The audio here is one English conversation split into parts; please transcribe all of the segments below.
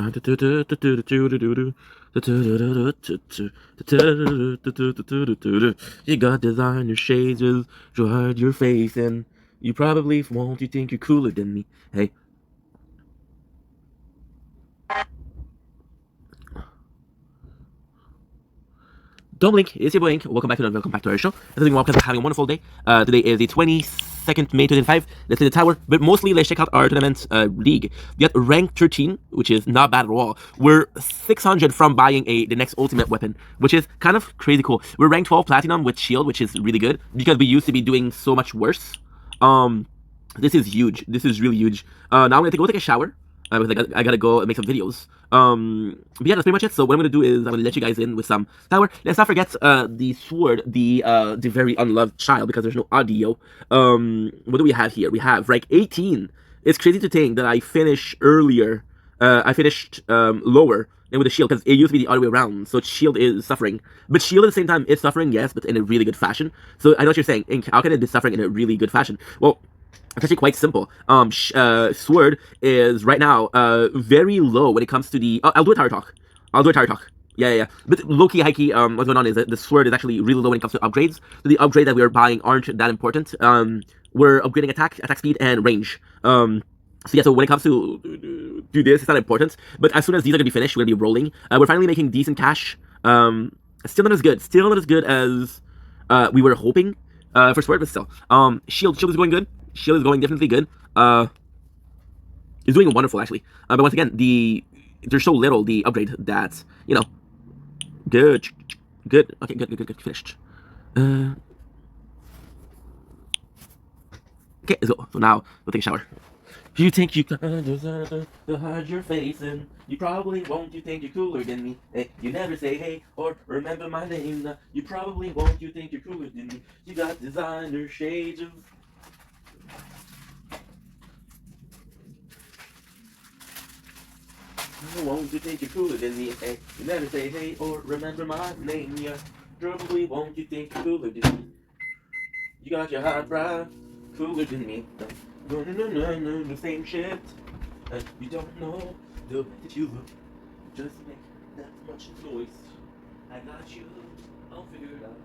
You got designer shades with your face, and you probably won't. You think you're cooler than me. Hey. Don't blink, it's your boy Ink. Welcome back to our show. I think welcome having a wonderful day. Today is the 22nd May 2025. Let's see the tower, but mostly let's check out our tournament league. We got rank 13, which is not bad at all. We're 600 from buying the next ultimate weapon, which is kind of crazy cool. We're rank 12 platinum with shield, which is really good because we used to be doing so much worse. This is huge. This is really huge. Now I'm gonna go take a shower. Because I gotta go and make some videos. But yeah, that's pretty much it. So what I'm gonna do is I'm gonna let you guys in with some tower. Let's not forget the sword, the very unloved child, because there's no audio. What do we have here? We have rank 18. It's crazy to think that I finished earlier. I finished lower than with the shield because it used to be the other way around. So shield is suffering, but shield at the same time is suffering, yes, but in a really good fashion. So I know what you're saying. How can it be suffering in a really good fashion? Well, it's actually quite simple. Sword is right now very low when it comes to the. I'll do a tower talk. I'll do a tower talk. Yeah. But low-key, high-key, what's going on is that the sword is actually really low when it comes to upgrades. So the upgrades that we are buying aren't that important. We're upgrading attack speed, and range. So yeah, so when it comes to do this, it's not important. But as soon as these are gonna be finished, we're gonna be rolling. We're finally making decent cash. Still not as good. Still not as good as we were hoping for sword, but still. Shield is going good. Shield is going definitely good. It's doing wonderful actually. But once again, there's so little the upgrade that good. Okay, good. Finished. Okay, let's go. So now we'll take a shower. You think you can deserve to hide your face, and you probably won't. You think you're cooler than me. Hey, you never say hey or remember my name. You probably won't. You think you're cooler than me. You got designer shades of. Won't you think you're cooler than me? Hey, you never say hey or remember my name. Yeah, probably won't you think you're cooler than me. You got your high brow, cooler than me. No, the same shit. And you don't know the way that you look. Just make that much noise. I got you. I'll figure it out.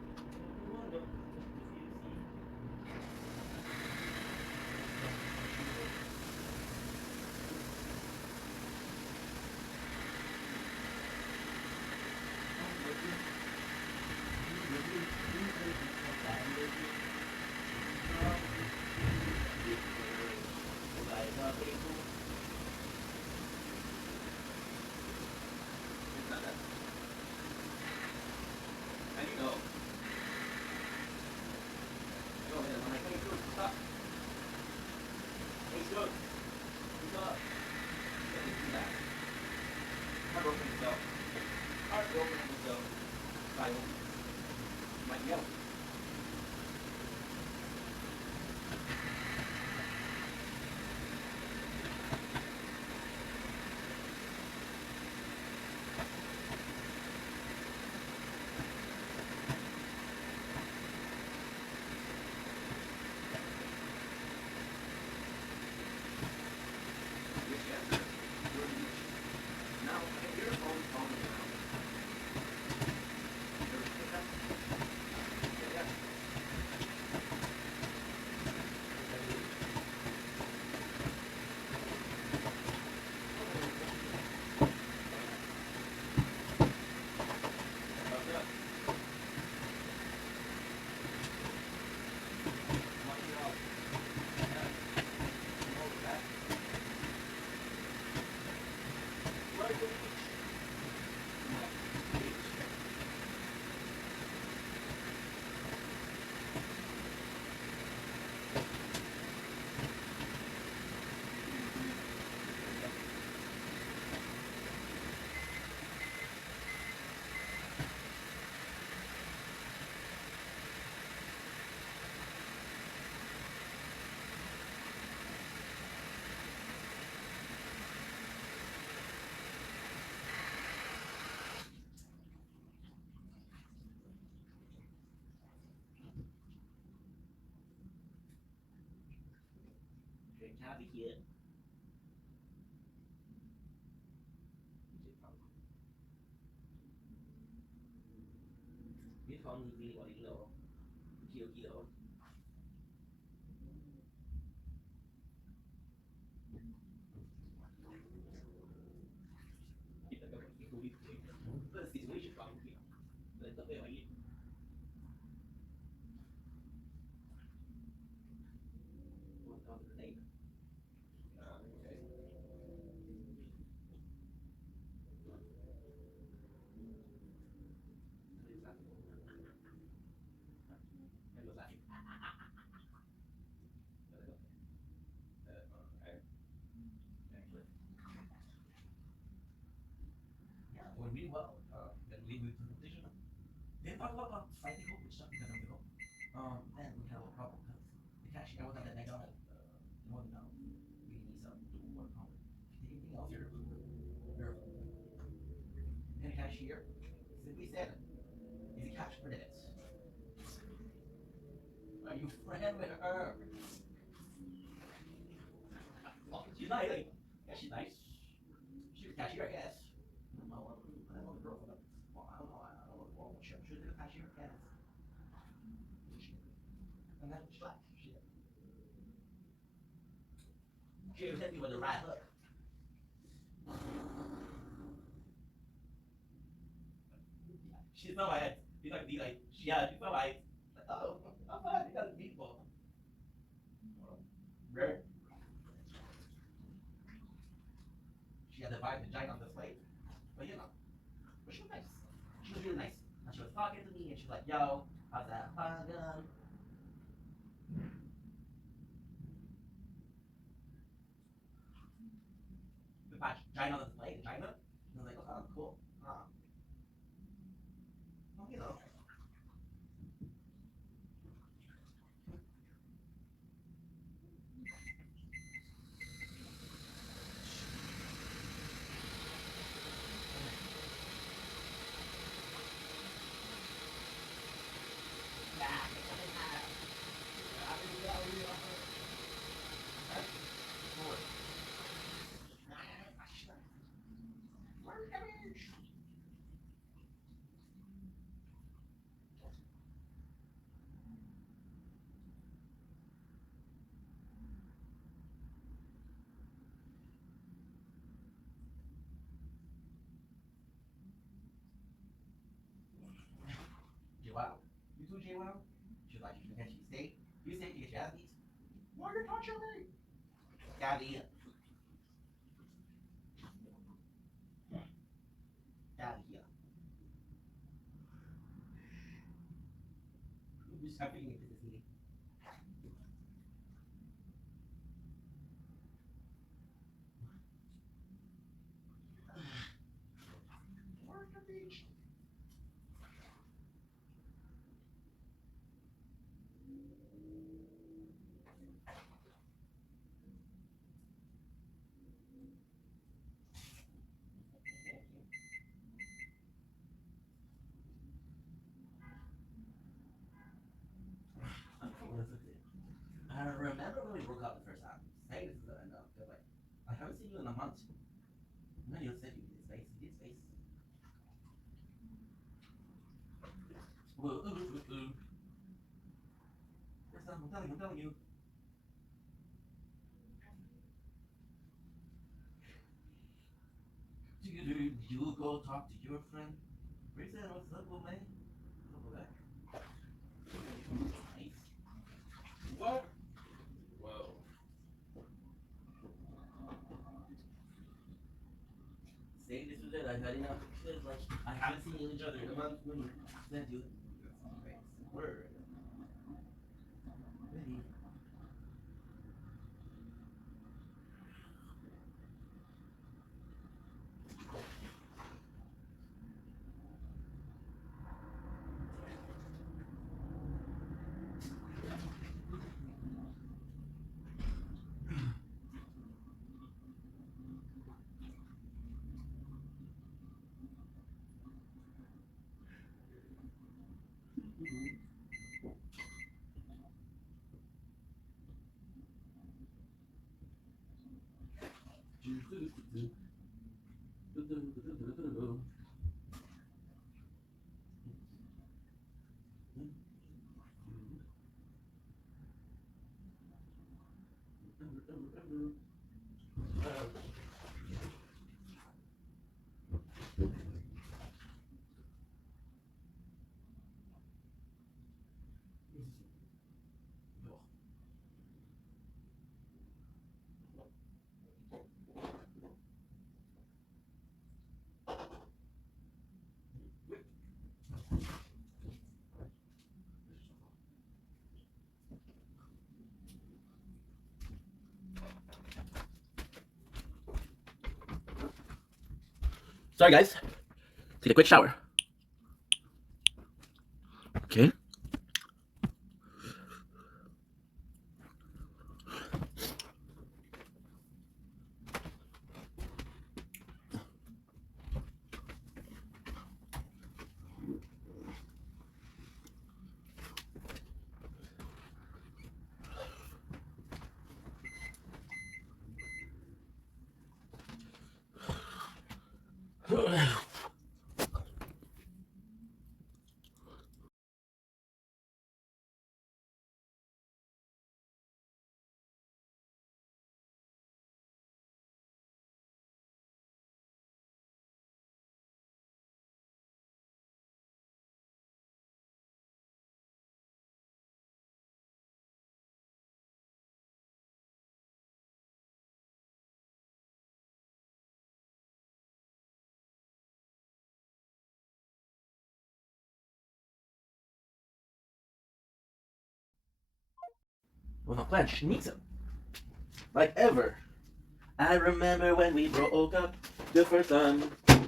Copy here. Sorry, guys. Take a quick shower. Okay. Well, not glad she needs him. Like ever. I remember when we broke up the first time,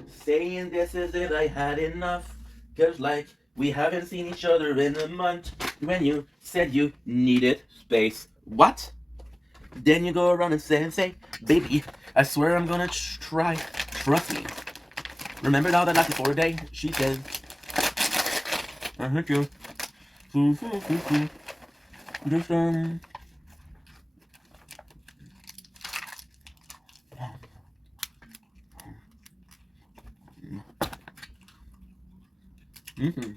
saying this is it, I had enough. Cause like, we haven't seen each other in a month. When you said you needed space. What? Then you go around and say, baby, I swear I'm gonna try. Trust me. Remember now that lasted for a day? She said, I hurt you. Just, Mm-hmm.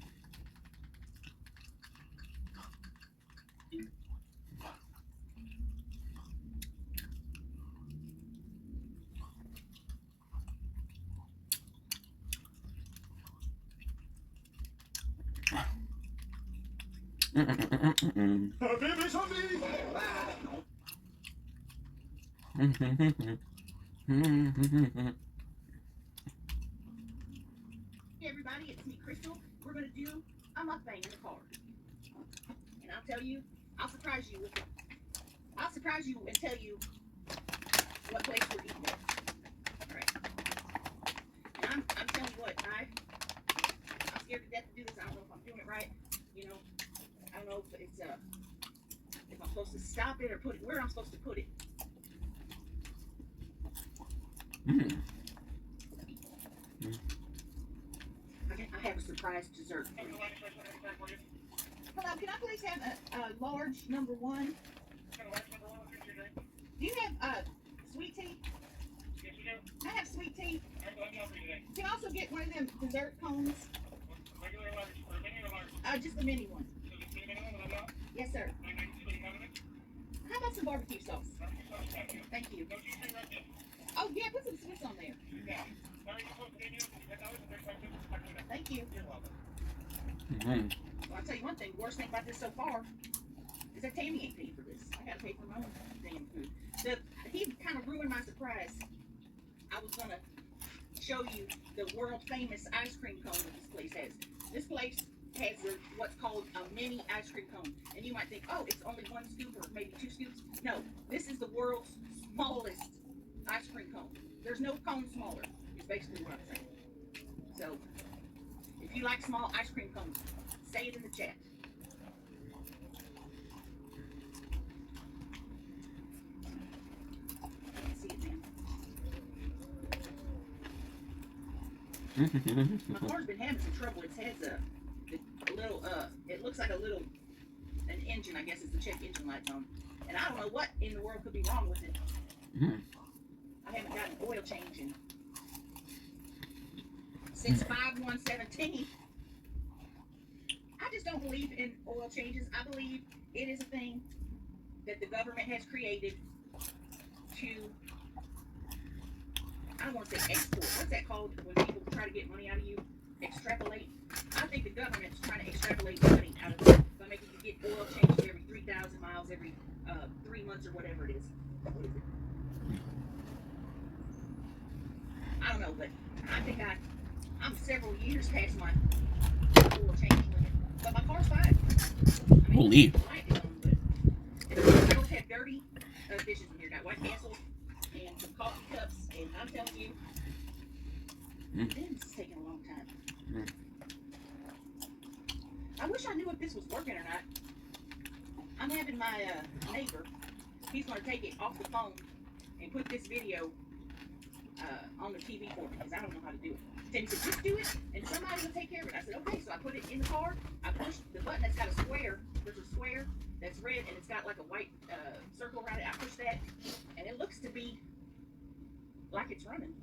Hey everybody, it's me, Crystal. We're gonna do a mukbang in the car, and I'll surprise you and tell you what place we're eating at. All right, and I'm telling you what, I'm scared to death to do this. I don't know if I'm doing it right. You know, I don't know if it's if I'm supposed to stop it or put it where I'm supposed to put it. I have a surprise dessert. Hello, can I please have a large number one? Do you have sweet tea? Yes, you do. I have sweet tea. Can I also get one of them dessert cones? Just a mini one. Yes, sir. How about some barbecue sauce? Thank you. Oh, yeah, put some Swiss on there. Thank you. Well, I'll tell you one thing. The worst thing about this so far is that Tammy ain't paid for this. I gotta pay for my own damn food. He kind of ruined my surprise. I was gonna show you the world famous ice cream cone that this place has. This place has what's called a mini ice cream cone. And you might think, oh, it's only one scoop or maybe two scoops. No, this is the world's smallest ice cream cone. There's no cone smaller, is basically what I'm saying. So, if you like small ice cream cones, say it in the chat. I can see it now. My car's been having some trouble. It has a little, it looks like an engine, I guess it's the check engine lights on. And I don't know what in the world could be wrong with it. I haven't gotten an oil change since 5/1/17. I just don't believe in oil changes. I believe it is a thing that the government has created to, I don't want to say export. What's that called when people try to get money out of you? Extrapolate. I think the government's trying to extrapolate money out of you by making you get oil changed every 3,000 miles, every 3 months or whatever it is. What is it? I don't know, but I think I'm several years past my oil change limit. But my car's fine. I mean, Holy. the light is on, but I don't have dirty dishes in here. Got White Castle and some coffee cups, and I'm telling you, This is taking a long time. I wish I knew if this was working or not. I'm having my neighbor, he's going to take it off the phone and put this video on the TV for me because I don't know how to do it. Then he said, just do it and somebody will take care of it. I said, okay. So I put it in the car. I pushed the button that's got a square. There's a square that's red and it's got like a white circle around it. I pushed that and it looks to be like it's running.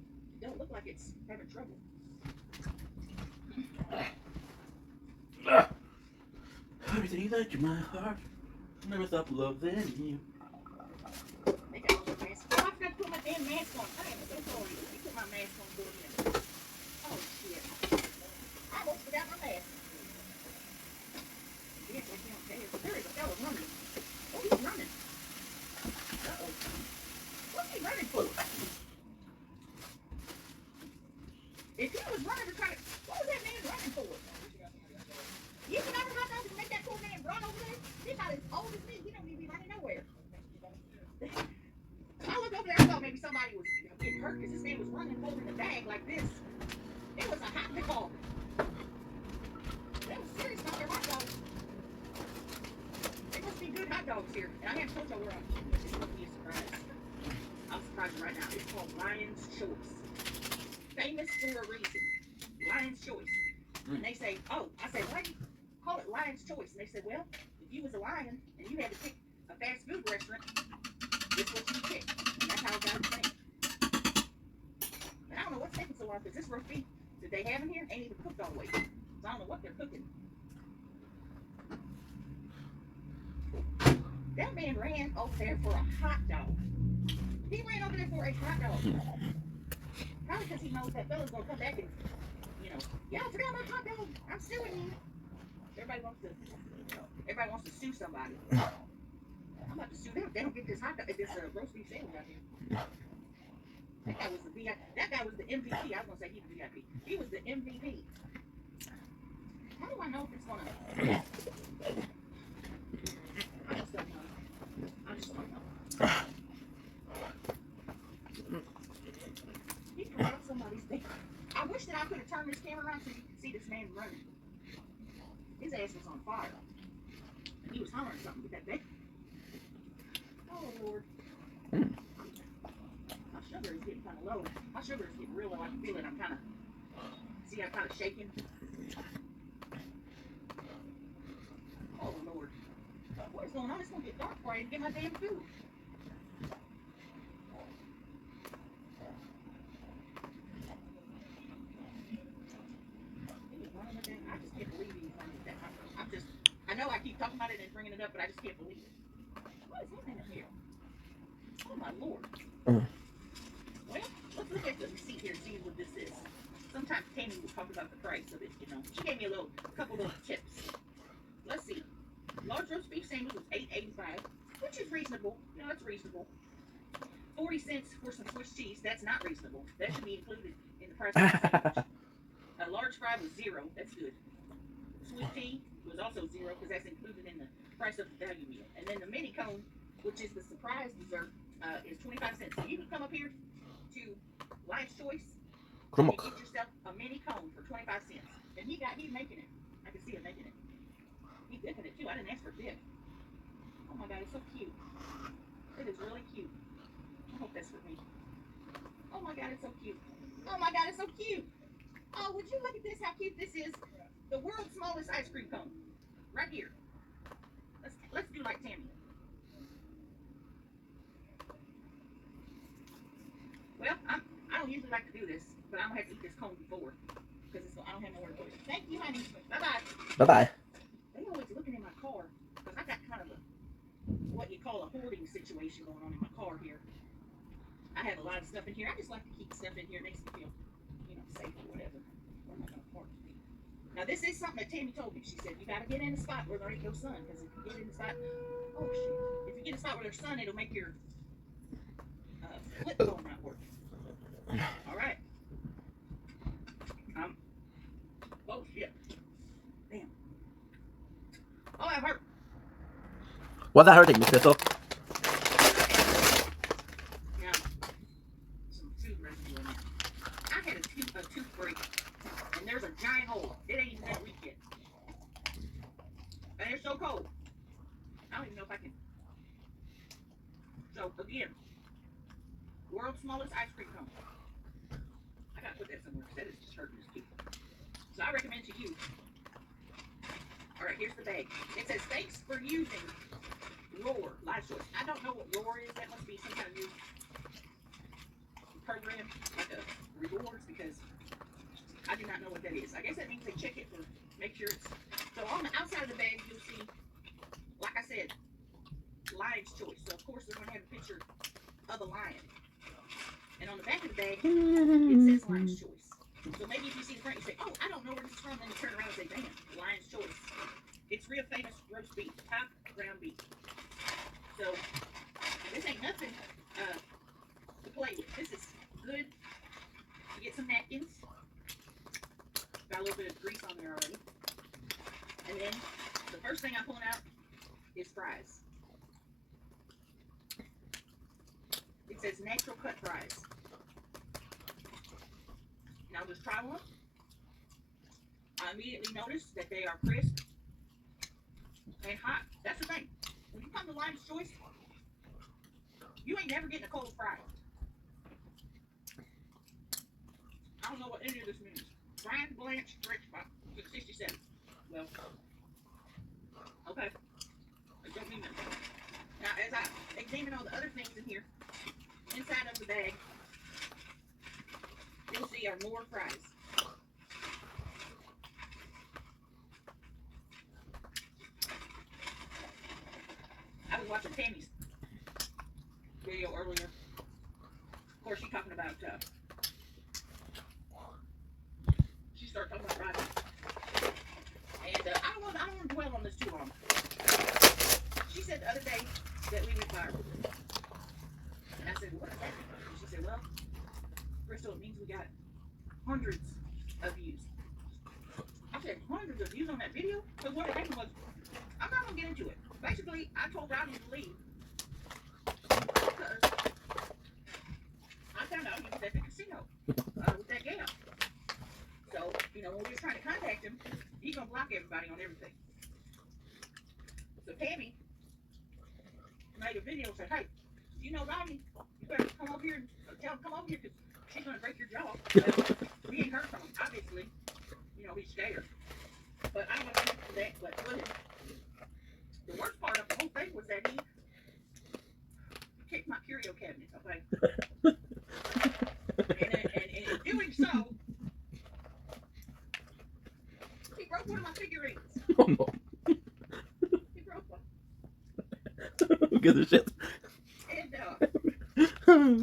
It don't look like it's having trouble. Everything that you my heart. Never stop loving you. They got all the masks. Oh, I forgot to put my damn mask on. I am so sorry. Let me put my mask on for you. Oh, shit. I almost forgot my mask. Yes, I can't tell you. There is a fellow running. Oh, he's running. Uh-oh. What's he running for? If he was running to try to... What was that man running for? You can never hot dog to make that poor man run over there? He's not as old as me. He don't need to be running nowhere. I looked over there, I thought maybe somebody was getting hurt because this man was running holding a bag like this. It was a hot dog. That was serious about their hot dogs. There must be good hot dogs here. And I haven't told y'all where I'm eating this. It's going to be a surprise. I'll surprise you right now. It's called Lion's Choice. Famous for a reason. Lion's Choice. And they say, oh, I say, why do you call it Lion's Choice? And they said, well, if you was a lion and you had to pick a fast food restaurant, this is what you pick. And that's how it got its name. And I don't know what's taking so long because this roast beef that they have in here ain't even cooked all the way. So I don't know what they're cooking. That man ran over there for a hot dog. He ran over there for a hot dog. Probably because he knows that fella's gonna come back and, you know, yeah, I forgot my hot dog. I'm suing you. Everybody wants to sue somebody. I'm about to sue them if they don't get this hot dog, this roast beef sandwich out here. That guy was the VIP. That guy was the MVP. I was gonna say he was the VIP. He was the MVP. How do I know if it's gonna? I just don't know. I just don't know. He put up somebody's thing. I wish that I could have turned this camera around so you could see this man running. His ass was on fire. And he was hollering something with that bacon. Oh, Lord. My sugar is getting kind of low. My sugar is getting real low. I can feel it. I'm kind of, see, I'm kind of shaking. Oh, Lord. What is going on? It's going to get dark before I even get my damn food. I just can't believe he's running that. I know I keep talking about it and bringing it up, but I just can't believe it. What is happening here? Oh, my Lord. Well, let's look at the receipt here and see what this is. Sometimes Tammy will talk about the price of it, you know. She gave me a couple little tips. Let's see. Large roast beef sandwich was $8.85, which is reasonable. You know, that's reasonable. 40 cents for some Swiss cheese. That's not reasonable. That should be included in the price of the sandwich. A large fry was $0. That's good. Sweet tea was also $0 because that's included in the price of the value meal. And then the mini cone, which is the surprise dessert, is 25 cents. So you can come up here to Lion's Choice and get yourself a mini cone for 25 cents. And he's making it. I can see him making it. He's dipping it too. I didn't ask for dip. Oh my God, it's so cute. It is really cute. I hope that's for me. Oh my God, it's so cute. Oh my God, it's so cute. Oh, would you look at this, how cute this is? The world's smallest ice cream cone. Right here. Let's do like Tammy. Well, I don't usually like to do this, but I'm going to have to eat this cone before. Because I don't have nowhere to put it. Thank you, honey. Bye-bye. Bye-bye. They always looking in my car. Because I got kind of what you call a hoarding situation going on in my car here. I have a lot of stuff in here. I just like to keep stuff in here. It makes me feel, you know, safe or whatever. Where am I going to park? Now, this is something that Tammy told me. She said, you got to get in a spot where there ain't no sun. Because if you get in a spot, oh, shit. If you get a spot where there's sun, it'll make your flip phone not work. All right. Oh, shit. Damn. Oh, that hurt. What's that hurting, Miss Crystal? Now, some food residue in there. I had a toothbrush smallest ice cream cone. I gotta put that somewhere because that is just hurting this kid. So I recommend to you. All right, here's the bag. It says thanks for using Roar Live Choice. I don't know what Roar is. That must be some kind of new program, like a rewards, because I do not know what that is. I guess that means they check it for make sure it's. So on the outside of the bag, you'll see, like I said, Lion's Choice. So of course they're going to have a picture of a lion. And on the back of the bag, it says Lion's Choice. So maybe if you see the front, you say, oh, I don't know where this is from. Then you turn around and say, damn, Lion's Choice. It's real famous roast beef, top ground beef. So this ain't nothing to play with. This is good. You get some napkins. Got a little bit of grease on there already. And then the first thing I'm pulling out is fries. It says natural cut fries. Now just try one. I immediately noticed that they are crisp and hot. That's the thing. When you come to Lion's Choice, you ain't never getting a cold fry. I don't know what any of this means. Brian Blanche Stretch Box 67. Well, okay. It don't mean nothing. Now, as I examine all the other things in here, inside of the bag, you'll see are more fries. I was watching Tammy's video earlier. Of course, she's talking about, she started talking about fries. And I don't want to dwell on this too long. She said the other day that we went viral. And I said, well, what does that mean? And she said, well, Crystal, it means we got hundreds of views. I said, hundreds of views on that video? Because what happened was, I'm not going to get into it. Basically, I told Rodney to leave. Because I found out he was at the casino with that gal. So, you know, when we were trying to contact him, he's going to block everybody on everything. So Tammy made a video and said, hey, you know Rodney, you better come over here and tell him come over here because she's going to break your jaw. We ain't heard from him. Obviously, you know, he's scared. But I don't want to get into that, but the worst part of the whole thing was that he kicked my curio cabinet, okay? and in doing so, he broke one of my figurines. Oh no. He broke one. Who gives a shit? And, I'm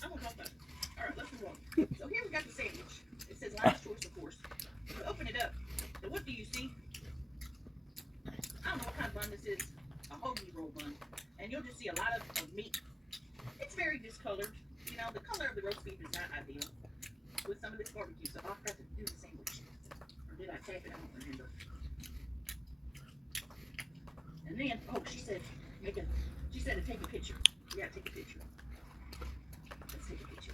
gonna talk about it. Alright, let's move on. So here we got the sandwich. It says Lion's Choice, of course. You open it up. And what do you see? I don't know what kind of bun this is. A hoagie roll bun. And you'll just see a lot of meat. It's very discolored. You know, the color of the roast beef is not ideal with some of this barbecue. So I'll have to do the sandwich. Or did I tap it? I don't remember. And then, oh, she said to take a picture. We gotta take a picture. Let's take a picture.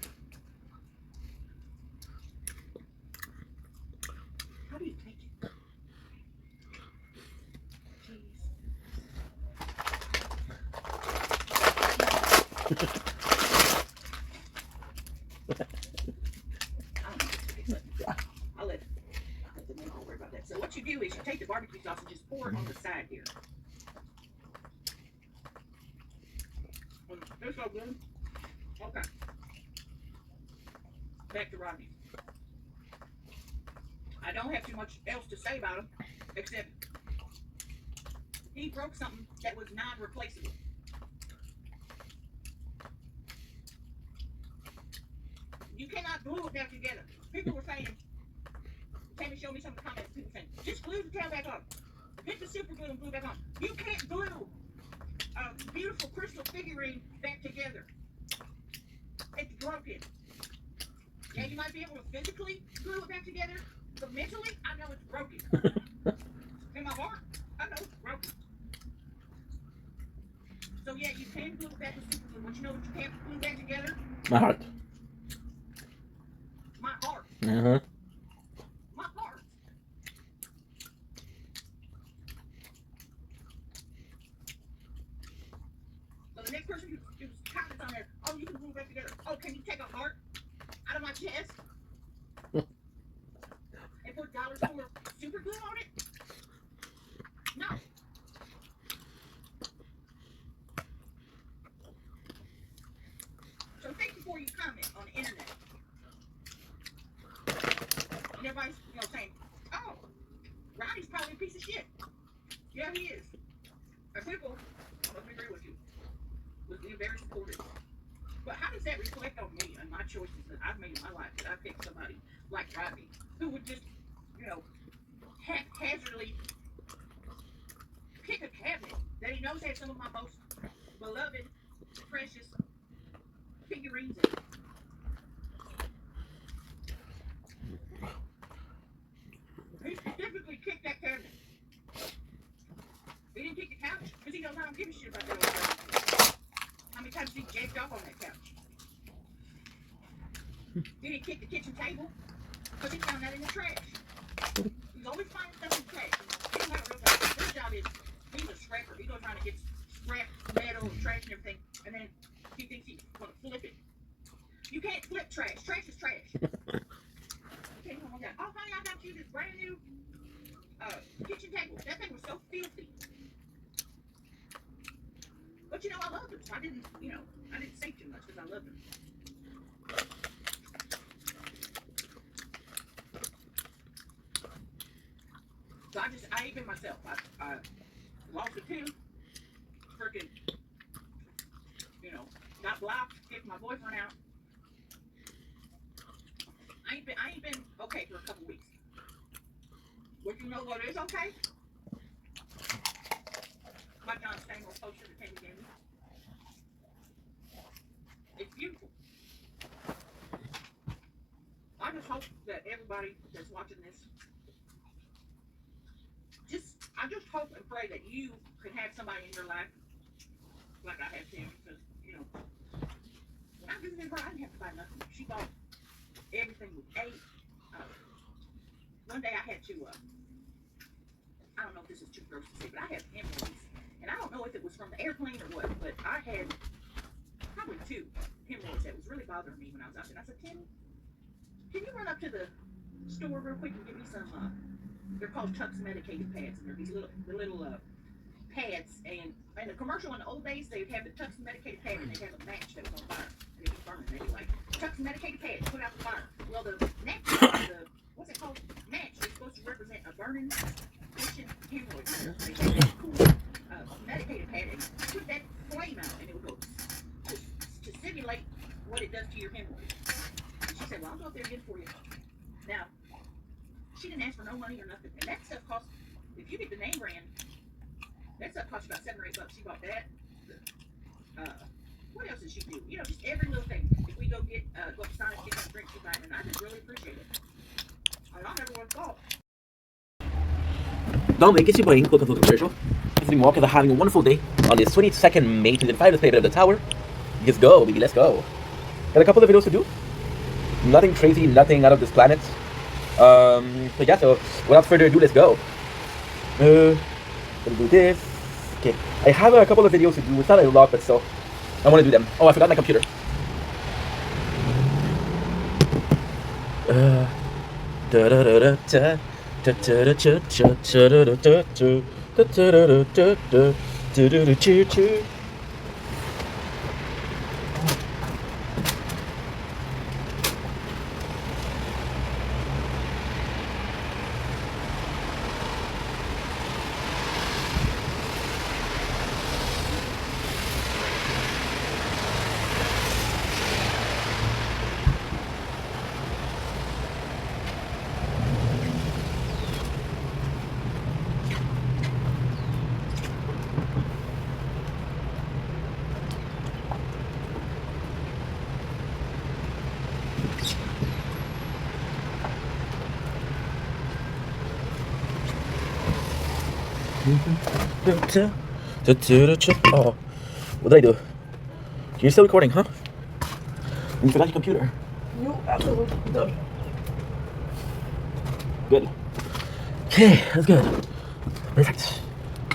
How do you take it? Jeez. I don't know. I'll let the man worry about that. So what you do is you take the barbecue sauce and just pour it on the side here. That's so good. Okay. Back to Rodney. I don't have too much else to say about him, except he broke something that was non-replaceable. You cannot glue it back together. People were saying, Tammy showed me some of the comments, people saying, just glue the tail back on. Get the super glue and glue it back on. You can't glue a beautiful crystal figurine back together. It's broken. Yeah, you might be able to physically glue it back together, but mentally, I know it's broken. In my heart, I know it's broken. So yeah, you can glue it back with super glue, but you know what you can't glue back together? My heart. My heart. Uh-huh. My heart. So the next person who comments on there, oh, you can glue everybody's, saying, oh, Ronnie's probably a piece of shit. Yeah, he is. And people, let me agree with you, was being very supportive. But how does that reflect on me and my choices that I've made in my life? That I picked somebody like Rodney, who would just, haphazardly pick a cabinet that he knows has some of my most beloved, precious figurines in it. He specifically kicked that cabinet. He didn't kick the couch because he knows I don't give a shit about that old couch. How many times he jacked off on that couch? Did he kick the kitchen table? Because he found that in the trash. He's always finding stuff in the trash. He doesn't have a real job. His job is, he's a scrapper. He goes around and gets scrap, metal, trash and everything, and then he thinks he's going to flip it. You can't flip trash. Trash is trash. Okay, oh, honey, I got you this brand new kitchen table. That thing was so filthy. But I loved him, so I didn't say too much because I loved him. So I ain't been myself. I lost a tooth, freaking, got blocked, kicked my boyfriend out. I ain't been okay for a couple weeks. But you know what is okay? My John Stamos poster that Tammy gave me. It's beautiful. I just hope that everybody that's watching this, I just hope and pray that you can have somebody in your life like I have Tammy, because, when I visited her, I didn't have to buy nothing. She bought everything with A. One day I had to, I don't know if this is too gross to say, but I had hemorrhoids. And I don't know if it was from the airplane or what, but I had probably 2 hemorrhoids that was really bothering me when I was out there. And I said, Tammy, can you run up to the store real quick and give me some, they're called Tux medicated pads. And they're these little pads. And in the commercial in the old days, they'd have the Tux medicated pad and they'd have a match that was on fire. And they'd be burning. They'd be like, Tux medicated pad, put out the fire. Well, the what's it called? Match is supposed to represent a burning kitchen hemorrhoid. They take that cool medicated pad and put that flame out, and it would go to simulate what it does to your hemorrhoid. And she said, well, I'll go up there and get it for you. Now, she didn't ask for no money or nothing. And that stuff costs, if you get the name brand, that stuff costs about $7 or $8. She bought that. What else did she do? Just every little thing. If we go go to Sonic, get some drinks, she buy it, and I just really appreciate it. I never would have thought. Dominic, it's your boy, welcome to the commercial. This is Walker, having a wonderful day on this 22nd May 2005. Let's play a bit of the tower. Let's go, baby, let's go. Got a couple of videos to do. Nothing crazy, nothing out of this planet. So yeah, so without further ado, let's go. Gonna do this. Okay, I have a couple of videos to do. It's not a lot, but still, I want to do them. Oh, I forgot my computer. Da da da da da da da da cha cha cha da da da da da da da da da da da choo choo. Oh, what did I do? You're still recording, huh? You forgot your computer. You absolutely done. Good. Okay, that's good. Perfect.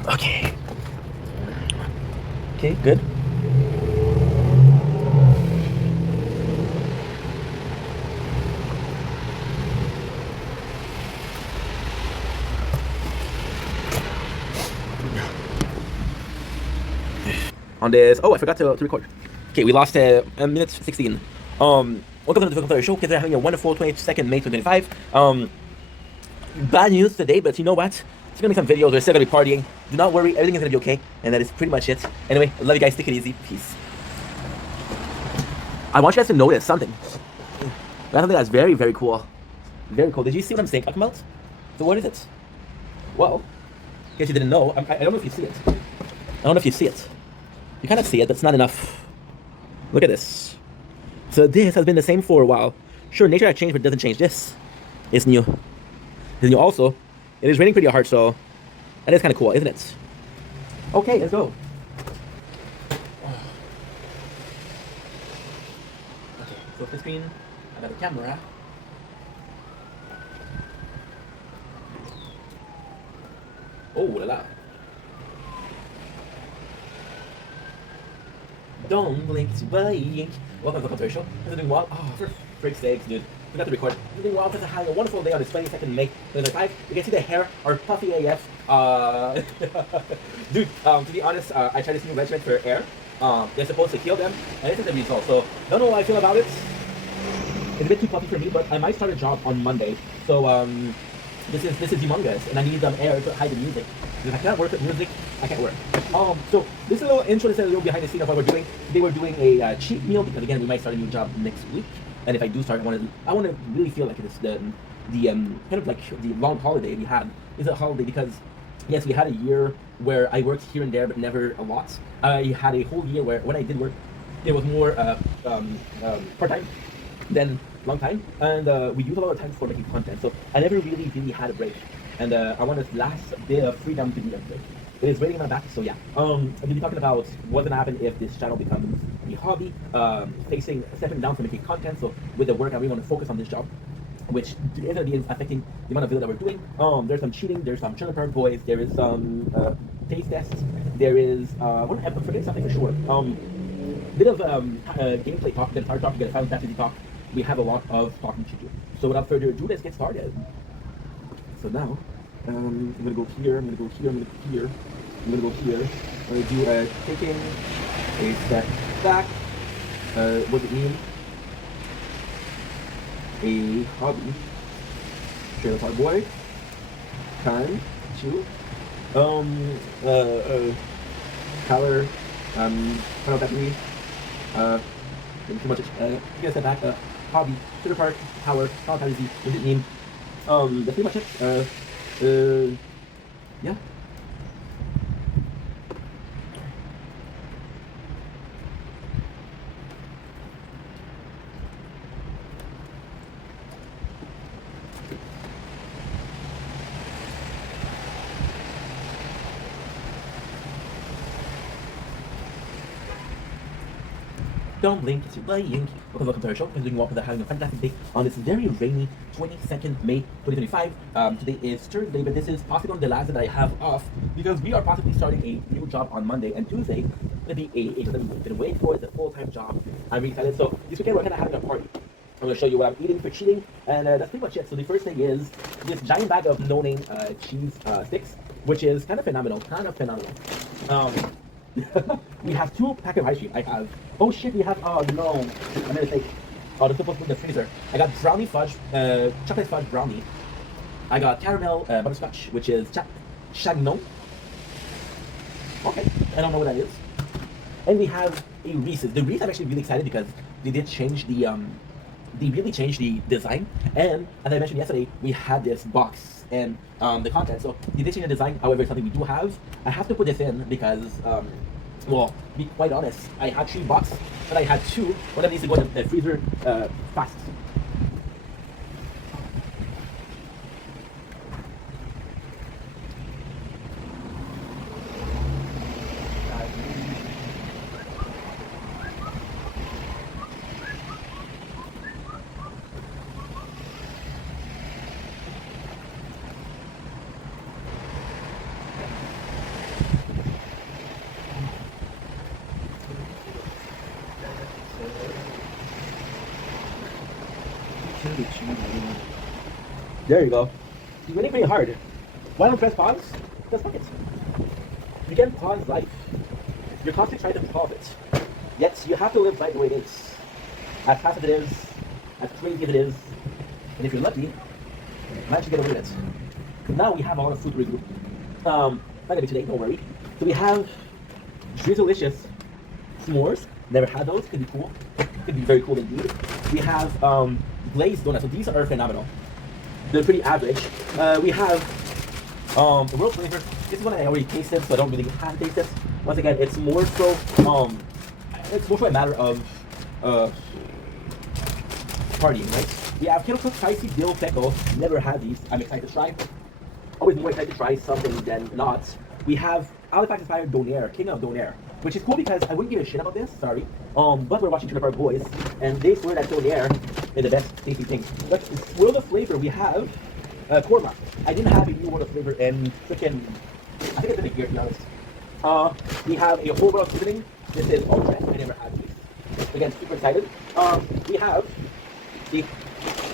Okay. Okay, good. On this, oh, I forgot to record. Okay, we lost minute 16. Welcome to the Victim Player Show. Kids are having a wonderful 22nd May 2025. bad news today, but you know what? It's gonna be some videos. We're still gonna be partying. Do not worry, everything is gonna be okay. And that is pretty much it. Anyway, I love you guys. Take it easy. Peace. I want you guys to notice something. That's something that's very, very cool. Very cool. Did you see what I'm saying, Akmelt? So what is it? Well, in case you didn't know, I don't know if you see it. I don't know if you see it. You kind of see it, but it's not enough. Look at this. So this has been the same for a while. Sure, nature has changed, but it doesn't change. This is new. It's new also. It is raining pretty hard, so that is kind of cool, isn't it? Okay, let's go. Okay, flip the screen. I got the camera. Oh la la. Don't blink, it's blink. Welcome to the Culture Show. Is it doing well? Oh, for freak's sakes, dude. Forgot to record. Is it doing well? Because I'm having a wonderful day on this 22nd May 2025. You can see the hair are puffy AF. Dude, to be honest, I tried this new regimen for air. They're supposed to heal them, and this is the result. So, don't know how I feel about it. It's a bit too puffy for me, but I might start a job on Monday. So, this is humongous, and I need air to hide the music. Because I cannot work with music, I can't work. So this is a little intro, this is a little behind the scene of what we're doing. Today we're doing a cheat meal because again we might start a new job next week. And if I do start, I want to really feel like it's the kind of like the long holiday we had is a holiday because yes, we had a year where I worked here and there, but never a lot. I had a whole year where when I did work, it was more part time than long time, and we use a lot of time for making content. So I never really had a break, and I want this last bit of freedom to be a break. It is raining on my back, so yeah. I'm gonna be talking about what's gonna happen if this channel becomes a hobby, stepping down from making content. So with the work, I really want to focus on this job, which is gonna be affecting the amount of video that we're doing. There's some cheating, there's some trailer park boys, there is some taste tests, there is I'm forgetting something for sure. Bit of gameplay talk, then hard talk, get a Final Fantasy talk. We have a lot of talking to do. So without further ado, let's get started. So now, I'm gonna go here, I'm gonna go here, I'm gonna go here, I'm gonna go here. I'm gonna do taking a step back. What does it mean? A hobby. Trailer Park Boy. Time to color Final Fantasy. Too much. Get a step back. Hobby. Trailer Park. Power. Final Fantasy. What does it mean? That's pretty much it. Yeah. Don't blink, it's playing. Welcome to our show. We're doing walk with having a fantastic day on this very rainy 22nd May 2025. Today is Thursday, but this is possibly the last that I have off because we are possibly starting a new job on Monday and Tuesday. It'll be a that we've been waiting for. It's a full-time job. I'm really excited. So this weekend we're kind of having a party. I'm going to show you what I'm eating for cheating, and that's pretty much it. So the first thing is this giant bag of no-name cheese sticks, which is kind of phenomenal. We have 2 packs of ice cream. I have, oh shit, we have, oh no, I made a mistake. Oh, this is supposed to be in the freezer. I got brownie fudge, chocolate fudge brownie. I got caramel butterscotch, which is Chagnon. Okay, I don't know what that is. And we have a Reese's. The Reese's I'm actually really excited because they did change the, they really changed the design. And as I mentioned yesterday, we had this box and the content. So they did change the design. However, it's something we do have. I have to put this in because, well, to be quite honest, I had 3 boxes, but I had 2. One of them needs to go in the freezer fast. There you go. You're running pretty hard. Why don't press pause? Because fuck it. You can pause life. You're constantly trying to pause it. Yet you have to live life the way it is. As fast as it is, as crazy as it is, and if you're lucky, you might actually get away with it. Now we have a lot of food to review. Finally today, don't worry. So we have Drizzlicious s'mores. Never had those. Could be cool. Could be very cool indeed. We have glazed donuts. So these are phenomenal. They're pretty average. We have the world flavor. This is one I already tasted, so I don't really have to taste this. Once again, it's more so a matter of partying, right? We have kettle cooked spicy dill pickle. Never had these. I'm excited to try. Always more excited to try something than not. We have Halifax inspired Donair, King of Donair, which is cool because I wouldn't give a shit about this, sorry. But we're watching Trailer Park Boys, and they swear that Donair is the best tasty thing. But world of flavor, we have korma. I didn't have a new world of flavor in freaking, I think it's been a year to be honest. We have a whole world of seasoning. This is ultra. I never had these. Again, super excited. We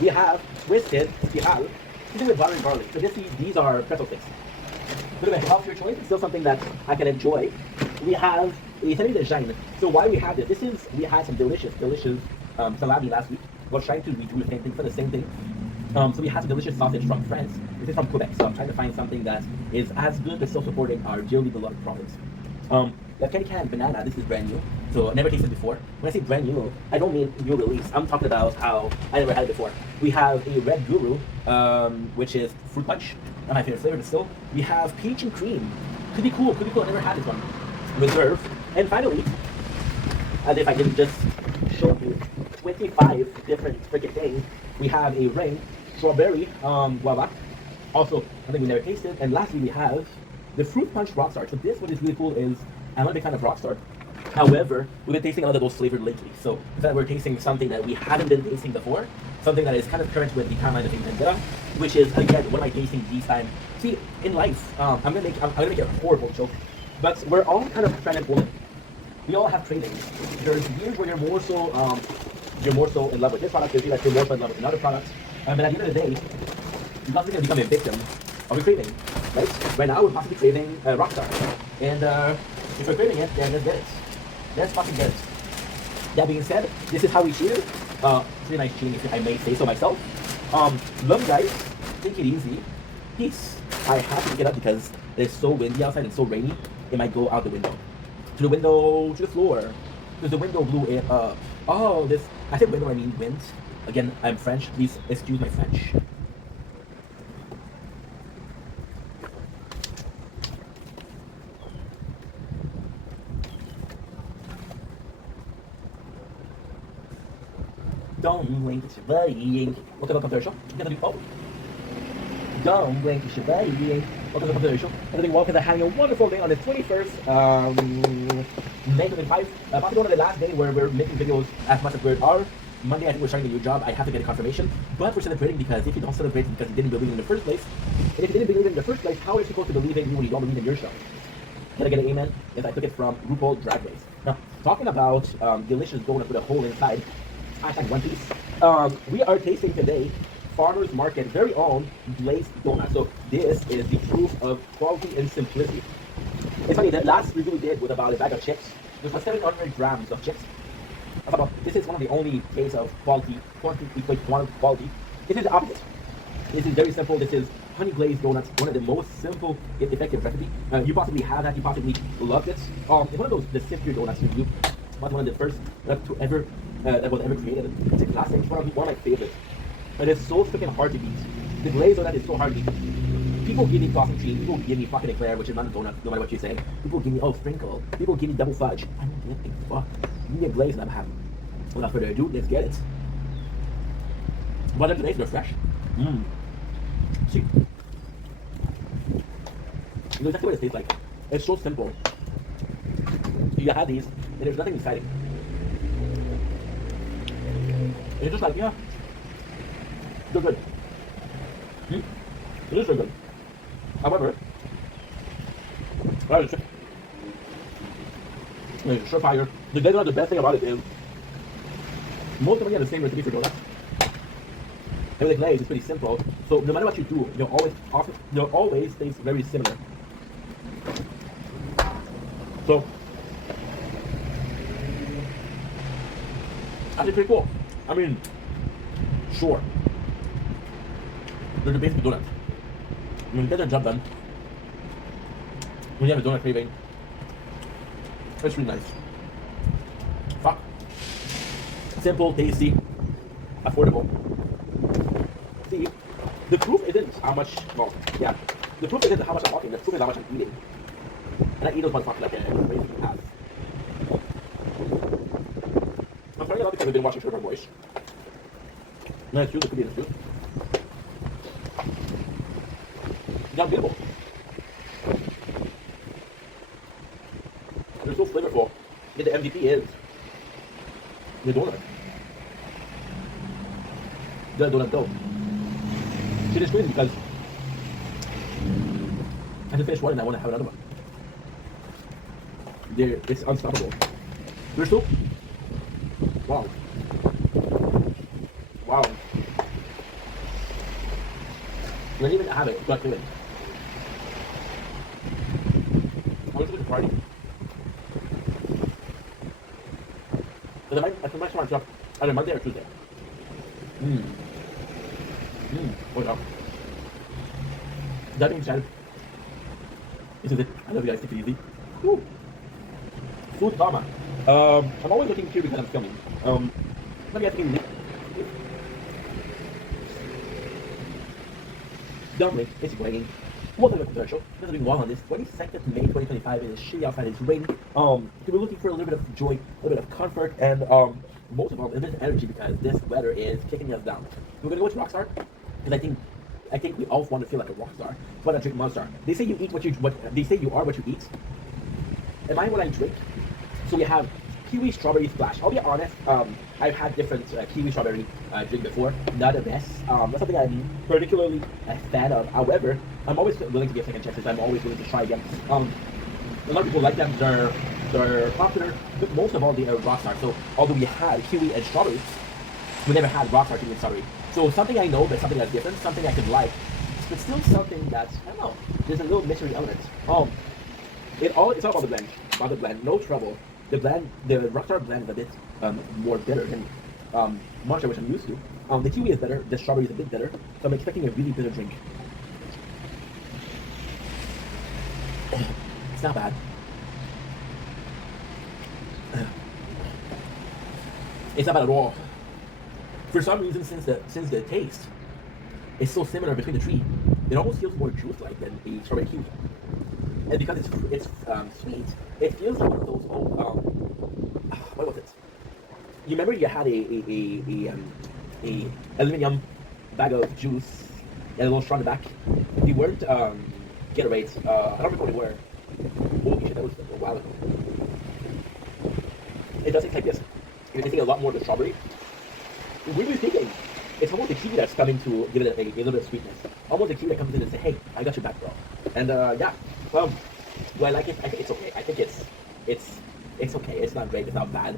have twisted spirale. This is with butter and garlic. So these are pretzel sticks. A bit of a healthier choice. It's still something that I can enjoy. We have a salami de Gênes. So why we have this? We had some delicious salami last week. We're trying to redo the same thing for the same thing. So we had some delicious sausage from France. This is from Quebec. So I'm trying to find something that is as good but still supporting our dearly beloved province. We have Candy Can Banana. This is brand new. So I never tasted before. When I say brand new, I don't mean new release. I'm talking about how I never had it before. We have a Red Guru, which is fruit punch. Not my favorite flavor, but still. We have peach and cream. Could be cool. I never had this one. Reserve. And finally, as if I didn't just show you 25 different freaking things, we have a ring, strawberry guava. Also, something we never tasted. And lastly, we have the fruit punch Rockstar. So this one is really cool. I'm not a big fan of Rockstar. However, we've been tasting a lot of those flavored lately. So that we're tasting something that we haven't been tasting before, something that is kind of current with the timeline of Vendetta, which is again what am I tasting these time? See, in life, I'm gonna make a horrible joke, but we're all kind of pregnant women. We all have cravings. There's years where you're more so in love with this product. There's years that you're more so in love with another product. But at the end of the day, you're possibly gonna become a victim of a craving, right? Right now, we're possibly craving Rockstar, and if we're craving it, then let's get it. Let's fucking get it. That being said, this is how we cheer. Pretty nice cheating, if I may say so myself. Love you guys. Take it easy. Peace. I have to get up because it's so windy outside and so rainy. It might go out the window. To the window, to the floor. Because the window blew it up. Oh, I said window, I mean wind. Again, I'm French. Please excuse my French. Don't blink, it's your buddy. Welcome to the commercial. Don't blink, it's your buddy. Welcome to the commercial. And welcome to having a wonderful day on the 21st, May 25. Probably one of the last days where we're making videos as much as we are. Monday, I think we're starting a new job. I have to get a confirmation. But we're celebrating because if you don't celebrate it because you didn't believe in the first place, and if you didn't believe in the first place, how are you supposed to believe in you when you don't believe in yourself? Can I get an amen? Yes, I took it from RuPaul Drag Race. Now, talking about delicious donut with a hole inside. Hashtag One Piece. We are tasting today Farmer's Market very own glazed donut. So this is the proof of quality and simplicity. It's funny, the last review we did with about a bag of chips, this was 700 grams of chips. This is one of the only case of quality equates quality. This is the opposite. This is very simple. This is honey glazed donuts, one of the most simple yet effective recipe. You possibly have that. You possibly love it. It's one of those the simpler donuts review. One of the first that was ever created. It's a classic. It's one of my favorites. And it's so freaking hard to beat. The glaze donut is so hard to beat. People give me frosting cream. People give me fucking eclair, which is not a donut, no matter what you say. People give me sprinkle. People give me double fudge. I don't give a fuck. Give me a glaze and I'm happy. Without further ado, let's get it. But today's they're fresh. See. You know exactly what it tastes like. It's so simple. You have these, and there's nothing exciting. And you're just like, yeah, they're good. It is very good. However, it's surefire. The donut, the best thing about it is most of them have the same recipe for donuts. And with the glaze, it's pretty simple. So no matter what you do, they'll always taste very similar. So actually pretty cool. I mean, sure. They're the basic donuts. When you get the job done, when you have a donut craving, it's really nice. Fuck. Simple, tasty, affordable. See, the proof isn't how much, well, yeah. The proof isn't how much I'm walking, the proof is how much I'm eating. And I eat those motherfuckers like a crazy ass. I'm starting out because I've been watching Trevor Boys. Nice food, it could be this food. It's unbeatable. They're so flavorful. And the MVP is the donut. The donut dough. Shit is crazy because I just finished one and I want to have another one. It's unstoppable. There's soup. Wow. Wow. I didn't even have it. It's not good. I went to the party. I might start up either Monday or Tuesday. What's up? That being said, this is it. I love you guys. Take it easy. Woo. Food drama. I'm always looking here because I'm filming. Let me ask you. Dumpling, it's raining. Welcome to the show. This is doing well on this 22nd May 2025. It is shitty outside, it's raining. We're looking for a little bit of joy, a little bit of comfort, and most of all, a bit of energy because this weather is kicking us down. We're gonna go to Rockstar because I think we all want to feel like a rock star. So why not drink Monster? They say you eat what they say you are what you eat. Am I what I drink? So we have kiwi strawberry splash. I'll be honest, I've had different kiwi strawberry drink before. Not the best. Not something I'm particularly a fan of. However, I'm always willing to give second chances. I'm always willing to try again. A lot of people like them. They're popular, but most of all they are Rockstar. So although we had kiwi and strawberry, we never had Rockstar kiwi and strawberry. So something I know, but something that's different, something I could like, but still something that I don't know. There's a little mystery element. It's all about the blend. About the blend, no trouble. The Rockstar blend is a bit more bitter than Monster, which I'm used to. The kiwi is better, the strawberry is a bit better, so I'm expecting a really bitter drink. It's not bad. It's not bad at all. For some reason, since the taste is so similar between the three, it almost feels more juice-like than a strawberry kiwi. And because it's sweet, it feels like one of those old what was it? You remember you had a aluminum bag of juice and a little straw in the back? They weren't Gatorades. I don't remember what they were. Holy shit, that was a while ago. It does taste like this. You're tasting a lot more of the strawberry. Weirdly speaking, it's almost the kiwi that's coming to give it a little bit of sweetness. Almost the kiwi that comes in and says, hey, I got your back, bro. And yeah, do I like it? I think it's okay. I think it's okay. It's not great. It's not bad.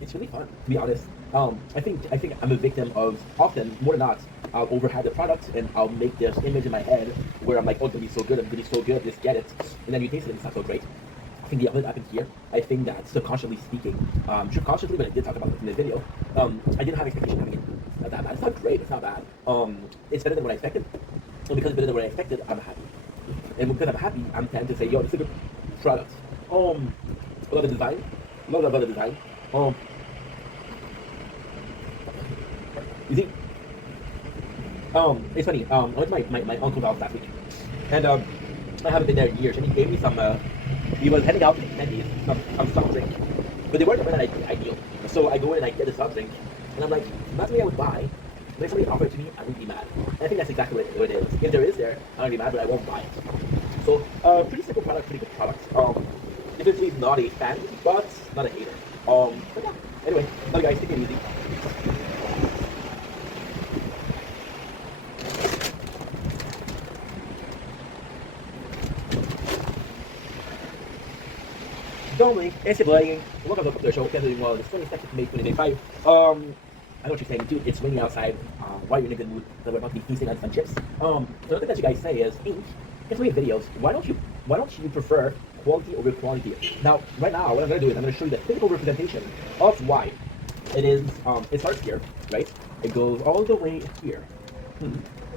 It's really fun, to be honest. I think I'm a victim of often, more than not, I'll overhype the product and I'll make this image in my head where I'm like, oh, it's gonna be so good, it's gonna be so good, just get it. And then you taste it and it's not so great. I think the opposite happened here. I think that subconsciously speaking, subconsciously, when I did talk about this in this video, I didn't have expectation coming in. It's not that bad. It's not great. It's not bad. It's better than what I expected. And because it's better than what I expected, I'm happy. And because I'm happy, I'm tend to say, yo, this is a good product. I love the design. Love the design. You see, it's funny. I went to my uncle's house last week, and I haven't been there in years. And he gave me some. He was handing out candies, some soft drink, but they weren't the way that I ideal. So I go in and I get the soft drink, and I'm like, that's the way I would buy. But if somebody offered it to me, I wouldn't be mad. And I think that's exactly what it is. If there is there, I won't be mad, but I won't buy it. So pretty simple product, pretty good product. Definitely not a fan, but not a hater. But yeah. Anyway, love you guys. Take it easy. Dominic, it's playing. Welcome to the show. Hope you're doing well. It's 22nd May 2025. I know what you're saying, dude. It's raining outside. Why are you in a good mood? So we're about to be feasting on some chips. The other thing that you guys say is, Ink, it's make videos. Why don't you prefer quality over quantity? Now, right now, what I'm gonna do is I'm gonna show you the physical representation of why it is. It starts here, right? It goes all the way here.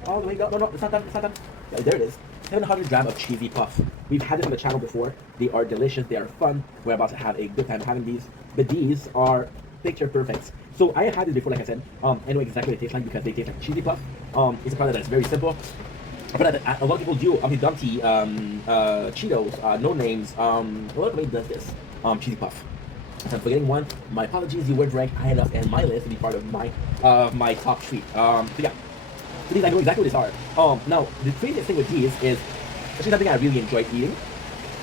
all the way down. No, it's not done. It's not done. Yeah, there it is. 700 gram of cheesy puff. We've had it on the channel before. They are delicious. They are fun. We're about to have a good time having these. But these are picture perfect. So I have had this before, like I said. I know exactly what they taste like because they taste like cheesy puff. It's a product that's very simple. But a lot of people do Humpty Dumpty, Cheetos, No Names. A lot of companies does this cheesy puff. If I'm forgetting one, my apologies. You would rank high enough in my list to be part of my top treat. So yeah, so these I know exactly what these are. Now the craziest thing with these is actually something I really enjoy eating.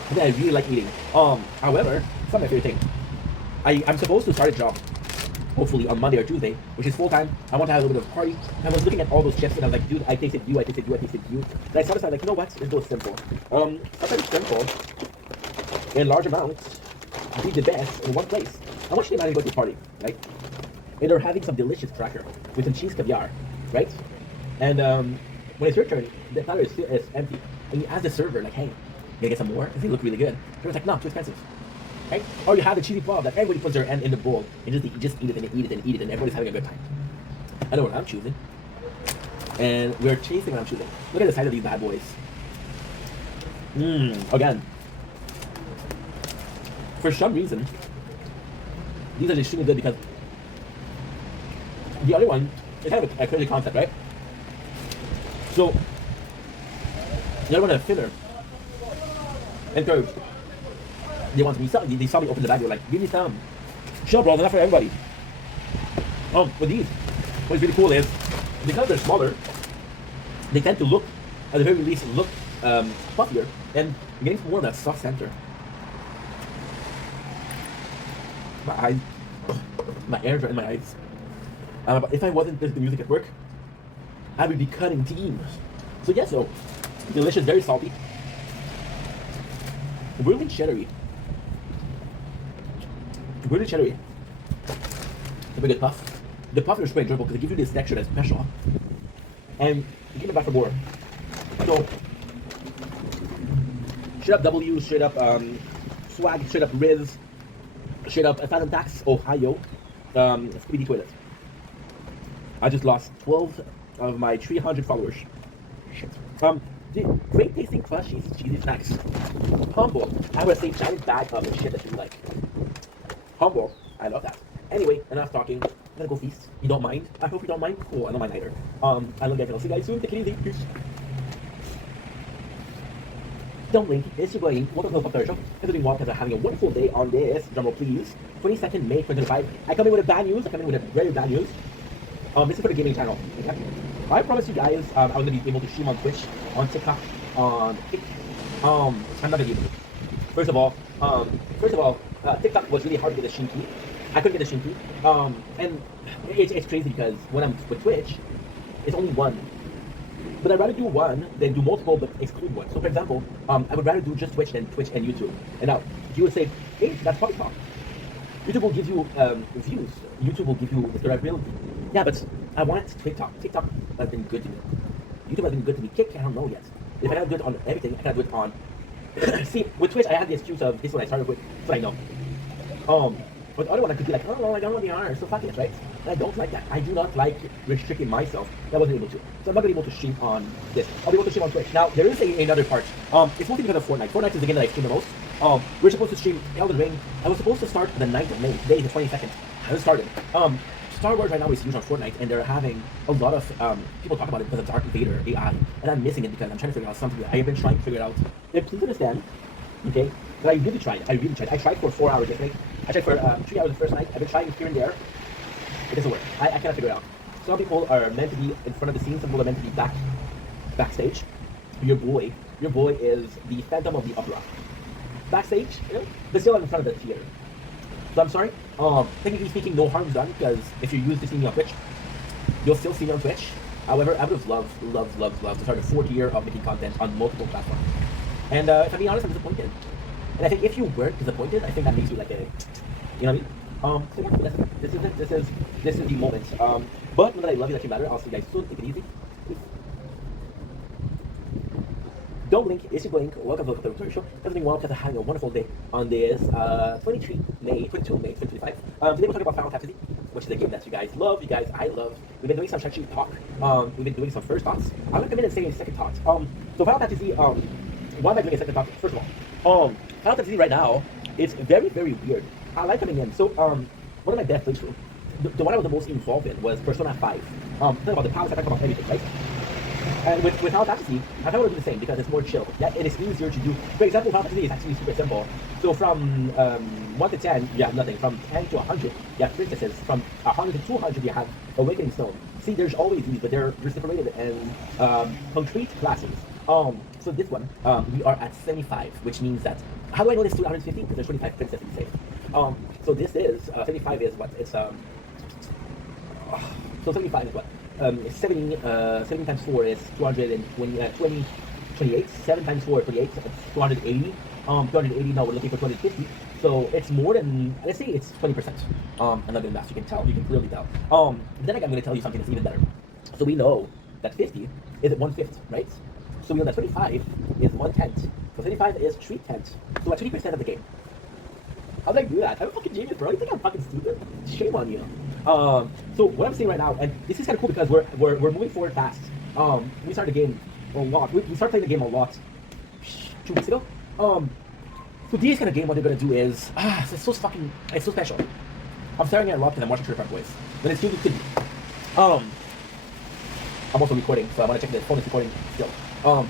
Something I really like eating. However, it's not my favorite thing. I'm supposed to start a job hopefully on Monday or Tuesday, which is full time. I want to have a little bit of a party. I was looking at all those chips and I was like, dude, I tasted you, I tasted you, I tasted you. And I started like, you know what? Let's go simple. Sometimes simple in large amounts be the best in one place. I want you to imagine going to a party, right? And they're having some delicious cracker with some cheese caviar, right? And when it's your turn, the platter is empty. And you ask the server, like, hey, you gonna get some more? Because they look really good. The server's like, no, too expensive. Right? Or you have the cheesy puff that everybody puts their hand in the bowl and just eat it and eat it and eat it and everybody's having a good time. I know what I'm choosing. And we're tasting what I'm choosing. Look at the size of these bad boys. Again. For some reason, these are extremely good because the other one is kind of a crazy concept, right? So, the other one is thinner and curved. They saw me open the bag, they were like, give me some. Sure, bro, they're not for everybody. With these, what's really cool is, because they're smaller, they tend to look, at the very least, puffier, and you're getting more of that soft center. My eyes, my ears are in my eyes. But if I wasn't listening to music at work, I would be cutting teams. So yeah, so, delicious, very salty. Really cheddary. Really cheddary. A good puff. The puff is quite enjoyable because they give you this texture that's special. And you give it back for more. So, straight up W, straight up Swag, straight up Riz, straight up Phantom Tax, Ohio, Speedy Toilet. I just lost 12 of my 300 followers. Shit. Great tasting crushy cheesy snacks. Humble. I would say giant bag of the shit that you like. Humble. I love that. Anyway, enough talking. I'm gonna go feast. You don't mind? I hope you don't mind. Cool, I don't mind either. I love you guys and I'll see you guys soon. Take it easy. Peace. Don't link. It's your boy. Welcome to the Pop Show. Everything well because I'm having a wonderful day on this. Drumroll please. 22nd May 2025. I come in with a bad news. I come in with a very bad news. This is for the gaming channel. Okay? I promise you guys, I'm gonna be able to stream on Twitch, on TikTok, on I'm not gonna be able to. First of all, TikTok was really hard to get the Shin key. I couldn't get the Shin key. And it's crazy because when I'm with Twitch, it's only one. But I'd rather do one than do multiple but exclude one. So for example, I would rather do just Twitch than Twitch and YouTube. And now, you would say, hey, that's probably wrong. YouTube will give you views. YouTube will give you desirability. Yeah, but I want TikTok. TikTok has been good to me. YouTube has been good to me. Kick, I don't know yet. If I cannot do it on everything, I cannot do it on... See, with Twitch, I had the excuse of this one I started with, so I know. But the other one I could be like, oh, well, I don't know the honor, so fuck it, right? And I don't like that. I do not like restricting myself. I wasn't able to. So I'm not going to be able to stream on this. I'll be able to stream on Twitch. Now, there is another part. It's mostly because of Fortnite. Fortnite is the game that I stream the most. We're supposed to stream Elden Ring. I was supposed to start the 9th of May. Today is the 22nd. I just started. Star Wars right now is huge on Fortnite, and they're having a lot of people talk about it because of Darth Vader AI, and I'm missing it because I'm trying to figure out something that I have been trying to figure out. And please understand, okay, that I really tried. I tried for 4 hours yesterday. I tried for 3 hours the first night. I've been trying here and there. It doesn't work. I cannot figure it out. Some people are meant to be in front of the scenes. Some people are meant to be backstage. Your boy is the Phantom of the Opera. Backstage, you know, but still in front of the theater. So I'm sorry. Technically speaking, no harm done because if you're used to seeing me on Twitch, you'll still see me on Twitch. However, I would have loved to start a 4th year of making content on multiple platforms. And if I'm being honest, I'm disappointed. And I think if you weren't disappointed, I think that makes you like a, you know what I mean? So yeah, this is the moment. But now that I love you, that you matter, I'll see you guys soon. Take it easy. Peace. Don't blink, it's your blink. Welcome to the Victoria Show. Everything well because I'm having a wonderful day on this 22 May 2025. Today we're talking about Final Fantasy. which is a game that you guys love, I love. We've been doing some strategy talk. We've been doing some first thoughts. I'm gonna come in and say second thoughts. So Final Fantasy, why am I doing a second thought? First of all, Final Fantasy right now is very, very weird. I like coming in. So, one of my best playthrough, the one I was the most involved in was Persona 5. Talking about the powers, I talk about everything, right? And with Final Fantasy, I kind of want to do the same because it's more chill. Yeah, it is easier to do. For example, Final Fantasy is actually super simple. So from 1 to 10, you have nothing. From 10 to 100, you have princesses. From 100 to 200, you have Awakening Stone. See, there's always these, but they're separated in concrete classes. So this one, we are at 75, which means that, how do I know this 250? Because there's 25 princesses saved. So this is, 75 is what? It's, so 75 is what? 70 times 4 is 28. 7 times 4 is 28, so it's 280. 280, now we're looking for 250. So it's more than, let's say it's 20%. I'm not doing math, you can tell, you can clearly tell. Then I'm going to tell you something that's even better. So we know that 50 is at 1/5, right? So we know that 25 is 1/10. So 25 is 3/10. So at 20% of the game. How did I do that? I'm a fucking genius, bro. You think I'm fucking stupid? Shame on you. So what I'm saying right now, and this is kind of cool because we're moving forward fast. We started the game a lot. We started playing the game a lot 2 weeks ago. So this kind of game, what they're gonna do is, it's so special. I'm staring at a lot because I'm watching Trailer Park Boys, but it's really could be. I'm also recording, so I want to check the phone is recording still. I'm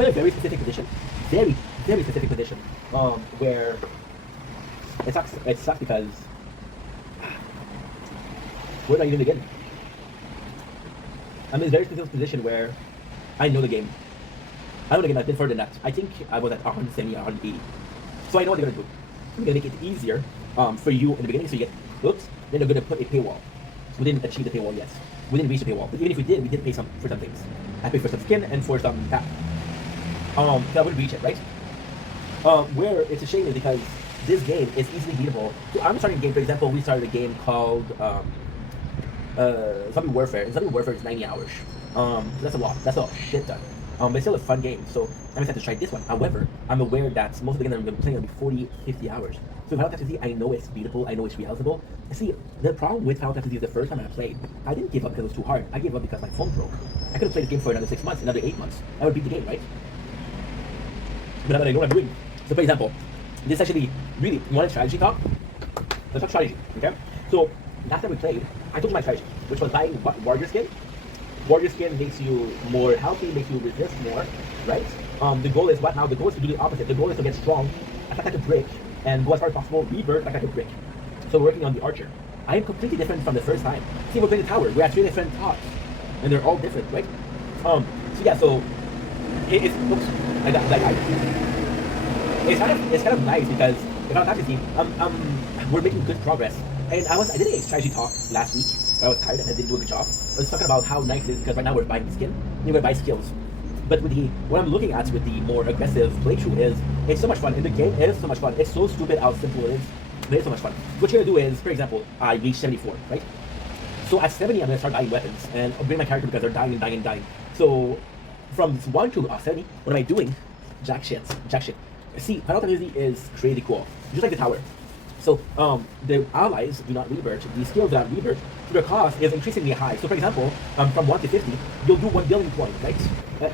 in a very specific position, very, very specific position, where it sucks because where do I even begin? I'm in a very specific position where I know the game. I know the game. I've been further than that. I think I was at 170, 180. So I know what they're gonna do. They're gonna make it easier for you in the beginning, so you get hooks. Then they're gonna put a paywall. So we didn't achieve the paywall yet. We didn't reach the paywall. But even if we did pay for some things. I paid for some skin and for some tap. So I wouldn't reach it, right? Where it's a shame is because this game is easily beatable. So I'm starting a game, for example, we started a game called Zombie Warfare. And Zombie Warfare is 90 hours. That's a lot. That's a shit ton. But it's still a fun game, so I'm excited to try this one. However, I'm aware that most of the games I'm playing will be 40, 50 hours. So Final Fantasy, I know it's beatable, I know it's realizable. See, the problem with Final Fantasy is the first time I played, I didn't give up because it was too hard. I gave up because my phone broke. I could have played the game for another 6 months, another 8 months. I would beat the game, right? But I know what I'm doing. So for example, this actually really, you want a strategy talk? Let's talk strategy, okay? So last time we played, I told you my strategy, which was buying warrior skin. Warrior skin makes you more healthy, makes you resist more, right? The goal is what now? The goal is to do the opposite. The goal is to get strong, attack like a brick, and go as far as possible, revert like a brick. So we're working on the archer. I am completely different from the first time. See, we're playing the tower. We're at 3 different tops, and they're all different, right? So yeah, so it's oops, I got that guy. It's kind of nice because if I'm not to see, we're making good progress. And I did a strategy talk last week. I was tired and I didn't do a good job. I was talking about how nice it is because right now we're buying skin, and we're gonna buy skills. But with what I'm looking at with the more aggressive playthrough is, it's so much fun. And the game is so much fun. It's so stupid how simple it is, but it's so much fun. What you're gonna do is, for example, I reached 74, right? So at 70, I'm gonna start buying weapons and upgrade my character because they're dying and dying and dying. So from 1 to 70, what am I doing? Jack shit. See, Final Fantasy is crazy cool. Just like the tower. So the allies do not revert, the skills do not revert, so their cost is increasingly high. So for example, from 1 to 50, you'll do 1 billion points, right?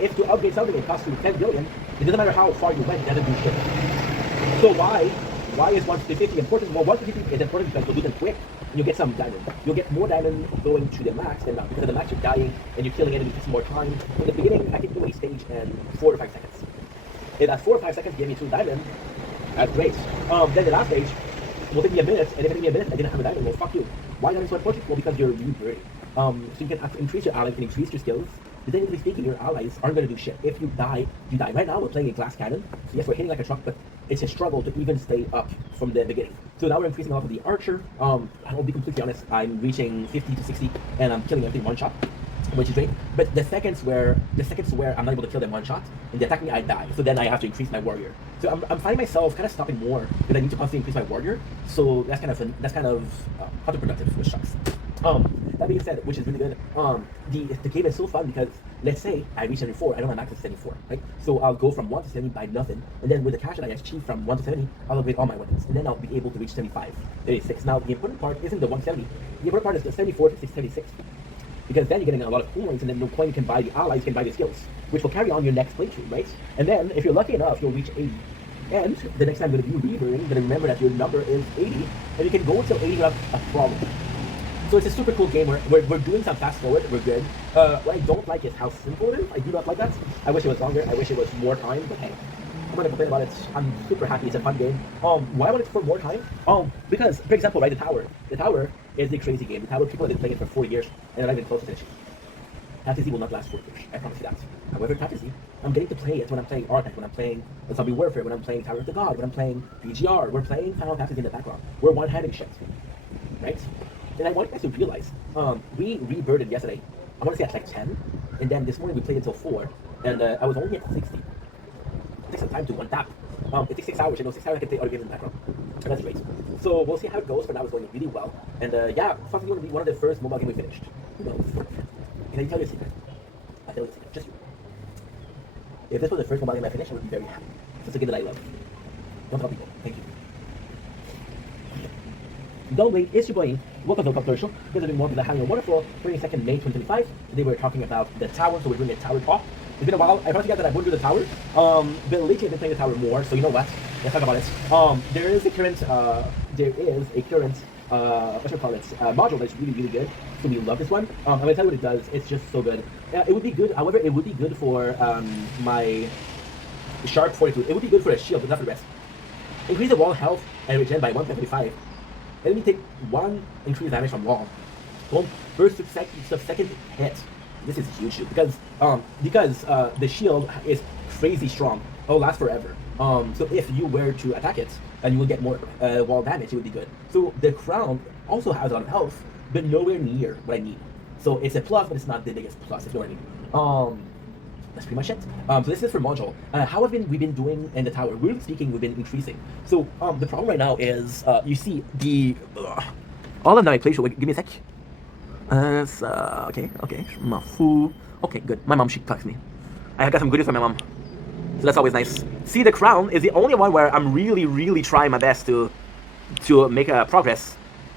If to upgrade something it costs you 10 billion, it doesn't matter how far you went, it doesn't do shit. So why is 1 to 50 important? Well, 1 to 50 is important because you'll do them quick, and you'll get some diamond. You'll get more diamond going to the max than not, because of the max you're dying, and you're killing enemies, takes more time. In the beginning, I can do a stage in 4 to 5 seconds. If that 4 or 5 seconds gave me 2 diamond, that's great. Then the last stage will take me a minute, and if it took me a minute, I didn't have a diamond, well, fuck you. Why diamond so important? Well, because you're really great. So you can increase your allies, you can increase your skills, but technically speaking, your allies aren't going to do shit. If you die, you die. Right now, we're playing a glass cannon, so yes, we're hitting like a truck, but it's a struggle to even stay up from the beginning. So now we're increasing off of the archer. I'll be completely honest, I'm reaching 50 to 60, and I'm killing everything one shot, which is great. But the seconds where I'm not able to kill them one shot, and they attack me, I die. So then I have to increase my warrior. So I'm finding myself kind of stopping more, because I need to constantly increase my warrior. So that's kind of counterproductive, which sucks. that being said, which is really good, the game is so fun because let's say I reach 74, I don't have access to 74, right? So I'll go from 1 to 70 by nothing, and then with the cash that I achieve from 1 to 70, I'll upgrade all my weapons, and then I'll be able to reach 75, 36. Now the important part isn't the 170, the important part is the 74 to 76. Because then you're getting a lot of coins, and then no coin you can buy the allies, you can buy the skills, which will carry on your next playthrough, right? And then, if you're lucky enough, you'll reach 80. And the next time you're going to do Reavering, you're going to remember that your number is 80, and you can go until 80 without a problem. So it's a super cool game. We're doing some fast forward, we're good. What I don't like is how simple it is. I do not like that. I wish it was longer, I wish it was more time, but hey. I'm gonna complain about it. I'm super happy. It's a fun game. Why I want it for more time? Because, for example, right, the tower. The tower is the crazy game. The tower, people have been playing it for 4 years, and they're not even close to finishing. Tactics will not last 4 years. I promise you that. However, Tactics, I'm getting to play it when I'm playing Archive, when I'm playing Zombie Warfare, when I'm playing Tower of the God, when I'm playing BGR. We're playing Final Tactics in the background. We're one-handing shit, right? And I want you guys to realize, we rebirded yesterday. I want to say at like 10, and then this morning we played until 4, and I was only at 60. It takes some time to one tap. It takes 6 hours, 6 hours I can play other games in the background. And that's great. So we'll see how it goes, but now it's going really well. And yeah, it's probably going to be one of the first mobile games we finished. Who knows? Can I tell you a secret? I'll tell you a secret, just you. If this was the first mobile game I finished, I would be very happy. It's a game that I love. Don't tell people. Thank you. Don't wait, it's your boy. Welcome to the Club Show. This is doing more of the having a wonderful 22nd May 2025. Today we're talking about the tower, so we're doing a tower talk. It's been a while. I promised you guys that I wouldn't do the tower. But lately I've been playing the tower more, so you know what? Let's talk about it. There is a current what should I call it? Module that's really, really good. So we love this one. I'm gonna tell you what it does. It's just so good. It would be good. However, it would be good for my Sharp Fortitude. It would be good for a shield, but not for the rest. Increase the wall health and regen by 1.25. Enemy take 1 increased damage from wall. Boom. First second hit. This is huge because the shield is crazy strong. It'll last forever. So if you were to attack it and you will get more wall damage, it would be good. So the crown also has a lot of health, but nowhere near what I need. So it's a plus, but it's not the biggest plus, if you know what I mean. That's pretty much it. So this is for module. How have we been doing in the tower? Really speaking, we've been increasing. So the problem right now is you see the all of them I play. Give me a sec. Okay. Mafu. Okay, good. My mom, she talks to me. I got some goodies from my mom, so that's always nice. See, the crown is the only one where I'm really trying my best to make a progress,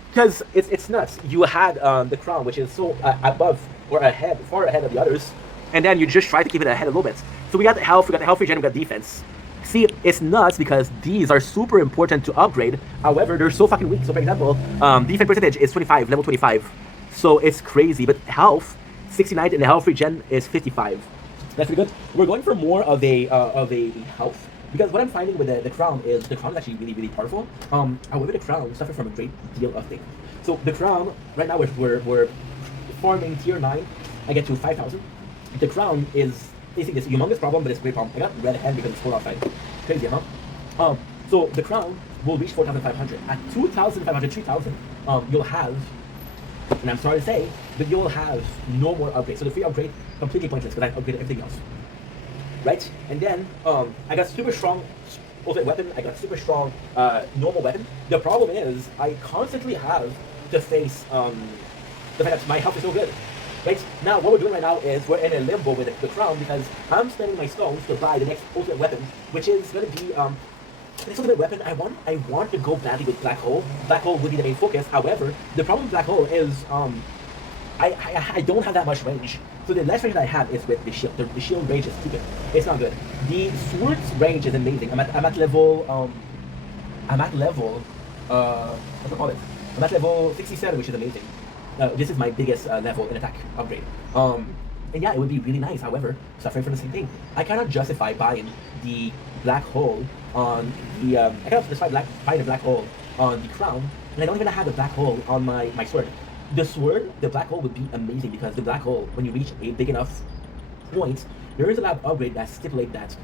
because it's nuts. You had the crown, which is so above or ahead, far ahead of the others, and then you just try to keep it ahead a little bit. So we got the health regen, we got defense. See, it's nuts because these are super important to upgrade. However, they're so fucking weak. So for example, defense percentage is 25, level 25. So it's crazy, but health 69 and the health regen is 55. That's pretty good. We're going for more of a health, because what I'm finding with the crown is actually really powerful. However, the crown suffers from a great deal of things. So the crown right now we're farming tier 9. I get to 5,000. The crown is facing this humongous problem, but it's a great problem. I got red hand because it's full outside. Crazy, huh? So the crown will reach 4,500. At 2,500, 3,000, you'll have. And I'm sorry to say, but you'll have no more upgrades. So the free upgrade, completely pointless, because I upgraded everything else. Right? And then, I got super strong ultimate weapon, I got super strong normal weapon. The problem is, I constantly have to face the fact that my health is so good. Right? Now, what we're doing right now is we're in a limbo with the crown, because I'm spending my stones to buy the next ultimate weapon, which is going to be, this ultimate weapon, I want to go badly with Black Hole. Black Hole would be the main focus. However, the problem with Black Hole is I don't have that much range. So the last range that I have is with the shield. The shield range is stupid. It's not good. The sword's range is amazing. I'm at level what's it called? I'm at level 67, which is amazing. This is my biggest level in attack upgrade. And yeah, it would be really nice. However, suffering from the same thing. I cannot justify buying the Black Hole on the I cannot justify buying the Black Hole on the crown, and I don't even have the Black Hole on my sword. The sword, the Black Hole would be amazing, because the Black Hole, when you reach a big enough point, there is a lot of upgrade that stipulate that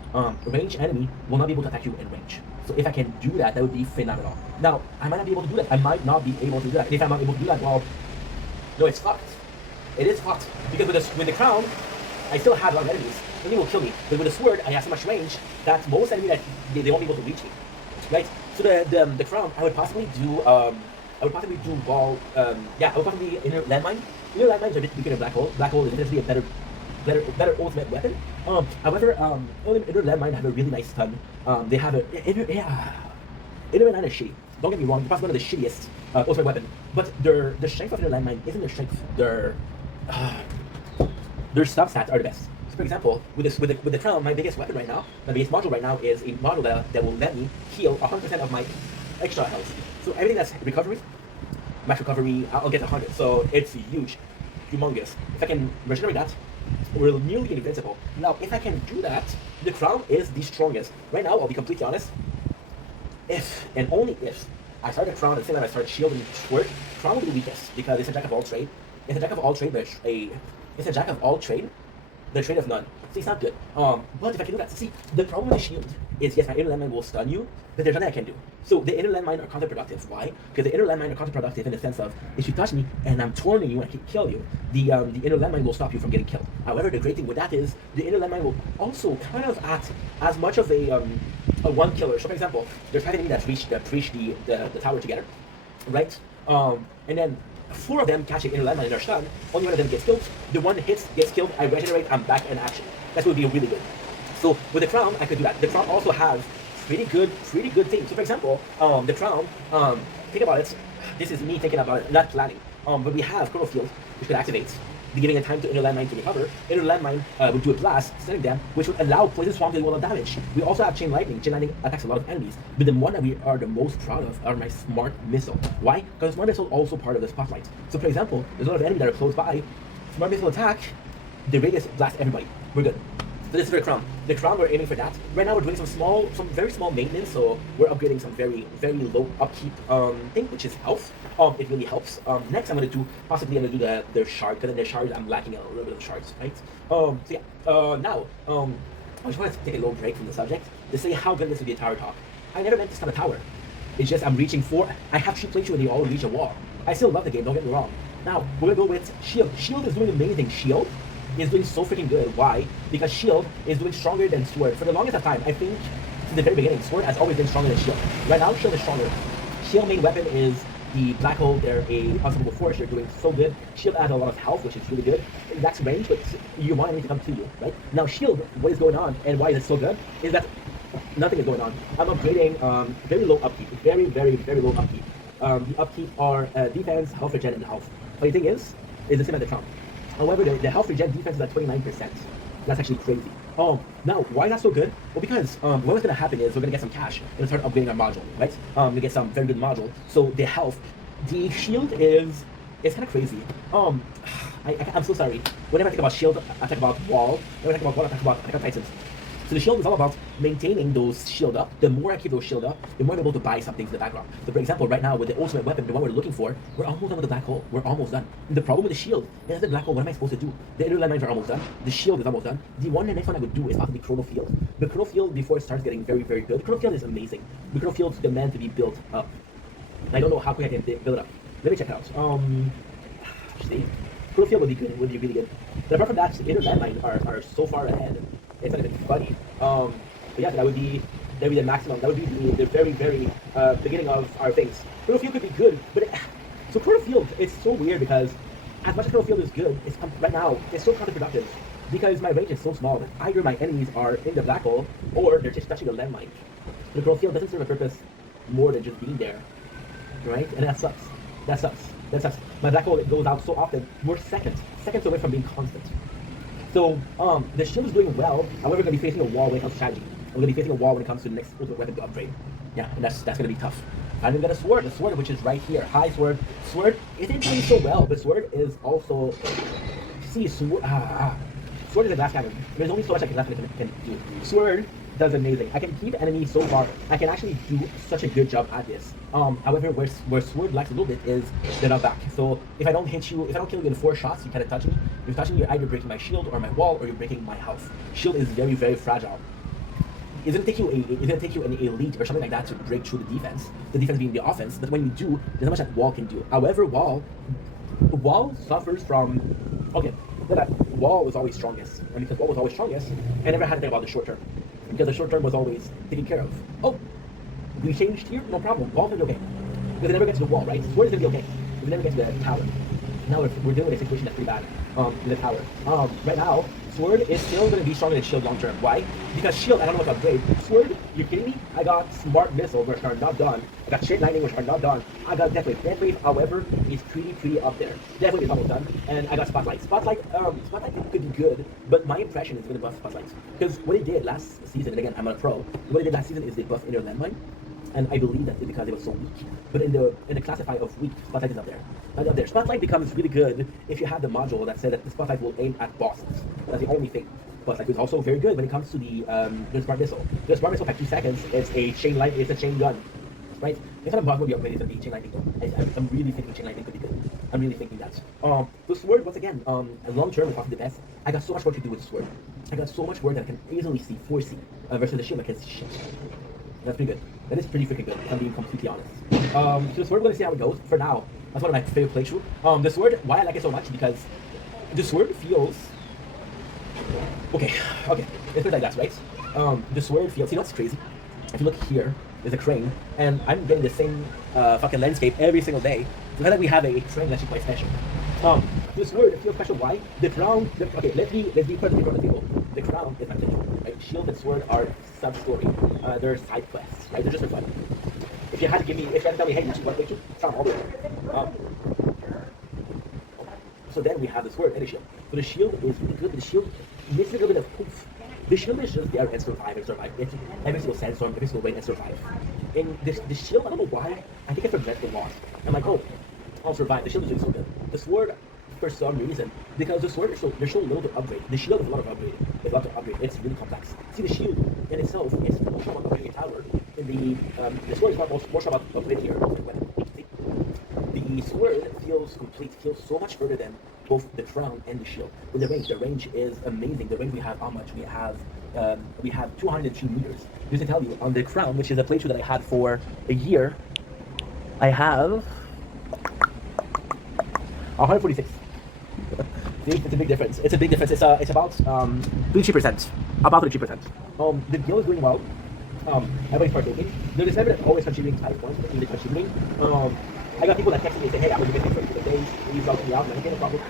range enemy will not be able to attack you in range. So if I can do that, that would be phenomenal. Now, I might not be able to do that. I might not be able to do that. And if I'm not able to do that, well, no, it's fucked. It is fucked. Because with the crown, I still have a lot of enemies. Enemy will kill me. But with the sword, I have so much range that most enemies, that they won't be able to reach me. Right? So the crown, I would possibly do wall, I would possibly inner landmine, Inner landmines are just weaker than black hole. Black hole is essentially a better ultimate weapon. However, inner landmine have a really nice stun. They have a inner landmine is shitty. Don't get me wrong, it's one of the shittiest ultimate weapon. But the strength of inner landmine isn't their strength. Their sub stats are the best. So for example, with the crown, my biggest weapon right now, my biggest module right now is a module that will let me heal 100% of my extra health. So everything that's recovery, max recovery, I'll get 100. So it's huge, humongous. If I can regenerate that, we're nearly invincible. Now, if I can do that, the crown is the strongest. Right now, I'll be completely honest. If and only if I start a crown and the same time I start shield and sword, crown will be the weakest because it's a jack of all trade. It's a jack of all trade, but it's a jack of all trade, the trade of none. See, it's not good. But if I can do that, see, the problem with the shield is yes, my inner landmine will stun you, but there's nothing I can do. So the inner landmine are counterproductive. Why? Because the inner landmine are counterproductive in the sense of if you touch me and I'm torning you and I can kill you, the inner landmine will stop you from getting killed. However, the great thing with that is the inner landmine will also kind of act as much of a one killer. So for example, there's 5 enemies that breach the tower together, right? And then 4 of them catch an inner landmine in their stun. Only one of them gets killed. The one hits, gets killed. I regenerate. I'm back in action. That would be really good. So with the crown, I could do that. The crown also has pretty good things. So for example, the crown. Think about it. This is me thinking about it, not planning. But we have Chrono Field, which could activate, giving a time to inner landmine to recover. Inner landmine would do a blast, stunning them, which would allow Poison Swarm to do a lot of damage. We also have Chain Lightning. Chain Lightning attacks a lot of enemies, but the one that we are the most proud of are my Smart Missile. Why? Because Smart Missile is also part of the spotlight. So for example, there's a lot of enemies that are close by. Smart Missile attack, the radius blasts everybody. We're good. So this is the crown. The crown, we're aiming for that. Right now we're doing some very small maintenance, so we're upgrading some very low upkeep thing, which is health. It really helps. Next I'm gonna do the shard, because in the shard I'm lacking a little bit of shards, right? So yeah. Now I just want to take a little break from the subject to say how good this would be a tower talk. I never meant to start a tower. It's just I'm reaching for. I have to play you and they all reach a wall. I still love the game. Don't get me wrong. Now we're gonna go with shield. Shield is doing amazing. Shield is doing so freaking good. Why? Because shield is doing stronger than sword. For the longest of time, I think since the very beginning, sword has always been stronger than shield. Right now, shield is stronger. Shield main weapon is the black hole. They're a unstoppable force. They're doing so good. Shield adds a lot of health, which is really good. That's range, but you want me to come to you, right? Now shield, what is going on and why is it so good? Is that nothing is going on. I'm upgrading very low upkeep, very low upkeep. The upkeep are defense, health regen, and health. But the thing is the same as the crown. However, the health regen defense is at 29%. That's actually crazy. Now, why is that so good? Well, because what's going to happen is we're going to get some cash and start upgrading our module, right? We get some very good module. So the health, the shield it's kind of crazy. I'm so sorry. Whenever I think about shield, I talk about wall. Whenever I think about wall, I talk about Attack on Titans. So the shield is all about maintaining those shield up. The more I keep those shield up, the more I'm able to buy some things in the background. So for example, right now with the ultimate weapon, the one we're looking for, we're almost done with the black hole. We're almost done. And the problem with the shield is the black hole, what am I supposed to do? The inner landmines are almost done. The shield is almost done. The next one I would do is possibly Chrono Field. The Chrono Field, before it starts getting very good, Chrono Field is amazing. The Chrono Field is meant to be built up. I don't know how quick I can build it up. Let me check it out. See, Chrono Field would be good. Would be really good. But apart from that, the inner landmines are so far ahead. It's not even funny. But yeah, that would be the maximum. That would be the very beginning of our things. Chrono Field could be good, but so Chrono Field, it's so weird because as much as Chrono Field is good, it's right now it's so counterproductive because my range is so small that either my enemies are in the black hole or they're just touching the landmine. The Chrono Field doesn't serve a purpose more than just being there, right? And that sucks. That sucks. My black hole goes out so often. We're seconds away from being constant. So the shield is doing well. However, we're gonna be facing a wall when it comes to strategy. We're gonna be facing a wall when it comes to the next ultimate weapon to upgrade. Yeah, and that's gonna be tough. And then we got a sword, which is right here. High sword. Sword isn't doing so well, but sword is also sword is a glass cannon. There's only so much a glass cannon can do. Sword does amazing. I can keep enemies so far. I can actually do such a good job at this. However, where sword lacks a little bit is they're not back. So if I don't hit you, if I don't kill you in 4 shots, you kind of touch me. If you're touching me, you're either breaking my shield or my wall, or you're breaking my health. Shield is very fragile. It's gonna take you an elite or something like that to break through the defense being the offense. But when you do, there's not much that wall can do. However, wall suffers from wall was always strongest, and because wall was always strongest, I never had to think about the short term. Because the short term was always taken care of. Oh, we changed here? No problem. Wall's gonna be okay. Because it never gets to the wall, right? Sword is gonna be okay. If it never gets to the tower. Now we're dealing with a situation that's pretty bad in the tower. Right now, Sword is still going to be stronger than Shield long term. Why? Because Shield, I don't know what to upgrade. Sword, you're kidding me? I got Smart Missile, which are not done. I got Chain Lightning, which are not done. I got Death Wave. Death Wave, however, is pretty up there. Death Wave is almost done. And I got Spotlight. Spotlight could be good, but my impression is going to buff Spotlight. Because what it did last season, and again, I'm not a pro, what it did last season is they buffed Inner Landmine. And I believe that's because it was so weak. But in the classify of weak, Spotlight is up there. Up there. Spotlight becomes really good if you have the module that said that the Spotlight will aim at bosses. That's the only thing. Spotlight is also very good when it comes to the Smart Missile. The Smart Missile, for 2 seconds, it's a chain gun. Right? If I'm about to be upgraded, it's going to be Chain Lightning. I'm really thinking Chain Lightning could be good. I'm really thinking that. The Sword, once again, long term is probably the best. I got so much work to do with the Sword. I got so much work that I can easily foresee versus the Shield. I can see shit. That's pretty good. That is pretty freaking good, if I'm being completely honest. So the Sword, we're going to see how it goes. For now, that's one of my favorite playthroughs. The Sword, why I like it so much, because the Sword feels... Okay, let's put it like that, right? The Sword feels... You know what's crazy? If you look here, there's a crane, and I'm getting the same fucking landscape every single day. So now that we have a crane, that's quite special. The Sword feels special. Why? The crown... Okay, let's be perfectly on the table. The crown is my playthrough, right? Shield and Sword are sub-story. They're side quests, right? They're just for fun. If you had to tell me, hey, you should want to play crown all the way. So then we have the Sword and the Shield. So the Shield is really good, but the Shield misses a little bit of poof. The Shield is just there and survive. It's every single sandstorm, every single rain and survive. And the Shield, I don't know why, I think I forget the loss. I'm like, oh, I'll survive. The Shield is really so good. The Sword, for some reason, because the Sword there's so little to upgrade. The Shield is a lot of upgrade. There's a lot to upgrade. It's really complex. See, the Shield in itself is more about upgrading a tower. And the Sword is more about upgrading your weapon. The Sword feels complete, feels so much further than both the crown and the shield. With the range is amazing. The range we have, how much? We have 202 meters. Just to tell you, on the crown, which is a playthrough that I had for a year, I have 146. See, it's a big difference. It's a big difference. It's about 33%. About 33%. The deal is going well. Everybody's partaking. The December is always contributing 5 points, but really contributing. I got people that text me and say, hey, I'm going to get for the days, please help me out, and I think no problem.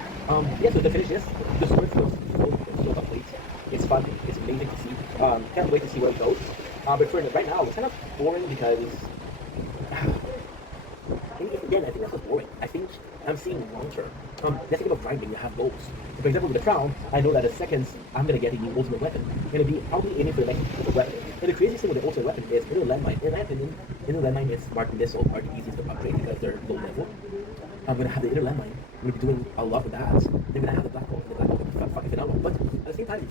Yeah, so to finish this, the Sword feels so complete. It's fun, it's amazing to see. Can't wait to see where it goes. But for right now, it's kind of boring because, again, I think that's what's boring. I think I'm seeing long term. Let's think about grinding, you have goals. So for example, with the crown, I know that the seconds I'm going to get a new ultimate weapon, I'm going to be probably aiming for the next weapon. And the craziest thing with the ultimate weapon is Inner Landmine. In my opinion, Inner Landmine and Smart Missile are the easiest to upgrade because they're low level. I'm going to have the Inner Landmine. I'm going to be doing a lot with that. I'm going to have the Black Hole. The Black Hole is fucking phenomenal. But at the same time,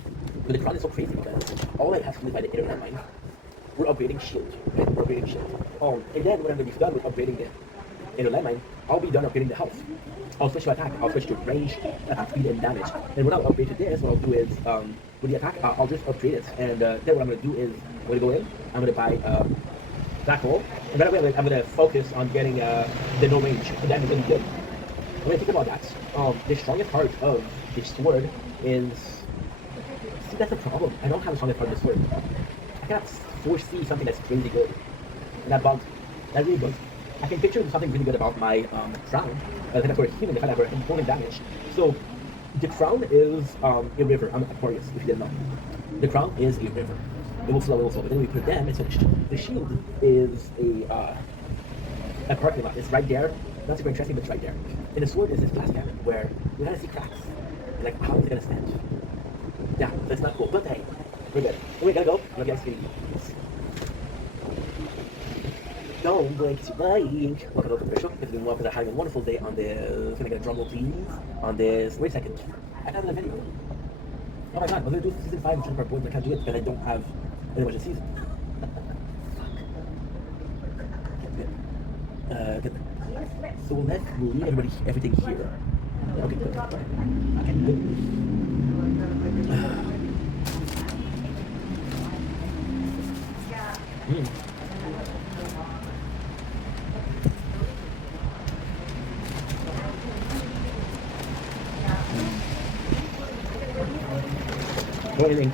with the crown is so crazy because all I have to do by the Inner Landmine, we're upgrading Shield. Right? We're upgrading Shield. And then when I'm going to be done with upgrading the Inner Landmine, I'll be done upgrading the health. I'll switch to attack, I'll switch to range, attack speed, and damage. And when I'll upgrade to this, what I'll do is, with the attack, I'll just upgrade it. And then what I'm going to do is, I'm going to go in, I'm going to buy Black Hole, and right away I'm going to focus on getting the no range. And that is really good. When I think about that, the strongest part of the Sword is, see, that's the problem. I don't have the strongest part of the Sword. I cannot foresee something that's crazy good. And that bugs me. That really bugs me. I can picture something really good about my crown. I think that's where it's healing, the fact that we're holding damage. So, the crown is a river. I'm Aquarius, if you didn't know. The crown is a river. It will flow, but then we put them, it's finished. The shield is a parking lot. It's right there. Not super interesting, but it's right there. And the sword is this glass cannon where you kind of see cracks. Like, how is it going to stand? Yeah, that's not cool. But hey, we're good. We're going to go. I'm going to get Don't break to bike. Welcome to the Bishop. If you're welcome to having a wonderful day on this. Can I get a drum roll, please? On this. Wait a second. I have another video. Oh my god, I was going to do season 5 of Jump Park Boys, but I can't do it because I don't have any much of season. Good. So let's leave everything here. Okay, good. Okay, good. What do you think?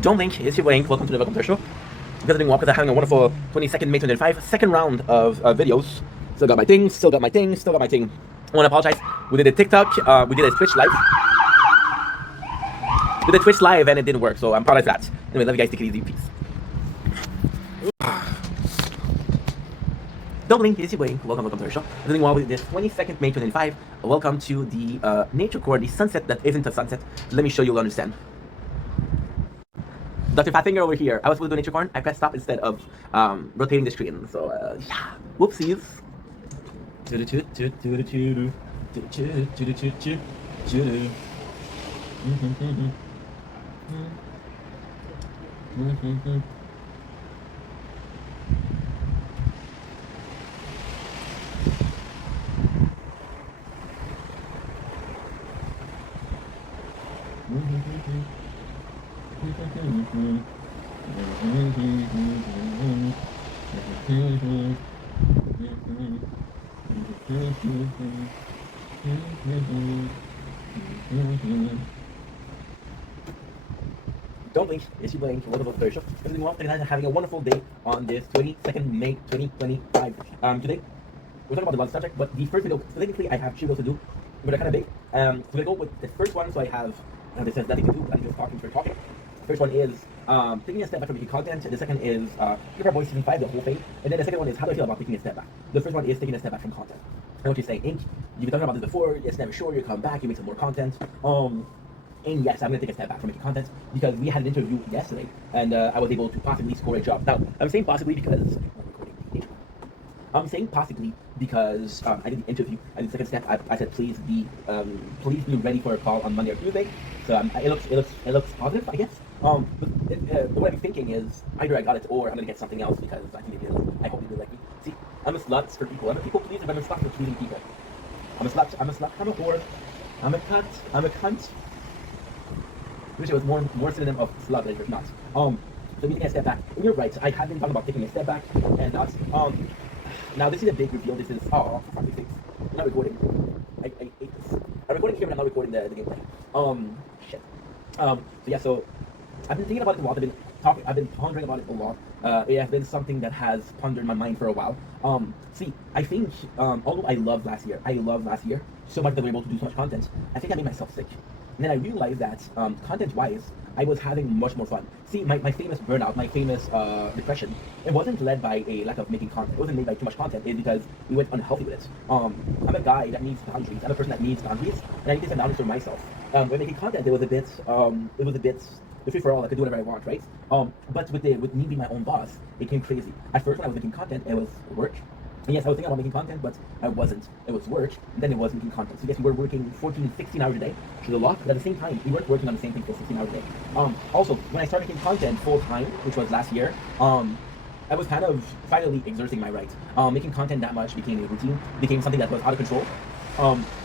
Don't blink, it's your Wayne. Welcome to the Welcome to our show. Because I'm walk, because I'm having a wonderful 22nd May 2025 second round of videos. Still got my thing, still got my thing, still got my thing. I want to apologize. We did a TikTok, we did a Twitch live. We did a Twitch live and it didn't work, so I'm proud of that. Anyway, love you guys, take it easy, peace. Don't blink, it's your Wayne. Welcome to our show. I'm doing well with this 22nd May 2025. Welcome to the nature core, the sunset that isn't a sunset. Let me show you, you'll understand. Dr. Fatfinger over here. I was supposed to do nature corn. I pressed stop instead of rotating the screen. So yeah, whoopsies. Don't blink, it's you blink, welcome to the show. Everything well, and having a wonderful day on this 22nd May 2025. Today, we're talking about the blood subject, but the first video, specifically, I have two videos to do, but they're kind of big. So we're gonna go with the first one, so I have, this has nothing to do, I think just talking for talking. First one is taking a step back from making content. The second is Give Our Boys Season 5, the whole thing. And then the second one is how do I feel about taking a step back. The first one is taking a step back from content. I know what you're saying, Ink. You've been talking about this before. It's never sure. You come back. You make some more content. And yes, I'm gonna take a step back from making content because we had an interview yesterday, and I was able to possibly score a job. Now I'm saying possibly because I did the interview. I did the second step. I said please be ready for a call on Monday or Tuesday. So it looks positive, I guess. But what I'm thinking is either I got it or I'm gonna get something else because I think I hope they like me. See, I'm a slut for people. I'm a people pleaser, but I'm a slut for pleasing people. I'm a slut. I'm a whore. I'm a cunt. I'm a cunt. I wish it was more synonym of slut, but it's not. So taking a step back. And you're right. I have been talking about taking a step back and not. Now this is a big reveal. This is for fuck's sakes. I'm not recording. I hate this. I'm recording here, but I'm not recording the gameplay. Shit. So yeah. So I've been thinking about it a lot. I've been pondering about it a lot. It has been something that has pondered my mind for a while. See, I think although I loved last year so much that we were able to do so much content. I think I made myself sick. And then I realized that content-wise, I was having much more fun. See, my famous burnout, my famous depression, it wasn't led by a lack of making content. It wasn't made by too much content. It's because we went unhealthy with it. I'm a guy that needs boundaries. I'm a person that needs boundaries, and I need to set boundaries for myself. When making content, it was a bit the free for all. I could do whatever I want, right? But with me being my own boss, it came crazy. At first, when I was making content, it was work. And yes, I was thinking about making content, but I wasn't. It was work, and then it was making content. So yes, we were working 14, 16 hours a day, which is a lot, but at the same time, we weren't working on the same thing for 16 hours a day. Also, when I started making content full time, which was last year, I was kind of finally exerting my right. Making content that much became a routine, became something that was out of control.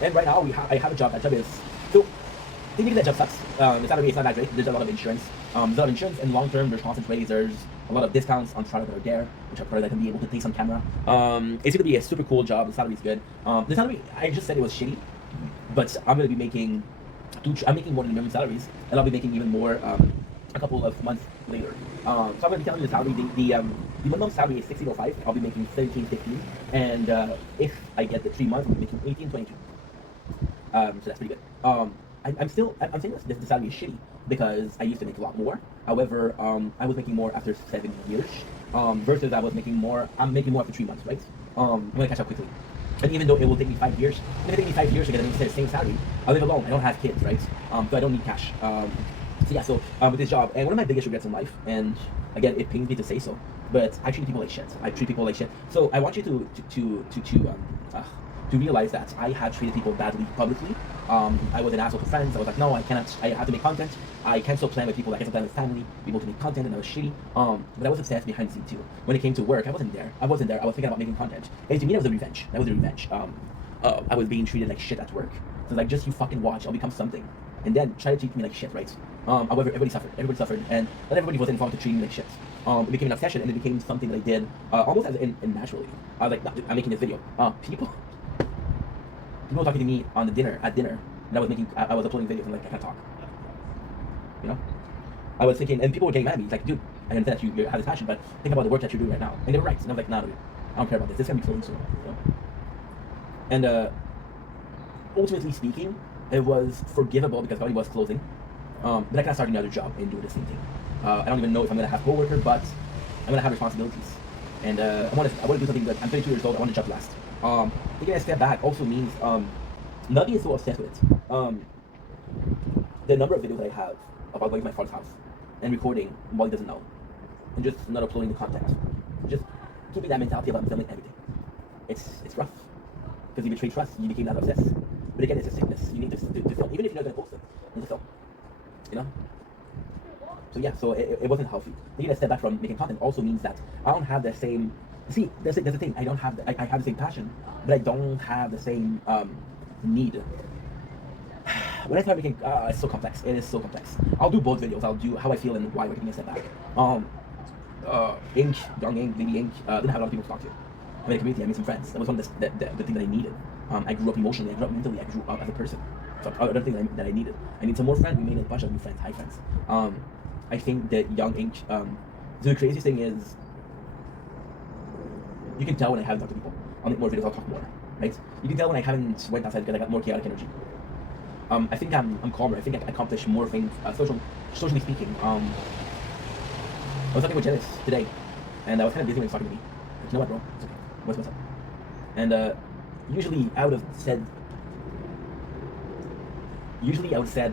And right now, I have a job. That job is so technically that job sucks. The salary is not that great. There's a lot of insurance. There's a lot of insurance, and long term there's constant raise. There's a lot of discounts on products that are there, which are products that can be able to taste on camera. It's gonna be a super cool job. The salary is good. The salary, I just said it was shitty, but I'm gonna be making, I'm making more than minimum salaries, and I'll be making even more a couple of months later. So I'm gonna be telling you the salary. The minimum salary is 16.05. I'll be making 17.15, and if I get the 3 months, I'll be making 18.22. So that's pretty good. I'm saying this the salary is shitty because I used to make a lot more. However, I was making more after 7 years, versus I'm making more after 3 months, right? I'm gonna catch up quickly. And even though it will take me 5 years, if it takes me 5 years to get the same salary, I live alone. I don't have kids, right? So I don't need cash. So yeah, so with this job, and one of my biggest regrets in life, and again, it pains me to say so, but I treat people like shit. I treat people like shit. So I want you to realize that I had treated people badly publicly. I was an asshole to friends. I was like, no, I cannot. I have to make content. I can't still plan with people. I can't still plan with family. People to make content, and I was shitty. But I was obsessed behind the scene too. When it came to work, I wasn't there. I was thinking about making content. And to me, that was a revenge. That was a revenge. I was being treated like shit at work. So like, just you fucking watch. I'll become something, and then try to treat me like shit, right? However, everybody suffered, and not everybody was involved to treat me like shit. It became an obsession, and it became something that I did almost as in naturally. I was like, no, I'm making this video. People were talking to me at dinner, and I was uploading videos, and like, I can't talk. You know? I was thinking, and people were getting mad at me. It's like, dude, I understand that you have this passion, but think about the work that you're doing right now. And they were right. And I was like, nah, dude, I don't care about this. This is gonna be closing soon. You know? And ultimately speaking, it was forgivable because Gaudi was closing. But I can start another job and do the same thing. I don't even know if I'm gonna have co-worker, but I'm gonna have responsibilities. And I want to do something good. I'm 32 years old. I want to job last. Taking a step back also means not being so obsessed with it. The number of videos I have about going to my father's house and recording while he doesn't know, and just not uploading the content, just keeping that mentality about filming everything. It's rough because you betray trust. You became that obsessed. But again, it's a sickness. You need to film, even if you're not gonna post it. You need to film. You know. So yeah, so it wasn't healthy. Taking a step back from making content also means that I don't have the same. See, that's the thing. I don't have. I have the same passion, but I don't have the same need. When I start making, it's so complex. It is so complex. I'll do both videos. I'll do how I feel and why we're taking a step back. Ink, Young Ink, Baby Ink, didn't have a lot of people to talk to. I made a community. I made some friends. That was one of the thing that I needed. I grew up emotionally. I grew up mentally. I grew up as a person. So other thing that I needed. I need some more friends. We made a bunch of new friends. Hi friends. I think that Young Ink. The craziest thing is, you can tell when I haven't talked to people. I'll make more videos. I'll talk more. Right? You can tell when I haven't went outside because I got more chaotic energy. I think I'm calmer. I think I accomplished more things, socially speaking. I was talking with Janice today, and I was kind of busy when he was talking to me. But you know what, bro? It's okay. What's up? And usually I would have said,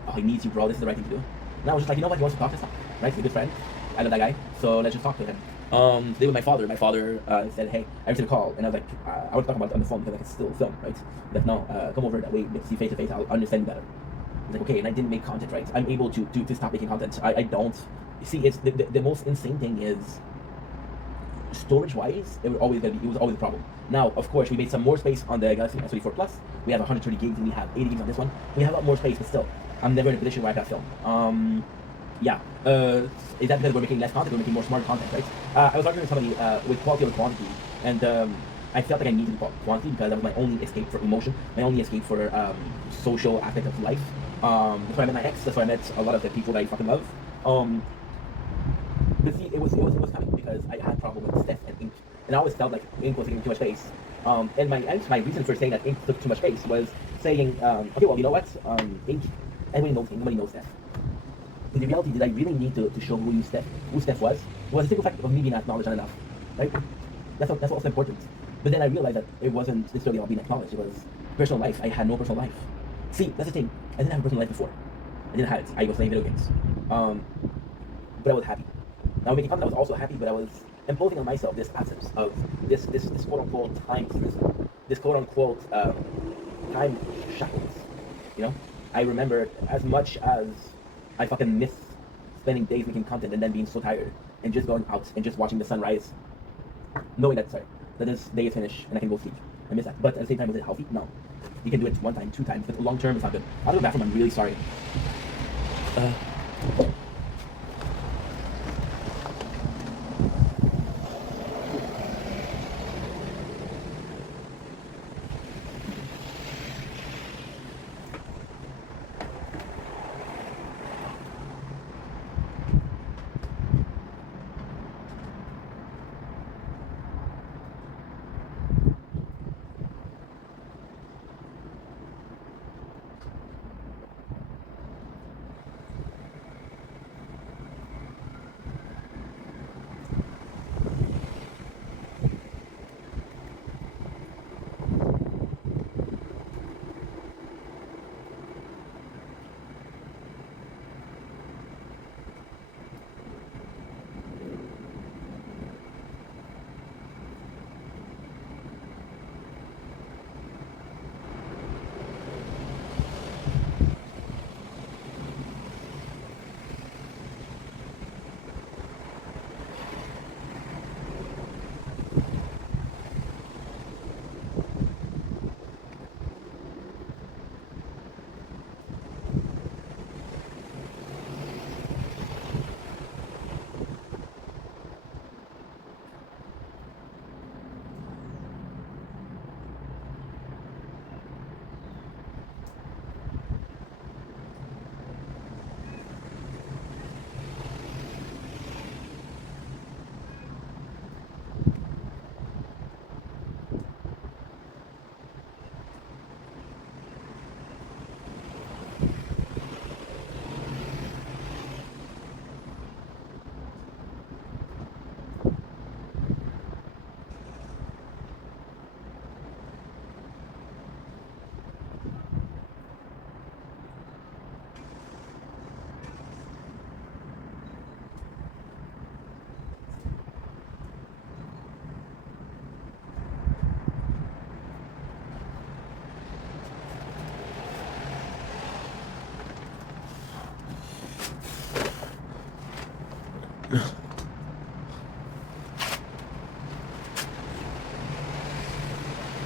oh, he needs you, bro. This is the right thing to do. And I was just like, you know what? He wants to talk to us, right? He's a good friend. I know that guy, so let's just talk to him. Today with my father. My father said, hey, I received a call, and I was like, I want to talk about it on the phone because I can still film, right? He's like, no, come over that way, let's see face to face, I'll understand you better. He's like, okay, and I didn't make content, right? I'm able to stop making content. I don't. See, it's the most insane thing is, storage-wise, it was always a problem. Now, of course, we made some more space on the Galaxy S24 Plus. We have 130 gigs, and we have 80 gigs on this one. We have a lot more space, but still, I'm never in a position where I can film. Yeah. Is that because we're making less content? We're making more smart content, right? I was arguing with somebody with quality over quantity, and I felt like I needed quantity because that was my only escape for emotion, my only escape for social aspect of life. That's why I met my ex. That's why I met a lot of the people that I fucking love. But see, it was coming because I had a problem with Steph and Ink, and I always felt like Ink was taking too much space. And my reason for saying that Ink took too much space was saying, okay, well, you know what? Ink, everybody knows Ink, nobody knows Steph. In the reality, did I really need to show who Steph was? It was a simple fact of me being acknowledged enough, right? That's also important. But then I realized that it wasn't necessarily all being acknowledged. It was personal life. I had no personal life. See, that's the thing. I didn't have a personal life before. I didn't have it. I was playing video games. But I was happy. Now making content, I was also happy, but I was imposing on myself this absence of this quote unquote time freedom, this quote unquote time shackles. You know, I remember as much as I fucking miss spending days making content and then being so tired and just going out and just watching the sunrise, knowing that this day is finished and I can go sleep. I miss that. But at the same time, was it healthy? No. You can do it 1 time, 2 times, but long term it's not good. I'll go to the bathroom. I'm really sorry.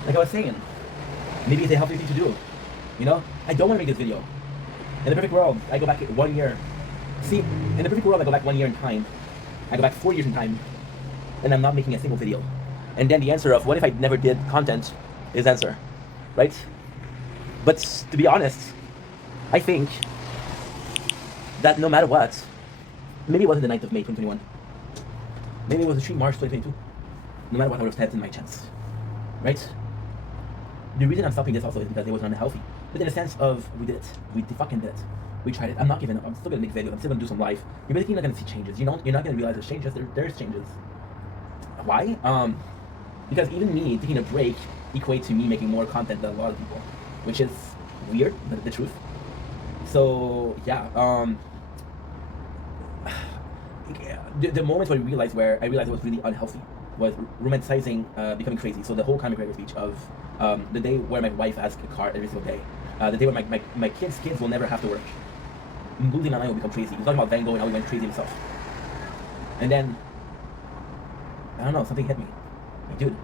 Like I was saying, maybe it's a healthy thing to do. You know, I don't want to make this video. In the perfect world, I go back 1 year. See, in the perfect world, I go back 1 year in time. I go back 4 years in time, and I'm not making a single video. And then the answer of what if I never did content is answer, right? But to be honest, I think that no matter what, maybe it wasn't the 9th of May 2021. Maybe it was the 3 March 2022. No matter what, I would have had in my chance, right? The reason I'm stopping this also is because it was unhealthy. But in the sense of, we did it. We fucking did it. We tried it. I'm not giving up. I'm still gonna make videos. I'm still gonna do some live. You're basically not gonna see changes. You know, you're not gonna realize there's changes. There's changes. Why? Because even me taking a break equates to me making more content than a lot of people, which is weird, but the truth. So yeah, the moment where I realized it was really unhealthy was romanticizing becoming crazy. So the whole Conor McGregor speech of the day where my wife has a car every single day, the day where my kids will never have to work. Losing my mind will become crazy. He's talking about Van Gogh and how he went crazy himself. And then, I don't know, something hit me. Like, dude,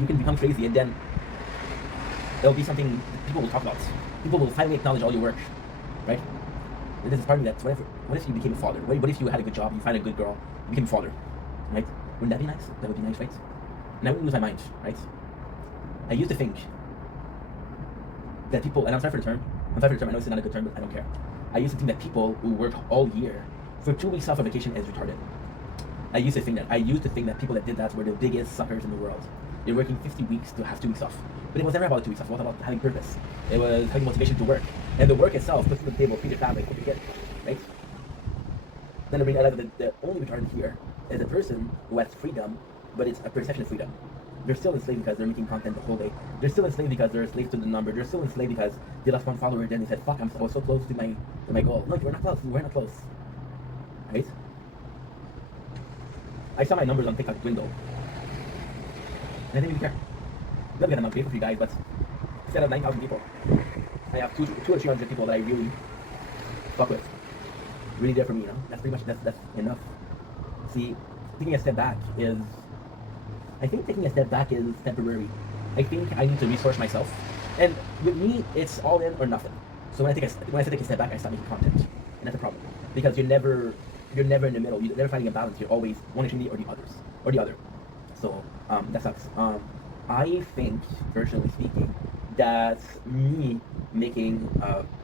you can become crazy and then it'll be something people will talk about. People will finally acknowledge all your work, right? This is part of me that's what if you became a father? What if you had a good job, you find a good girl, you became a father, right? Wouldn't that be nice? That would be nice, right? And I wouldn't lose my mind, right? I used to think that people, and I'm sorry for the term, I know it's not a good term, but I don't care. I used to think that people who work all year for 2 weeks off of vacation is retarded. I used to think that people that did that were the biggest suckers in the world. They're working 50 weeks to have 2 weeks off. But it was never about 2 weeks off. It was about having purpose. It was having motivation to work. And the work itself puts you on the table, feed your family, put your kid, right? Then I realized that the only retarded here is a person who has freedom, but it's a perception of freedom. They're still enslaved because they're making content the whole day. They're still enslaved because they're enslaved to the number. They're still enslaved because they lost 1 follower, then they said, fuck, I was so close to my goal. No, you were not close. You were not close. Right? I saw my numbers on TikTok dwindle. And I didn't even care. Not because I'm not grateful for you guys, but instead of 9,000 people, I have 200 or 300 people that I really fuck with. Really there for me, you know? That's pretty much, that's enough. See, taking a step back is temporary. I think I need to resource myself. And with me, it's all in or nothing. So when I take a step back, I start making content, and that's a problem because you're never in the middle. You're never finding a balance. You're always one extremely or the other. So that sucks. I think, personally speaking, that me making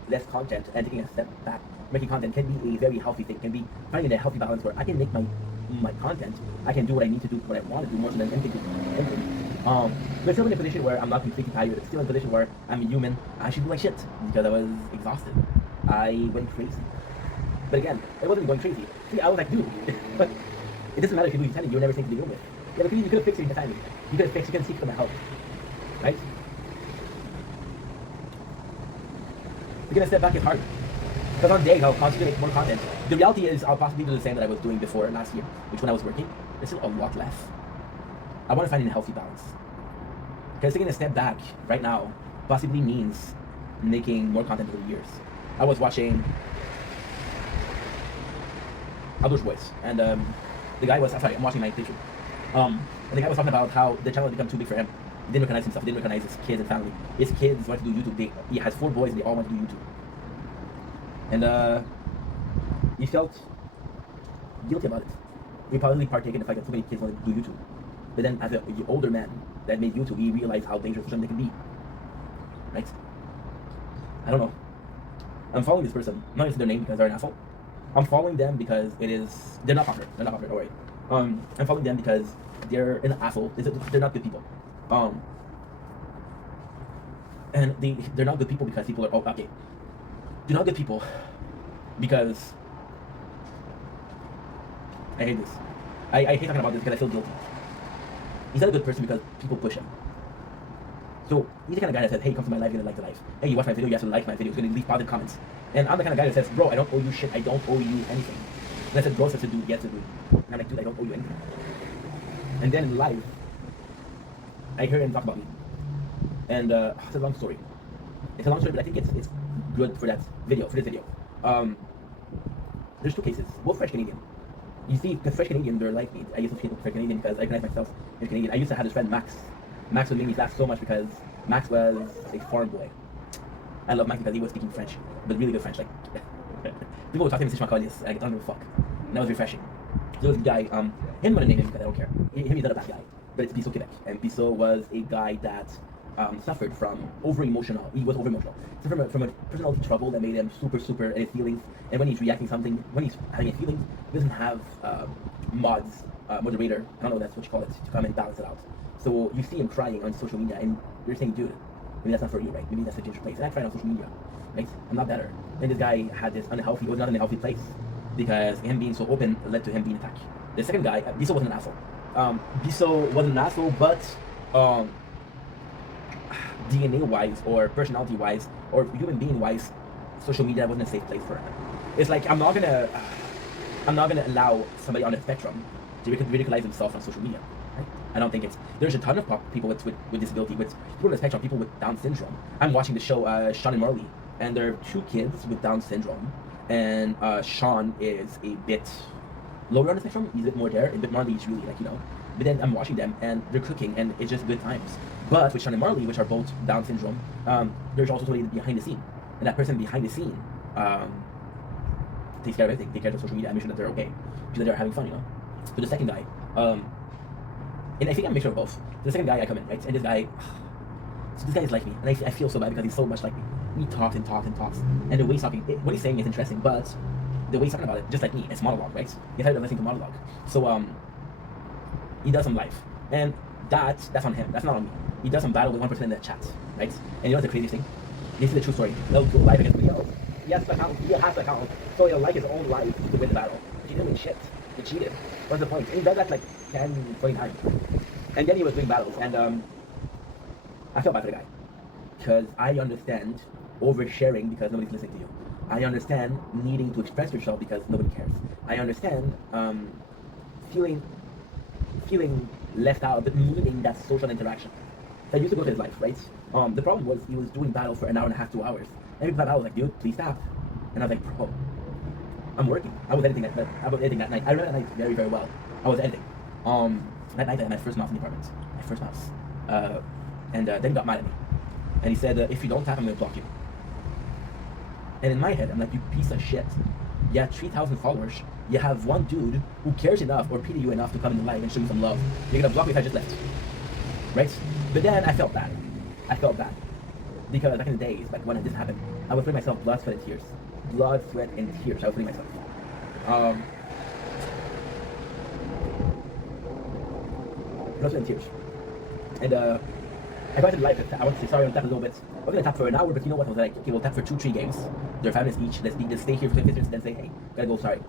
less content and taking a step back, making content can be a very healthy thing. Can be finding a healthy balance where I can make my content. I can do what I need to do, what I want to do, more so than anything. But still in a position where I'm not completely tired. Still in a position where I'm human. I should do like shit because I was exhausted. I went crazy. But again, it wasn't going crazy. See, I was like, dude, but it doesn't matter if you lose your sanity. You're never safe to begin with. Yeah, but you could have fixed your sanity. You could have fixed. You can seek some help, right? Taking a step back is hard. Because on days I'll constantly make more content. The reality is I'll possibly do the same that I was doing before last year, which when I was working, there's still a lot less. I want to find a healthy balance. Because taking a step back right now possibly means making more content over the years. I was watching Outdoors Boys, and the guy was, sorry, I'm watching my picture. And the guy was talking about how the channel had become too big for him. He didn't recognize himself, he didn't recognize his kids and family. His kids want to do YouTube. He has 4 boys and they all want to do YouTube. And he felt guilty about it. He probably partaken in the fact that so many kids want to do YouTube. But then as an older man that made YouTube, he realized how dangerous something can be. Right? I don't know. I'm following this person. I'm not going to say their name because they're an asshole. I'm following them because they're not popular. They're not popular, don't worry. I'm following them because they're an asshole. They're not good people. And they're not good people because people are, okay. They're not good people because I hate this. I hate talking about this because I feel guilty. He's not a good person because people push him. So he's the kind of guy that says, hey, come to my life, you're gonna like the life. Hey, you watch my video, you have to like my video, you're gonna leave positive comments. And I'm the kind of guy that says, bro, I don't owe you shit, I don't owe you anything. And I said, bro says to do, he has to do. And I'm like, dude, I don't owe you anything. And then in live, I hear him talk about me. And it's a long story. It's a long story, but I think it's good for this video. There's 2 cases, both French Canadian. You see, because French Canadian, they're like me. I used to feel French Canadian because I recognize myself as Canadian. I used to have this friend, Max. Max would make me laugh so much because Max was a foreign boy. I love Max because he was speaking French, but really good French. Like, people would talk to him in Sichmacolis. I don't give a fuck. And that was refreshing. So there was a guy, him I'm gonna name him because I don't care. Him, he's not a bad guy, but it's Bissot Quebec. And Bissot was a guy that suffered from over-emotional. He was over-emotional. Suffered from a personality trouble that made him super in his feelings. And when he's reacting something, when he's having his feelings, he doesn't have moderator, I don't know that's what you call it, to come and balance it out. So you see him crying on social media and you're saying, dude, maybe that's not for you, right? Maybe that's a dangerous place. And I cried on social media, right? I'm not better. And this guy had this he was not in a healthy place because him being so open led to him being attacked. The second guy, Bissot wasn't an asshole. Bissot wasn't an asshole, but DNA-wise or personality-wise or human being-wise, social media wasn't a safe place for him. It's like I'm not gonna allow somebody on the spectrum to ridiculize himself on social media. Right? I don't think there's a ton of people with disability, with people on the spectrum, people with Down syndrome. I'm watching the show Sean and Marley, and there are 2 kids with Down syndrome, and Sean is a bit lower on the spectrum. He's a bit more there, but Marley is really like, But then I'm watching them, and they're cooking, and it's just good times. But with Sean and Marley, which are both Down syndrome, there's also somebody behind the scene, and that person behind the scene takes care of everything, takes care of social media, and make sure that they're okay, make sure that they're having fun, So the second guy, and I think I'm a mixture of both. The second guy I come in, right, and this guy is like me, and I feel so bad because he's so much like me. He talks and talks and talks, and the way he's talking, what he's saying is interesting, but the way he's talking about it, just like me, it's monologue, right? You're tired of listening to monologue. So he does some live, and that's on him. That's not on me. He does some battle with 1% in the chat, right? And you know what's the craziest thing? This is the true story. They'll go live against somebody else. He has the account, so he'll like his own life to win the battle. He didn't win shit. He cheated. What's the point? And he does that like 10, 20 times. And then he was doing battles, and I felt bad for the guy. Because I understand oversharing because nobody's listening to you. I understand needing to express yourself because nobody cares. I understand feeling left out, but limiting that social interaction. So I used to go to his life, right? The problem was he was doing battle for an hour and a half, 2 hours. Every time I was like, dude, please stop. And I was like, bro, I'm working. I was editing that night. I remember that night very, very well. I was editing. That night I had my first mouse in the apartment. My first mouse. And then he got mad at me. And he said, if you don't tap, I'm going to block you. And in my head, I'm like, you piece of shit. You have 3,000 followers. You have one dude who cares enough or pity you enough to come in the live and show you some love. You're gonna block me if I just left, right? But then I felt bad. I felt bad because back in the days, like when this happened, I was putting myself blood, sweat, and tears. Blood, sweat, and tears. I was putting myself. Blood, sweat, and tears. And I got to the live. I want to say sorry. I'll tap a little bit. I was gonna tap for an hour, but you know what? I was like, okay, we'll tap for 2-3 games. They're 5 minutes each. Let's stay here for 15 minutes and then say, hey, gotta go. Sorry.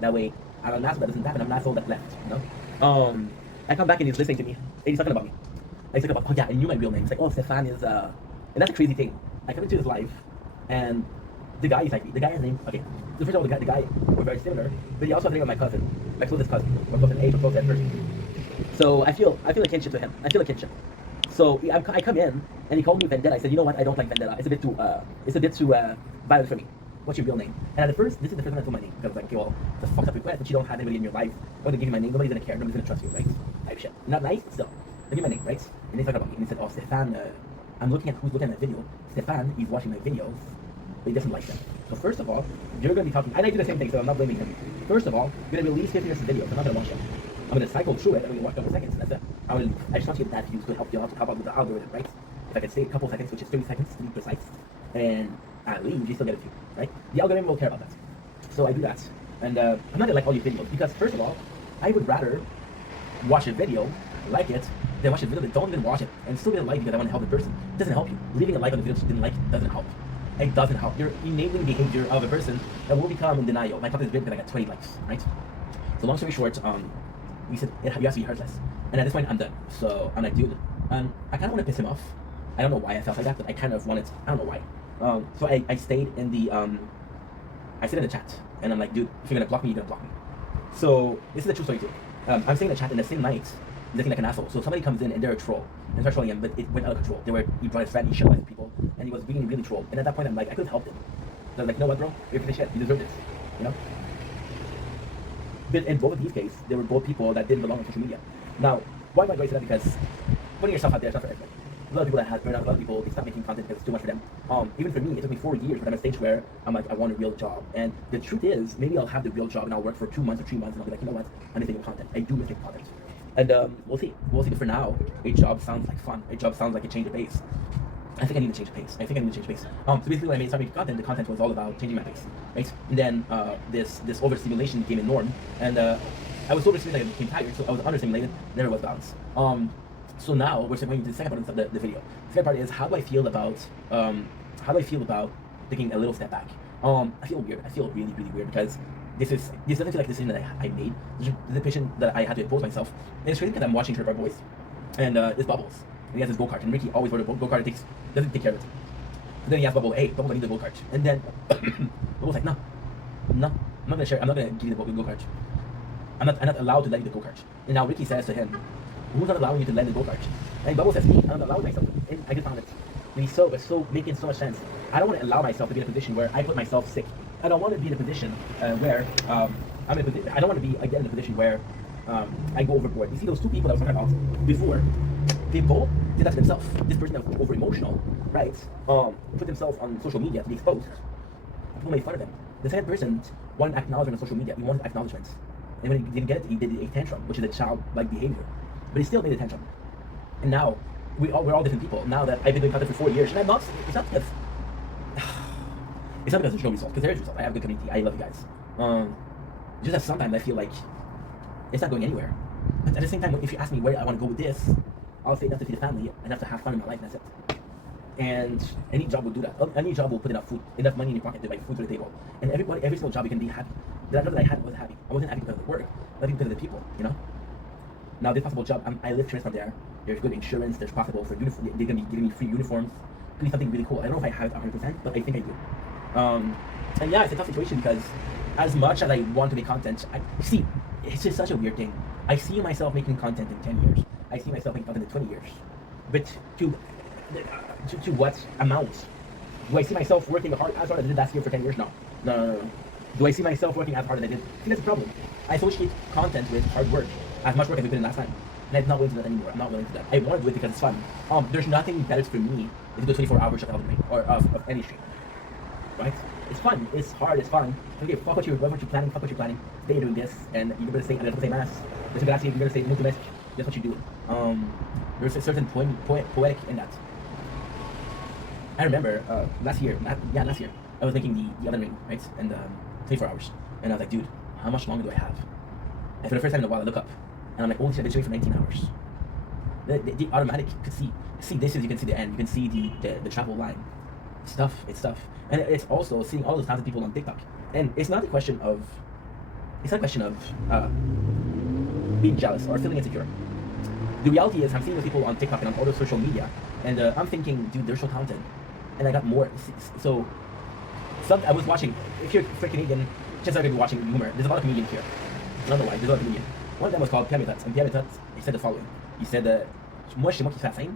That way, I'm an asshole that doesn't happen. I'm an asshole that left. You know. I come back and he's listening to me. And he's talking about me. He's talking about, oh yeah, I knew my real name. He's like, oh, Stefan is and that's a crazy thing. I come into this live, and the guy is like, the guy's name. Okay, so first of all, the guy were very similar, but he also thinking of my cousin, my closest cousin, or close in age, or close at person. So I feel a kinship to him. I feel a kinship. So I come in and he called me Vendetta. I said, you know what? I don't like Vendetta. It's a bit too violent for me. What's your real name? And at first, this is the first time I told my name because I was like, okay, well, it's a fucked up request, but you don't have anybody in your life. I'm gonna give you my name. Nobody's gonna care. Nobody's gonna trust you, right? Type shit. Not nice, still. Give me my name, right? And they talked about me. And he said, oh, Stefan. I'm looking at who's looking at my video. Stefan, he's watching my videos, but he doesn't like them. So first of all, you're gonna be talking. And I do the same thing, so I'm not blaming him. First of all, you're gonna release 50 minutes of videos. I'm not gonna watch them. I'm gonna cycle through it. I'm gonna watch a couple seconds. And that's it. I just want to get that views to help you out with the algorithm, right? If I can stay a couple seconds, which is 30 seconds to be precise, and I leave, you still get a view, right? The algorithm will care about that. So I do that. And I'm not gonna like all your videos because first of all, I would rather watch a video, like it, than watch a video that don't even watch it and still get a like because I want to help the person. It doesn't help you. Leaving a like on the video that you didn't like doesn't help. It doesn't help. You're enabling behavior of a person that will become in denial. My topic is big because I got 20 likes, right? So long story short, we said you have to be heartless. And at this point, I'm done. So I'm like, dude, I kind of want to piss him off. I don't know why I felt like that, but I kind of wanted. I don't know why. So I stayed in the I stayed in the chat, and I'm like, dude, if you're gonna block me, you're gonna block me. So this is a true story too. I'm staying in the chat, and the same night, looking like an asshole. So somebody comes in and they're a troll, and starts trolling him, but it went out of control. He brought his friend, he shot at people, and he was being really trolled. And at that point, I'm like, I could have helped him. So I was like, you know what, bro, you're a piece of shit. You deserve this, you know. But in both of these cases, they were both people that didn't belong on social media. Now, why am I going to that? Because putting yourself out there is not for everyone. A lot of people that have burnout, a lot of people, they stop making content because it's too much for them. Even for me, it took me 4 years, but I'm at a stage where I'm like, I want a real job. And the truth is, maybe I'll have the real job and I'll work for 2 months or 3 months and I'll be like, you know what, I'm making content. I do make content. And we'll see. But for now, a job sounds like fun. A job sounds like a change of pace. I think I need to change pace. So basically when I started making content, the content was all about changing my pace, right? And then this overstimulation became a norm, and I was so overstimulated I became tired, so I was understimulated, never was balanced. So now we're going to the second part of the video. The second part is how do I feel about taking a little step back. I feel weird. I feel really, really weird because this doesn't feel like a decision that I made. This is a decision that I had to impose myself. And it's crazy because I'm watching Trevor Boys, and it's Bubbles. And he has his go-kart, and Ricky always rode a go-kart and doesn't take care of it. So then he asks Bubble, hey, Bubble, I need the go-kart. And then Bubble's like, no, I'm not gonna share. I'm not gonna give you the go-kart. I'm not allowed to lend you the go-kart. And now Ricky says to him, who's not allowing you to lend the go-kart? And Bubble says, me, I'm not allowing myself. And I just found it. And it's so making so much sense. I don't want to allow myself to be in a position where I put myself sick. I don't want to be in a position where I don't want to be again in a position where I go overboard. You see those two people that I was talking about before, they both did that to themselves. This person that was over emotional, right? Put themselves on social media to be exposed. People made fun of them. The second person wanted acknowledgement on social media. He wanted acknowledgement. And when he didn't get it, he did a tantrum, which is a childlike behavior. But he still made a tantrum. And now we're all different people. Now that I've been doing content for 4 years, and I'm not. It's not because there's no result. Because there is result. I have a good community. I love you guys. Just that sometimes I feel like it's not going anywhere. But at the same time, if you ask me where I want to go with this, I'll say enough to feed the family, enough to have fun in my life, and that's it. And any job will do that. Any job will put enough money in your pocket to buy food to the table. And every single job you can be happy. The job that I had wasn't happy. I wasn't happy because of the work, but because of the people, you know? Now this possible job, I live transfer there. There's good insurance, there's possible for uniform, they're gonna be giving me free uniforms. It's gonna be something really cool. I don't know if I have it 100%, but I think I do. And yeah, it's a tough situation because as much as I want to make content, it's just such a weird thing. I see myself making content in 10 years. I see myself making content in 20 years. But to what amount? Do I see myself working as hard as I did last year for 10 years? No. Do I see myself working as hard as I did? See, that's the problem. I associate content with hard work, as much work as we put in last time. And I'm not willing to do that anymore. I'm not willing to do that. I want to do it because it's fun. There's nothing better for me than to do 24 hours of helping me or of any stream. Right? It's fun. It's hard. It's fun. Okay, fuck what you're planning. Fuck what you're planning. Say you're doing this, and you're gonna say, I'm gonna say mass. You're gonna say multi message. That's what you do. There's a certain poetic in that. I remember last year. I was making the Elden Ring, right? And 24 hours. And I was like, dude, how much longer do I have? And for the first time in a while, I look up, and I'm like, holy shit, I've been streaming for 19 hours. The automatic could see this is, you can see the end. You can see the travel line. It's tough. And it's also seeing all those talented people on TikTok. And it's not a question of being jealous or feeling insecure. The reality is I'm seeing those people on TikTok and on other social media, and I'm thinking, dude, they're so talented. And I got more. So I was watching, if you're Canadian, just like you're watching humor, there's a lot of comedians here. I don't know why, there's a lot of comedians. One of them was called Pierre Méthode, and Pierre Méthode, he said the following. He said, moi, c'est moi qui fais la scène,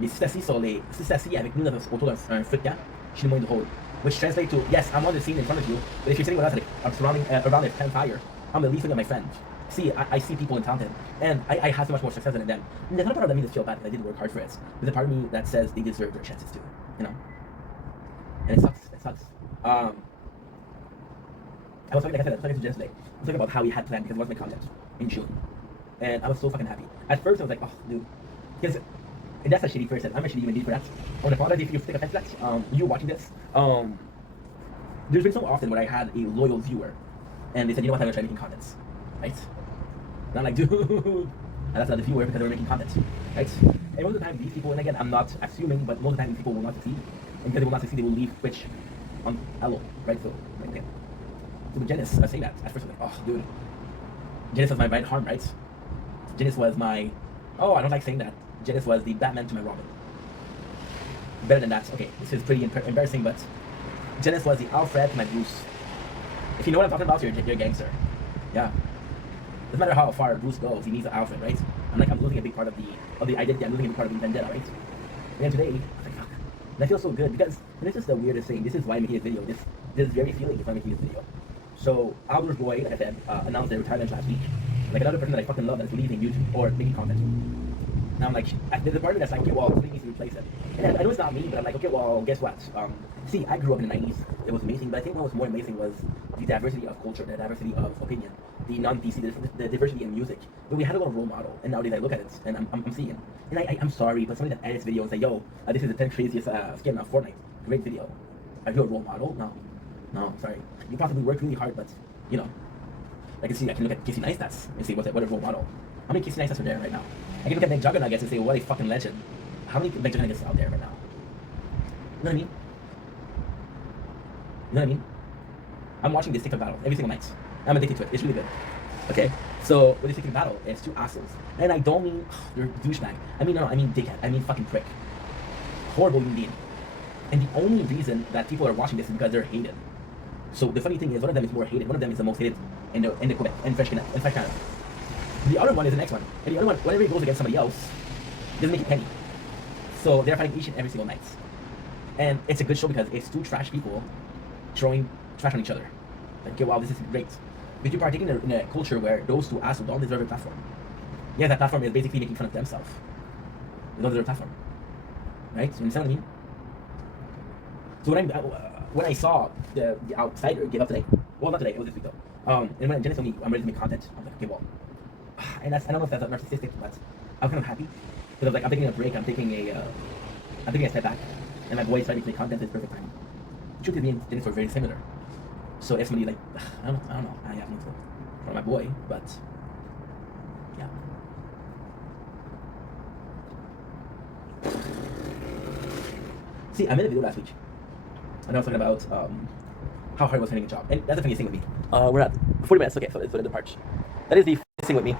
mais si c'est assis avec nous autour d'un feu de camp, je suis le moins drôle. Which translates to, yes, I'm on the scene in front of you, but if you're sitting with us around a campfire, I'm the least of my friends. See, I see people in talented, and I have so much more success than them. And there's not a part of me that feels bad because I did work hard for it. There's a part of me that says they deserve their chances too, you know? And it sucks. I was talking to Jen today. I was talking about how we had planned because it was my content in June. And I was so fucking happy. At first I was like, oh, dude. Because that's a shitty person. I'm a shitty human being for that. I want to apologize if you take offense to that. You watching this. There's been so often where I had a loyal viewer and they said, you know what, I'm going to try making contents. Right? And I'm like, dude. And that's not the viewer because they were making content. Right? And most of the time these people, and again, I'm not assuming, but most of the time these people will not succeed. And because they will not succeed, they will leave Twitch on alone. Right? So, like, okay. So Janice saying that, at first I was like, oh, dude. Janice was my right arm, right? Janice was my, I don't like saying that. Janice was the Batman to my Robin. Better than that. Okay, this is pretty embarrassing, but Janice was the Alfred to my Bruce. If you know what I'm talking about, you're a gangster. Yeah. Doesn't matter how far Bruce goes, he needs an Alfred, right? I'm losing a big part of the identity, I'm losing a big part of the vendetta, right? And today, I was like, fuck. And I feel so good because, and this is the weirdest thing, this is why I'm making this video, this very feeling is why I'm making this video. So, Aldo's Boy, like I said, announced their retirement last week. Like another person that I fucking love that's leaving YouTube or making content. And I'm like, there's a part of me that's like, okay, well, something needs to replace it. And I know it's not me, but I'm like, okay, well, guess what? See, I grew up in the 90s. It was amazing, but I think what was more amazing was the diversity of culture, the diversity of opinion, the non-PC, the diversity in music. But we had a lot of role model, and nowadays I look at it, and I'm seeing. And I'm sorry, but somebody that edits video and say, yo, this is the 10 craziest skin on Fortnite. Great video. Are you a role model? No, sorry. You possibly worked really hard, but, you know. I can look at Casey Neistat and say, what a role model. How many Casey Neistats are there right now? I can look at Meg Juggernuggets and say, what a fucking legend. How many Meg Juggernuggets out there right now? You know what I mean? I'm watching this TikTok battle every single night. I'm addicted to it. It's really good. Okay? So, with this TikTok battle, it's two assholes. And I don't mean, they're douchebag. I mean dickhead. I mean fucking prick. Horrible human being. And the only reason that people are watching this is because they're hated. So the funny thing is, one of them is more hated. One of them is the most hated in the Quebec, in French Canada. The other one is the next one. And the other one, whenever he goes against somebody else, doesn't make a penny. So they're fighting each and every single night. And it's a good show because it's two trash people throwing trash on each other. Like, okay, wow, this is great. But you're partaking in a culture where those two assholes don't deserve a platform. Yeah, that platform is basically making fun of themselves. They don't deserve a platform. Right? You understand what I mean? So when I saw the Outsider give up today, well, not today, it was this week though. And when Jenny told me I'm ready to make content, I was like, okay, well, and I don't know if that's narcissistic, but I'm kind of happy because I was like, I'm taking a break, I'm taking a step back, and my boy started to make content at the perfect time. The truth is, me and Dennis were very similar. So if somebody like, I don't know, I have no clue for my boy, but yeah. See, I made a video last week. And I was talking about how hard it was finding a job. And that's the funny thing with me. We're at 40 minutes, okay, so it's the part. That is the thing with me.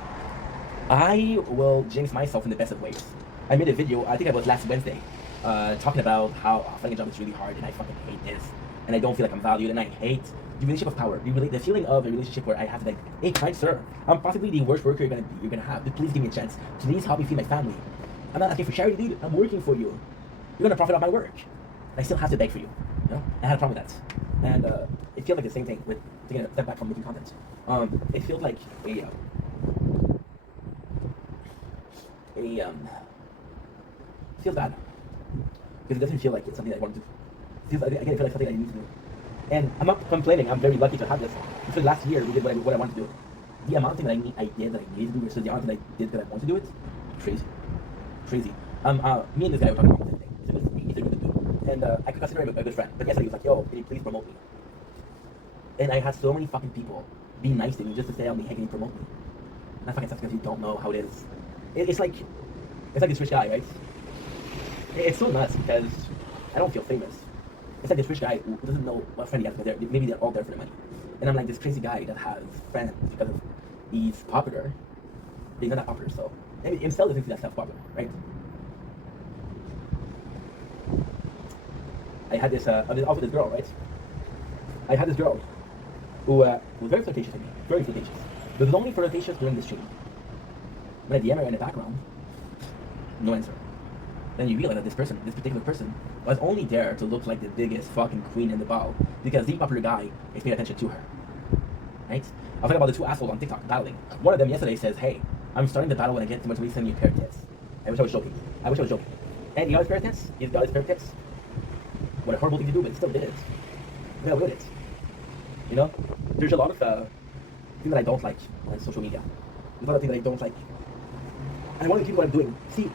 I will jinx myself in the best of ways. I made a video, I think it was last Wednesday, talking about how finding a job is really hard and I fucking hate this. And I don't feel like I'm valued and I hate the relationship of power. The feeling of a relationship where I have to like, hey, kind sir, I'm possibly the worst worker you're gonna have. Please give me a chance. Please help me feed my family. I'm not asking for charity, dude. I'm working for you. You're gonna profit off my work. I still have to beg for you. You know? I had a problem with that. And it feels like the same thing with taking a step back from making content. It feels like feels bad. Because it doesn't feel like it's something that I want to do. Again, it feels like something I need to do. And I'm not complaining. I'm very lucky to have this. Because last year we did what I wanted to do. The amount of things that I did that I needed to do versus the amount of things I did that I wanted to do it, crazy, crazy. Me and this guy were talking about this thing. He's a good dude, and I could consider him a good friend. But yesterday he was like, "Yo, can you please promote me?" And I had so many fucking people be nice to me just to say, "Hey, can you promote me?" And that fucking sucks because you don't know how it is. It's like this rich guy, right? It's so nuts because I don't feel famous. It's like this rich guy who doesn't know what friend he has, but maybe they're all there for the money. And I'm like this crazy guy that has friends because of he's popular. He's not that popular, so maybe himself doesn't see that stuff popular, right? I had this also this girl, right? I had this girl who was very flirtatious with me, very flirtatious. But it was only flirtatious during the stream. When I DM her in the background, no answer. Then you realize that this particular person, was only there to look like the biggest fucking queen in the ball because the popular guy is paying attention to her. Right? I was talking about the two assholes on TikTok battling. One of them yesterday says, "Hey, I'm starting the battle when I get too much money, send me a pair of tits." I wish I was joking. And he got his pair of tits. He's got his pair of tits. What a horrible thing to do, but he still did it. He got away with it. You know? There's a lot of things that I don't like on social media. There's a lot of things that I don't like. And I want to keep what I'm doing. See,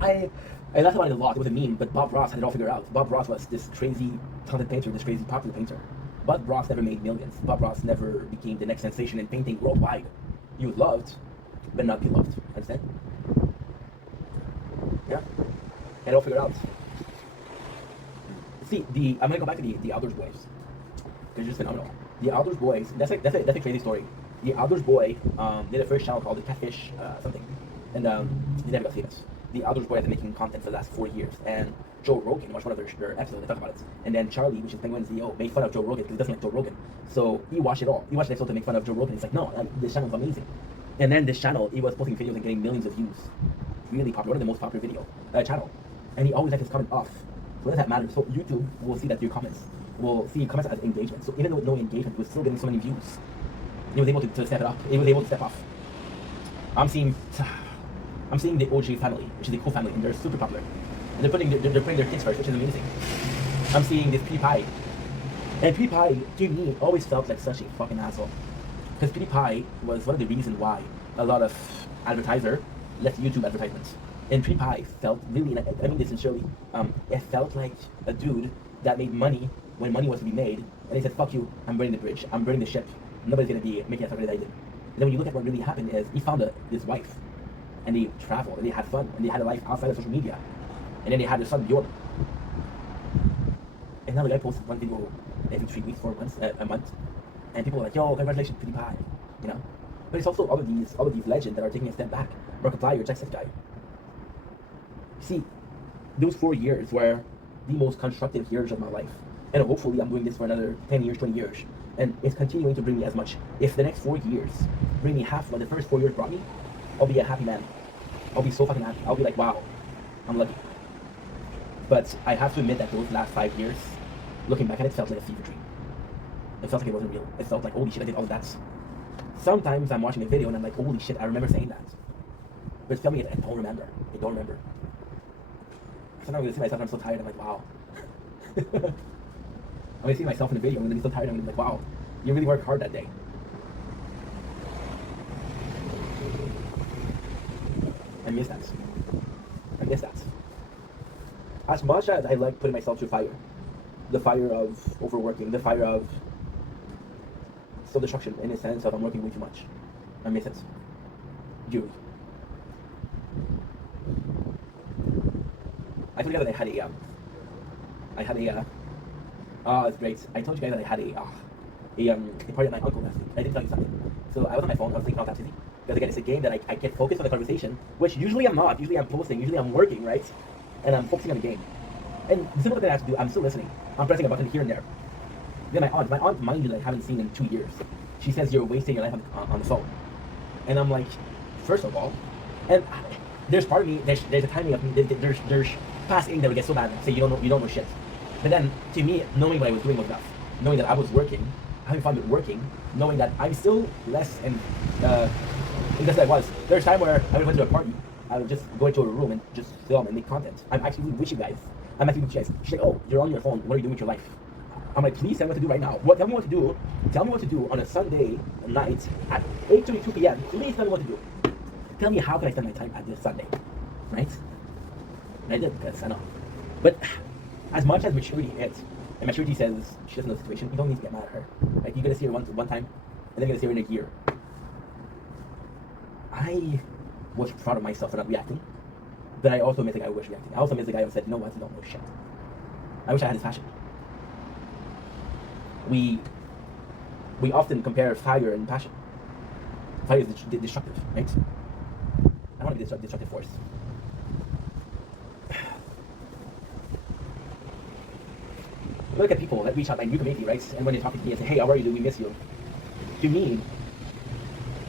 I laughed about it a lot. It was a meme, but Bob Ross had it all figured out. Bob Ross was this crazy talented painter, this crazy popular painter. But Ross never made millions. Bob Ross never became the next sensation in painting worldwide. He was loved, but not beloved. Understand? Yeah. Had it all figured out. See, I'm gonna go back to the Outdoors Boys. They're just phenomenal. The Outdoors Boys. That's a crazy story. The Outdoors Boy did a first channel called the Catfish something, and he never got famous. The Outdoors Boy has been making content for the last 4 years, and Joe Rogan watched one of their episodes. They talk about it, and then Charlie, which is Penguin's CEO, made fun of Joe Rogan because he doesn't like Joe Rogan. So he watched it all. He watched the episode to make fun of Joe Rogan. He's like, no, this channel is amazing. And then this channel, he was posting videos and getting millions of views. Really popular, one of the most popular channel. And he always left his comment off. So what does that matter? So YouTube will see that your comments will see comments as engagement. So even though no engagement, he was still getting so many views. He was able to step it up. He was able to step off. I'm seeing the OG family, which is a cool family, and they're super popular. And they're putting their kids first, which is amazing. I'm seeing this PewDiePie. And PewDiePie, to me, always felt like such a fucking asshole. Because PewDiePie was one of the reasons why a lot of advertisers left YouTube advertisements. And PewDiePie felt really, and I mean this sincerely, it felt like a dude that made money when money was to be made. And he said, fuck you, I'm burning the bridge, I'm burning the ship. Nobody's going to be making as much as I did. And then when you look at what really happened is, he found this wife. And they traveled, and they had fun, and they had a life outside of social media. And then they had their son, Bjorn. And now the guy posts one video every 3 weeks, 4 months, a month. And people are like, yo, congratulations, PewDiePie. You know? But it's also all of these legends that are taking a step back. Markiplier, Jacksepticeye. See, those 4 years were the most constructive years of my life. And hopefully I'm doing this for another 10 years, 20 years. And it's continuing to bring me as much. If the next 4 years bring me half what the first 4 years brought me, I'll be a happy man. I'll be so fucking happy. I'll be like, wow, I'm lucky. But I have to admit that those last 5 years, looking back at it, felt like a fever dream. It felt like it wasn't real. It felt like, holy shit, I did all of that. Sometimes I'm watching a video and I'm like, holy shit, I remember saying that. But tell me, I don't remember. I don't remember. Sometimes I'm gonna see myself and I'm so tired, I'm like, wow. I'm gonna see myself in the video and I'm gonna be so tired, I'm gonna be like, wow, you really worked hard that day. I miss that. I miss that. As much as I like putting myself through fire, the fire of overworking, the fire of self-destruction in the sense of I'm working way too much, I miss it. Julie. I told you guys that it's great. I told you guys that I had a party at my uncle last week. I didn't tell you something. So I was on my phone, I was thinking about Tapsy. Because again, it's a game that I get focused on the conversation, which usually I'm not. Usually I'm posting, usually I'm working, right? And I'm focusing on the game. And the simple thing I have to do, I'm still listening. I'm pressing a button here and there. Then my aunt, mind you, that I haven't seen in 2 years. She says you're wasting your life on the phone. And I'm like, first of all, and there's part of me, there's a timing of me, there's past in that would get so mad and say you don't know shit. But then to me, knowing what I was doing was enough. Knowing that I was working, having fun with working, knowing that I'm still less and than I was. There's a time where I went to a party, I would just go into a room and just film and make content. I'm actually with you guys. She's like, oh, you're on your phone, what are you doing with your life? I'm like, please tell me what to do right now. Tell me what to do. Tell me what to do on a Sunday night at 8:32 p.m. Please tell me what to do. Tell me how can I spend my time at this Sunday, right? And I did because I know. But as much as maturity is, and maturity says she doesn't know the situation, you don't need to get mad at her. Like you're gonna see her one time, and then you're gonna see her in a year. I was proud of myself for not reacting, but I also miss the guy who was reacting. I also miss the guy who said, you know what, you don't know shit. I wish I had his passion. We often compare fire and passion. Fire is destructive, right? I want to be a destructive force. Look at people that reach out, like you community, right? And when they're talking to me and say, hey, how are you? We miss you. To me,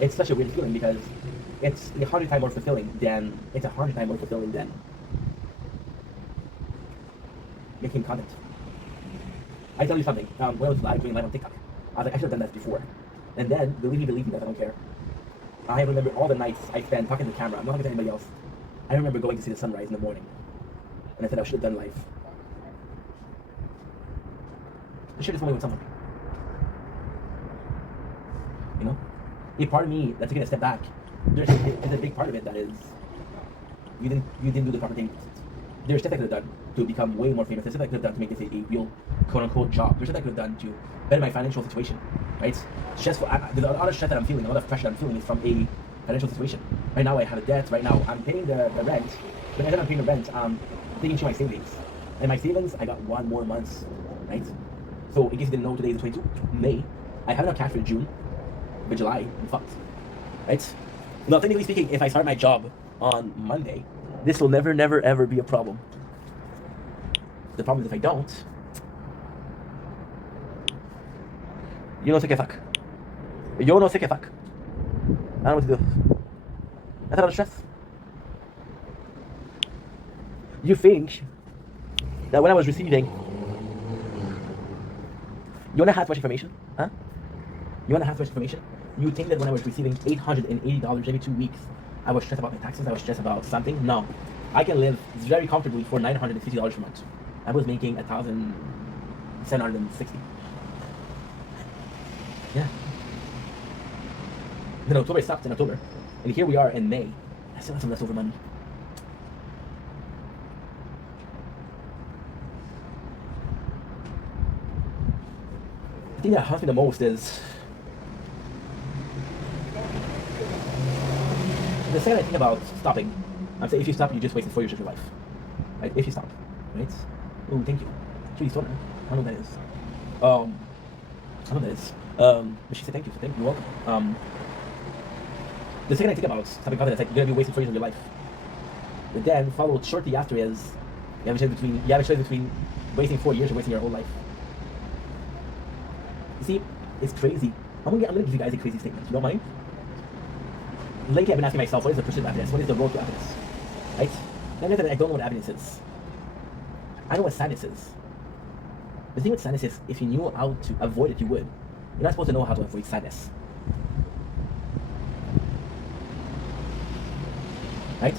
it's such a weird feeling because it's a hundred times more fulfilling than making content. I tell you something. When I was doing live on TikTok, I was like, I should have done that before. And then, believe me that I don't care. I remember all the nights I spent talking to the camera. I'm not talking to anybody else. I remember going to see the sunrise in the morning. And I said I should have done live. I share this moment with someone. You know? A part of me that's taking a step back, there's a big part of it that is, you didn't do the proper thing. There's stuff I could have done to become way more famous. There's stuff I could have done to make this a real quote-unquote job. There's stuff I could have done to better my financial situation, right? Stressful. There's a lot of stress that I'm feeling, a lot of pressure that I'm feeling is from a financial situation. Right now I have a debt. Right now I'm paying the rent. But as I'm paying the rent, I'm taking into my savings. And my savings, I got 1 more month, right? So in case you didn't know, today is the 22nd May. I have enough cash for June, but July, I'm fucked, right? Now, technically speaking, if I start my job on Monday, this will never, ever be a problem. The problem is if I don't, you know, sick fuck. You know, sick fuck. I don't know what to do. That's a lot of stress. You think that when I was receiving, you wanna have too much information? Huh? You wanna have too much information? You think that when I was receiving $880 every 2 weeks, I was stressed about my taxes, I was stressed about something? No. I can live very comfortably for $950 per month. I was making $1,760. Yeah. Then October stopped in October. And here we are in May. I still have some leftover money. The thing that haunts me the most is the second I think about stopping, I'm saying if you stop, you just wasted 4 years of your life. Right? If you stop, right? Oh, thank you. Julie Stoner. I don't know what that is. I don't know what that is. But she said thank you. So thank you. You're welcome. The second I think about stopping content, it's like you're gonna be wasting 4 years of your life. But then followed shortly after is you have a choice between wasting 4 years or wasting your whole life. You see, it's crazy. I'm gonna give you guys a crazy statement. You don't mind? Lately, I've been asking myself, what is the pursuit of happiness? What is the road to happiness? Right? Now that I don't know what happiness is, I know what sadness is. The thing with sadness is, if you knew how to avoid it, you would. You're not supposed to know how to avoid sadness. Right?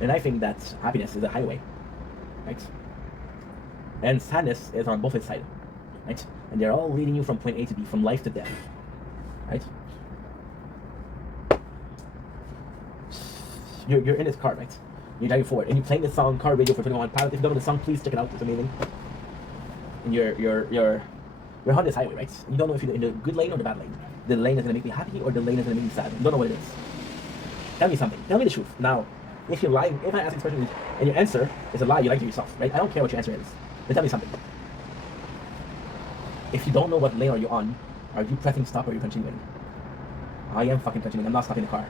And I think that happiness is a highway. Right? And sadness is on both its sides. Right? And they're all leading you from point A to B, from life to death. Right? You're in this car, right? You're driving forward, and you're playing this song, car radio for 21 Pilot. If you don't know the song, please check it out. It's amazing. And you're on this highway, right? You don't know if you're in the good lane or the bad lane. The lane is gonna make me happy, or the lane is gonna make me sad. You don't know what it is. Tell me something. Tell me the truth. Now, if you're lying, if I ask this question and your answer is a lie, you lie to yourself, right? I don't care what your answer is. But tell me something. If you don't know what lane are you on, are you pressing stop or are you continuing? I am fucking continuing. I'm not stopping the car.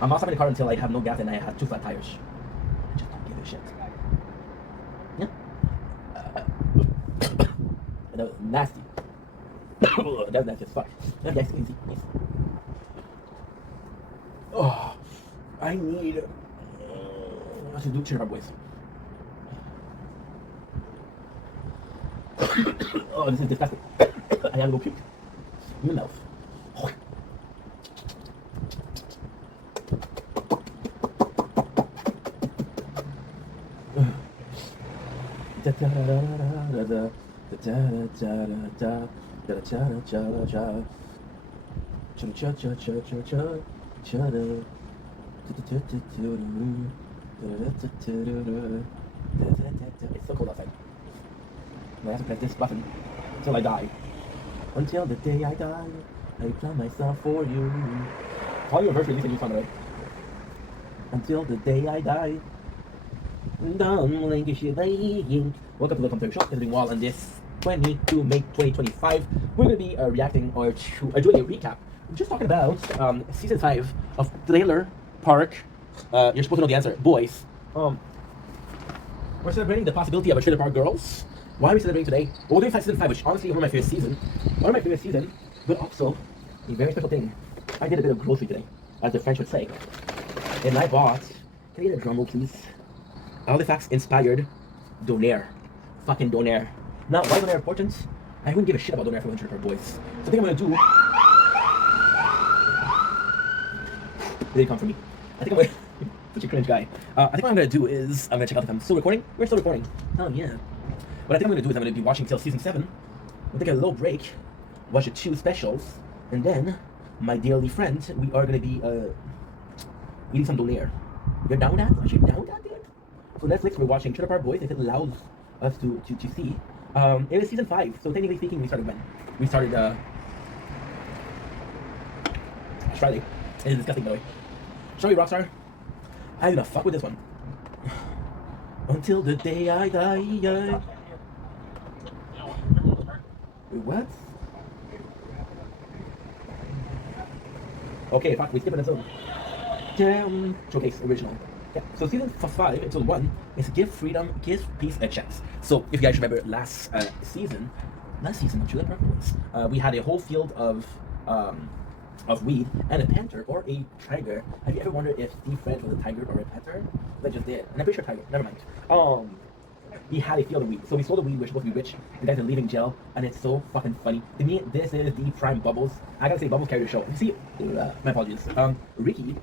I'm not stopping the car until I have no gas and I have 2 flat tires. I just don't give a shit. Yeah. That was nasty. That was nasty as fuck. That was nasty. Yes. Oh, I need. What to do, cheer up, boys. Oh, this is disgusting. I gotta go puke. Your mouth. It's so cold outside. I have to press this button until I die. Until the day I die, I plan myself for you. Call your verse release a new song, right? Until the day I die. Welcome to the Welcome to Show. Visiting Wall on this 22 May 2025. We're going to be reacting or doing a recap. We're just talking about season 5 of Trailer Park. You're supposed to know the answer. Boys. We're celebrating the possibility of a Trailer Park Girls. Why are we celebrating today? Well, we're doing season 5, which honestly is one of my favorite seasons. One of my favorite seasons, but also a very special thing. I did a bit of grocery today, as the French would say. And I bought, can I get a drum roll please? Halifax inspired Donair. Fucking Donair. Now, why Donair important? I wouldn't give a shit about Donair for Trailer Park Boys. So I think I'm gonna do. It didn't come from me. I think I'm gonna. Such a cringe guy. I think what I'm gonna do is I'm gonna check out if I'm still recording. We're still recording. Oh yeah. What I think I'm gonna do is I'm gonna be watching till season 7. We'll take a little break, watch the 2 specials, and then my dearly friend, we are gonna be eating some Donair. You're down with that? Are you down with that, dude? So Netflix, we're watching Trailer Park Boys if it allows us to see. It is season 5, so technically speaking, we started when? We started Friday. It is disgusting by the way. Show me Rockstar. I'm gonna fuck with this one. Until the day I die. Wait, what? Okay, fuck, we skipped an episode. Showcase original. Yeah, so season 5, episode 1 is Give Freedom, Give Peace a Chance. So if you guys remember last season of Trailer Park Boys, we had a whole field of weed and a panther or a tiger. Have you ever wondered if Steve French was a tiger or a panther? That just did. And I'm pretty sure tiger. Never mind. He had a field of weed. So we sold the weed, we're supposed to be rich. The guys are leaving jail, and it's so fucking funny. To me, this is the prime Bubbles. I gotta say, Bubbles carried the show. You see, my apologies. Ricky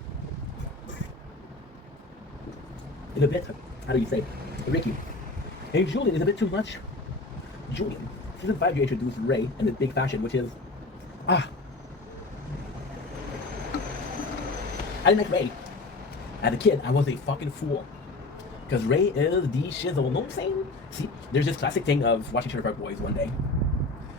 is a bit, how do you say, Ricky. And Julian is a bit too much. Julian. Season 5, you introduced Ray in the big fashion, which is, I didn't like Ray. As a kid, I was a fucking fool. Because Ray is the shizzle, know what I'm saying? See, there's this classic thing of watching Trailer Park Boys one day,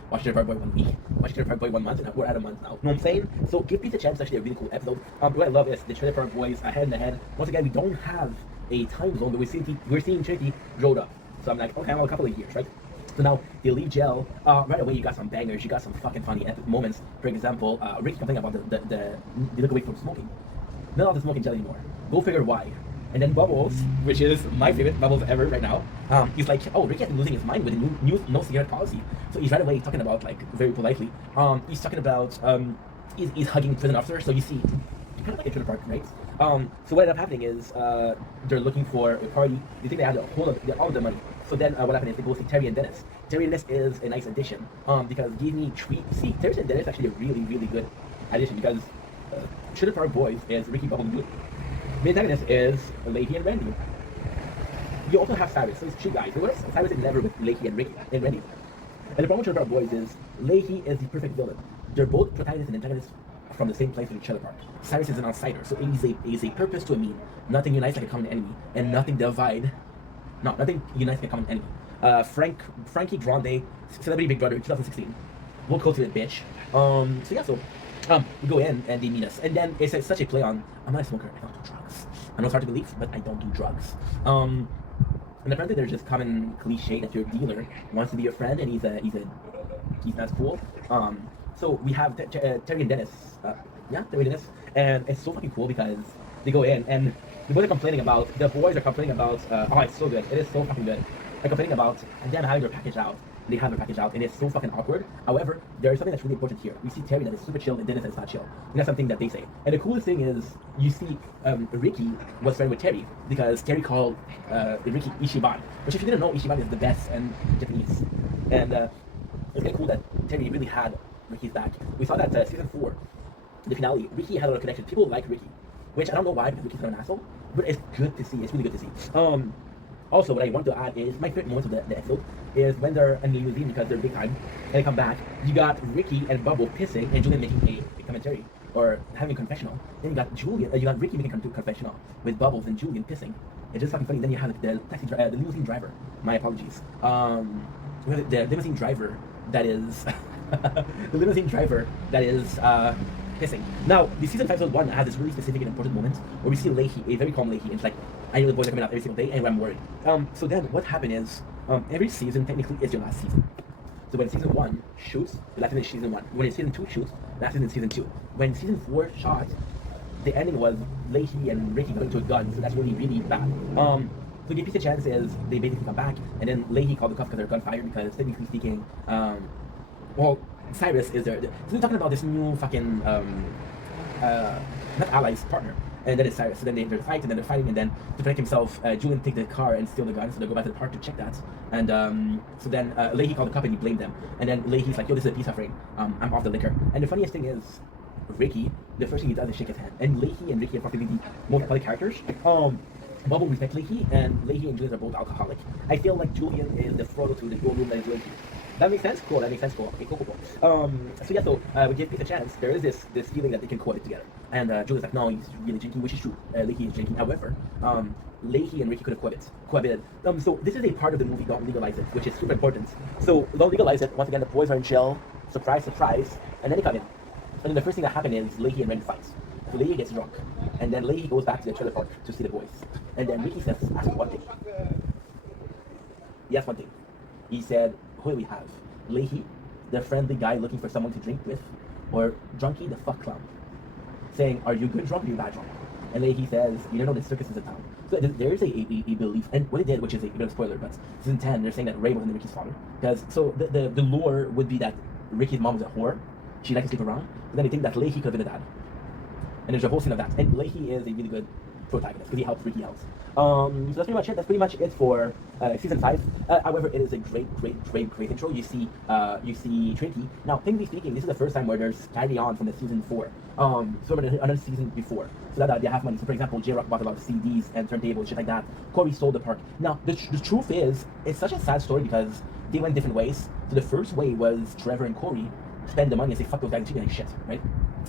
watching Trailer Park Boy 1 week, watching Trailer Park Boy 1 month, and we're at a month now. You know what I'm saying? So Give Peace a Chance is actually a really cool episode. What I love is the Trailer Park Boys are head in the head. Once again, we don't have a time zone, but we're seeing Trinity growed up. So I'm like, okay, I'm a couple of years, right? So now they leave jail. Right away, you got some bangers, you got some fucking funny epic moments. For example, Ricky complaining about the look away from smoking. Not all the smoking gel anymore. Go figure why. And then Bubbles, which is my favorite Bubbles ever right now, he's like, oh, Ricky has been losing his mind with the new no cigarette policy. So he's right away talking about, like, very politely, he's talking about, he's hugging prison officers. So you see, kind of like a Trailer Park, right? So what ended up happening is, they're looking for a party. They think they have all of the money. So then what happened is they go see Terry and Dennis. Terry and Dennis is a nice addition, because give me treat. See, Terry and Dennis is actually a really, really good addition because Trailer Park Boys is Ricky, Bubbles, and Blue. The antagonist is Leahy and Randy. You also have Cyrus, so it's 2 guys. Notice Cyrus is never with Leahy and Randy. And the problem with Trailer Park Boys is Leahy is the perfect villain. They're both protagonists and antagonists from the same place in Trailer Park. Cyrus is an outsider, so it is a purpose to a mean. Nothing unites like a common enemy, and nothing unites like a common enemy. Frankie Grande, Celebrity Big Brother 2016. We'll go to it, bitch. So yeah, so we go in and they meet us, and then it's such a play on, I'm not a smoker, I don't do drugs. I know it's hard to believe, but I don't do drugs. And apparently there's this common cliche that your dealer wants to be your friend, and he's not cool. So we have Terry and Dennis, Terry and Dennis, and it's so fucking cool because they go in and the boys are complaining about, oh, it's so good, it is so fucking good. They're complaining about them having their package out. They have their package out, and it's so fucking awkward. However, there is something that's really important here. We see Terry that is super chill, and Dennis that is not chill. And that's something that they say. And the coolest thing is, you see Ricky was friend with Terry, because Terry called Ricky Ichiban. Which, if you didn't know, Ichiban is the best in Japanese. And it's kind of cool that Terry really had Ricky's back. We saw that season 4, the finale, Ricky had a lot of connections. People like Ricky, which I don't know why, because Ricky's not an asshole, but it's good to see. It's really good to see. Also, what I want to add is my favorite moment of the episode is when they're in the museum because they're big time, and they come back. You got Ricky and Bubble pissing, and Julian making a commentary or having a confessional. Then you got Ricky making a confessional with Bubbles and Julian pissing. It's just fucking funny. Then you have the limousine driver. My apologies. The limousine driver that is the limousine driver that is pissing. Now, the season 5 episode 1 has this really specific and important moment where we see Leahy, a very calm Leahy, and it's like, I know the boys are coming out every single day, and I'm worried. So then what happened is, every season technically is your last season. So when season 1 shoots, the last season is season 1. When season 2 shoots, the last season is season 2. When season 4 shot, the ending was Leahy and Ricky going to a gun, so that's really, really bad. So the piece of chance is they basically come back, and then Leahy called the cops because they're gunfire, because technically speaking, well, Cyrus is there. So they're talking about this new fucking, not allies, partner. And then it's Cyrus. So then they're fighting, and then they're fighting, and then to protect himself, Julian take the car and steal the gun, so they go back to the park to check that. And so then Leahy called the cop and he blamed them. And then Leahy's like, yo, this is a peace offering. I'm off the liquor. And the funniest thing is, Ricky, the first thing he does is shake his hand. And Leahy and Ricky are probably the most athletic characters. Bubble respects Leahy, and Leahy and Julian are both alcoholic. I feel like Julian is the Frodo to the dual room that is Leahy. That makes sense? Cool, that makes sense. Cool. Okay, cool. So yeah, so we give Peace a chance. There is this feeling that they can cohabit together. And Julian's like, no, he's really drinking, which is true. Leahy is drinking. However, Leahy and Ricky could have cohabited. So this is a part of the movie, Don't Legalize It, which is super important. So Don't Legalize It, once again, the boys are in jail. Surprise, surprise. And then they come in. And then the first thing that happened is Leahy and Ren fights. So Leahy gets drunk. And then Leahy goes back to the trailer park to see the boys. And then Ricky says, ask one thing. He asked one thing. He said, who do we have? Leahy, the friendly guy looking for someone to drink with, or Drunky, the fuck clown, saying, are you good drunk or are you bad drunk? And Leahy says, you don't know the circus is in town. So there is a belief, and what it did, which is a bit of a spoiler, but season 10, they're saying that Ray wasn't Ricky's father. Because, so the lore would be that Ricky's mom was a whore, she liked to sleep around, but then they think that Leahy could have been a dad. And there's a whole scene of that. And Leahy is a really good protagonist because he helps Ricky out. So that's pretty much it. That's pretty much it for season 5. However, it is a great intro. You see Trinity. Now, technically speaking, this is the first time where there's carry on from the season 4. So another season before, so that they have money. So for example, J-Rock bought a lot of CDs and turntables, shit like that. Corey sold the park. Now, the truth is, it's such a sad story because they went different ways. So the first way was Trevor and Corey spend the money and say, fuck those guys, chicken and shit, right?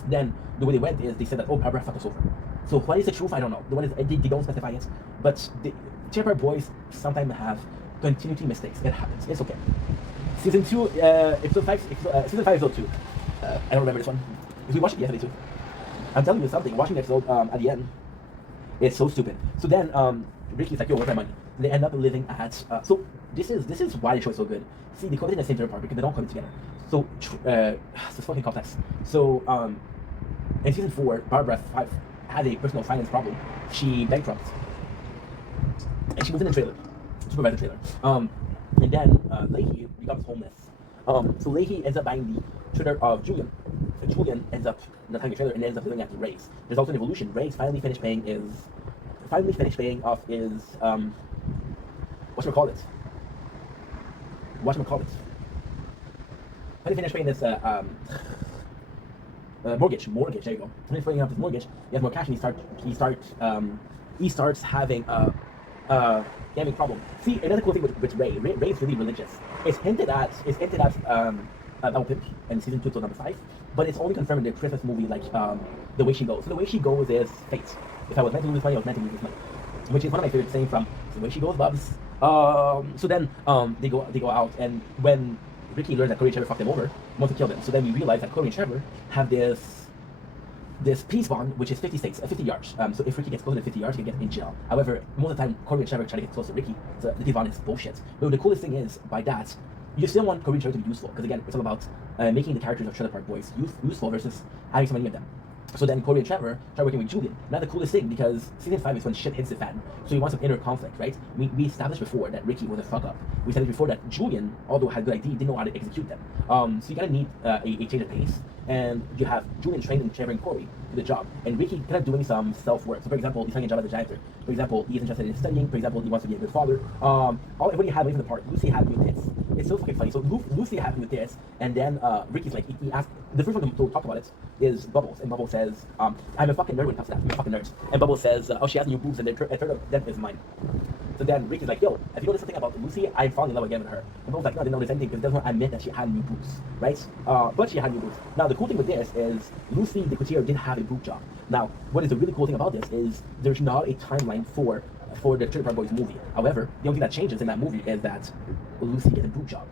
Then the way they went is they said that, oh, Barbara fucked us over. So what is the truth? I don't know. The one is they don't specify it, but the J-Rock boys sometimes have continuity mistakes. It happens. It's okay. Season 2, episode 5, season 5, episode 2. I don't remember this one. Because we watched it yesterday too. I'm telling you something. Watching the episode at the end, it's so stupid. So then Ricky's like, yo, where's my money? And they end up living at. So this is why the show is so good. See, they come in the same trailer park because they don't come together. So it's fucking complex. So in season 4, Barbara had a personal finance problem. She bankrupt, and she was in a trailer, supervisor trailer. And then Leahy becomes homeless. So Leahy ends up buying the trailer of Julian. So Julian ends up not having a trailer and ends up living at Ray's. There's also an evolution. Ray's finally finished paying off his whatchamacallit. Finally finished paying this mortgage. There you go. Finally paying off his mortgage. He has more cash, and he starts having a gambling problem. See, another cool thing with Ray. Ray's really religious. It's hinted at El Pimp in season 2 to number 5, but it's only confirmed in the Christmas movie, like The Way She Goes. So The Way She Goes is fate. If I was meant to lose money, I was meant to lose this money, which is one of my favorite sayings from The Way She Goes, Bubs. So then they go out, and when Ricky learns that Corey and Trevor fucked them over, he wants to kill them. So then we realize that Corey and Trevor have this peace bond, which is 50 yards. So if Ricky gets closer to 50 yards, he can get in jail. However, most of the time, Corey and Trevor try to get close to Ricky, so the peace bond is bullshit. But the coolest thing is, by that, you still want Corey and Trevor to be useful, because again, it's all about making the characters of Trailer Park Boys useful versus having so many of them. So then Corey and Trevor start working with Julian. Now the coolest thing, because season 5 is when shit hits the fan. So you want some inner conflict, right? We established before that Ricky was a fuck up. We established before that Julian, although had good ideas, didn't know how to execute them. So you gotta need a change of pace. And you have Julian training Trevor and Corey to the job. And Ricky kind of doing some self-work. So for example, he's finding a job as a janitor. For example, he's interested in studying. For example, he wants to be a good father. Everybody had away from the park. Lucy had with this. It's so fucking funny. So Lucy had with this, and then Ricky's like, he asked, the first one to talk about it is Bubbles. And Bubbles says, I'm a fucking nerd when it comes to that. I'm a fucking nerd. And Bubbles says, oh, she has new boobs, and a third of them is mine. So then Ricky's like, yo, if you notice something about Lucy, I'm falling in love again with her. And Bobo's like, no, I didn't notice anything because it doesn't admit that she had new boobs, right? But she had new boobs. Now, the cool thing with this is Lucy the coutier did have a boob job. Now, what is the really cool thing about this is there's not a timeline for the Trailer Park Boys movie. However, the only thing that changes in that movie is that Lucy gets a boob job.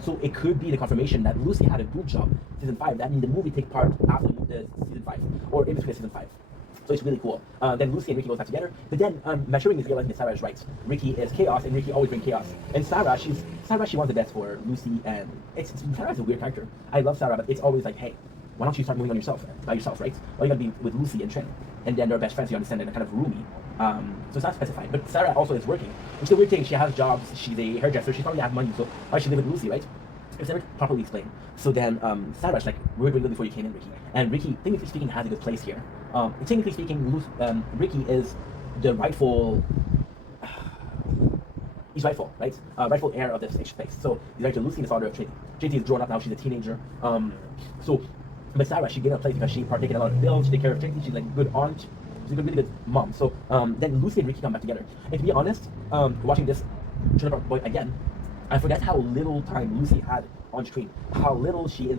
So it could be the confirmation that Lucy had a boob job season 5. That means the movie takes part after the season 5 or in between season 5. So it's really cool. Then Lucy and Ricky goes back together. But then maturing is realizing that Sarah is right. Ricky is chaos, and Ricky always brings chaos. And Sarah, she wants the best for Lucy, and Sarah's a weird character. I love Sarah, but it's always like, hey, why don't you start moving on yourself, by yourself, right? Why you gotta be with Lucy and Trent? And then they're best friends, you understand, and they're kind of roomy. So it's not specified. But Sarah also is working. It's the weird thing, she has jobs, she's a hairdresser, she probably has money, so why should she live with Lucy, right? It's never properly explained. So then Sarah's like, we're doing good before you came in, Ricky. And Ricky, technically speaking, has a good place here. Technically speaking, Ricky is the rightful, he's rightful, right? Rightful heir of this space. So he's married to Lucy, the daughter of Trinity. Trinity is grown up now, she's a teenager. But Sarah, she gave a place because she partaken in a lot of bills, she take care of Trinity, she's like a good aunt, she's a really good mom. So then Lucy and Ricky come back together. And to be honest, watching this Trailer Park Boy again, I forget how little time Lucy had on screen, how little she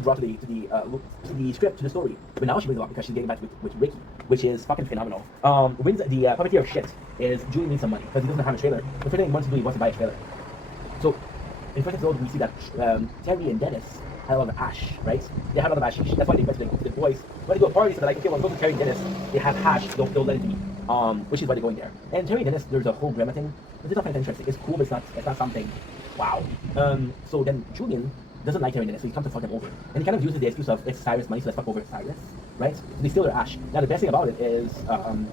brought to the script, to the story. But now she brings a lot because she's getting back with Ricky, which is fucking phenomenal. Wins the puppeteer of shit is Julian needs some money because he doesn't have a trailer. The first thing he wants to do, he wants to buy a trailer. So in the first episode, we see that Terry and Dennis had a lot of ash, right? They had a lot of ash. That's why they went to the boys. When they go to a party, so they're like, okay, well, go to Terry and Dennis. They have hash. They'll let it be. Which is why they're going there. And Terry and Dennis, there's a whole grandma thing. It's not kind of interesting. It's cool, but it's not something. Wow. So then Julian doesn't like Terry and Dennis, so he comes to fuck them over. And he kind of uses the excuse of it's Cyrus' money, so let's fuck over Cyrus, right? So they steal their ash. Now the best thing about it is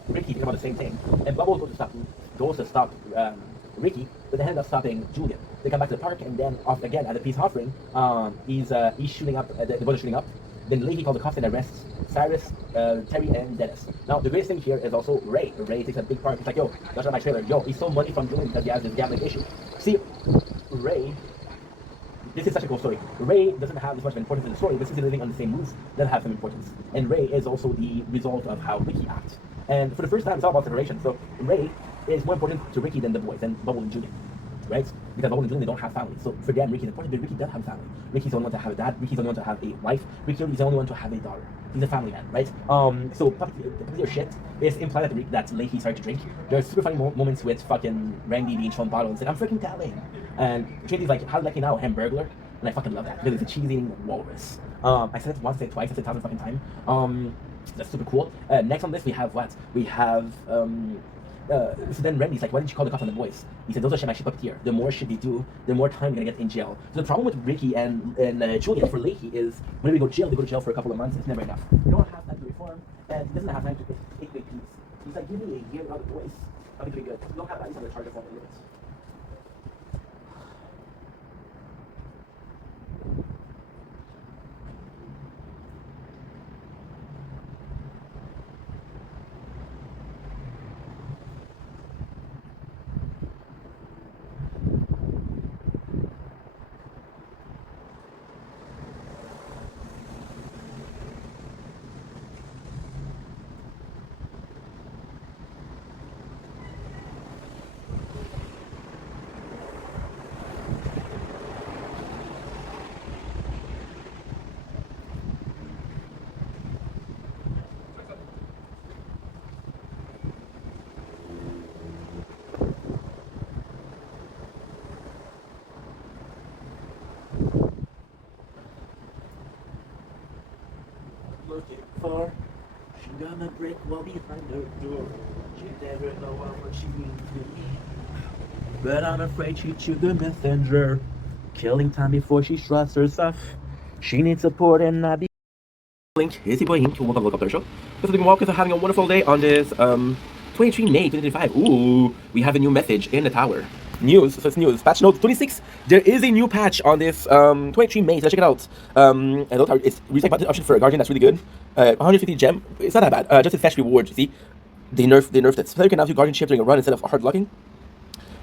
Ricky thinking about the same thing. And Bubble goes to stop Ricky, but they end up stopping Julian. They come back to the park, and then off again at a peace offering, he's shooting up. The boys are shooting up. Then Leahy calls the cops and arrests Cyrus, Terry, and Dennis. Now the greatest thing here is also Ray. Ray takes a big part. He's like, yo, that's not my trailer. Yo, he stole money from Julian because he has this gambling issue. See, Ray. This is such a cool story. Ray doesn't have as much of importance in the story, but since he's living on the same roof, that has some importance. And Ray is also the result of how Ricky acts. And for the first time, it's all about separation. So Ray is more important to Ricky than the boys, than Bubble and Julian, right? Because Bubble and Julian, they don't have families. So for them, Ricky's important, but Ricky does have a family. Ricky's the only one to have a dad. Ricky's the only one to have a wife. Ricky is the only one to have a daughter. He's a family man, right? So puppeteer shit is implied that Leahy started to drink. There's super funny moments with fucking Randy being shown bottles and I'm freaking telling. And Trinity's like, how lucky now, Hamburglar? And I fucking love that because it's a cheese-eating walrus. I said it once, I said it twice, I said it 1,000 fucking time. That's super cool. Next on this we have what? We have so then Randy's like, why didn't you call the cops on the boys? He said, those are shit puppeteer. The more shit they do, the more time they're gonna get in jail. So the problem with Ricky and Julian for Leahy is when we go to jail, they go to jail for a couple of months. It's never enough. They don't have time to reform, and he doesn't have time to take big peace. He's like, give me a year without the boys. I'll be pretty good. You don't have that. He's on the charge of 4 minutes. Looking for, she gonna break wall behind her door. She never know what she means to me. But I'm afraid she chewed the messenger, killing time before she trusts herself. She needs support and not be. Link, it's your boy Ink. Welcome to the show. This is Walkers are having a wonderful day on this 23 May 2025. Ooh, we have a new message in the tower. News, so it's news. Patch note 26. There is a new patch on this 23 May, so check it out. And it's reset button option for a guardian, that's really good. 150 gem, it's not that bad. Just a fetch reward, you see. They nerfed it. So you can now do guardianship during a run instead of hard locking.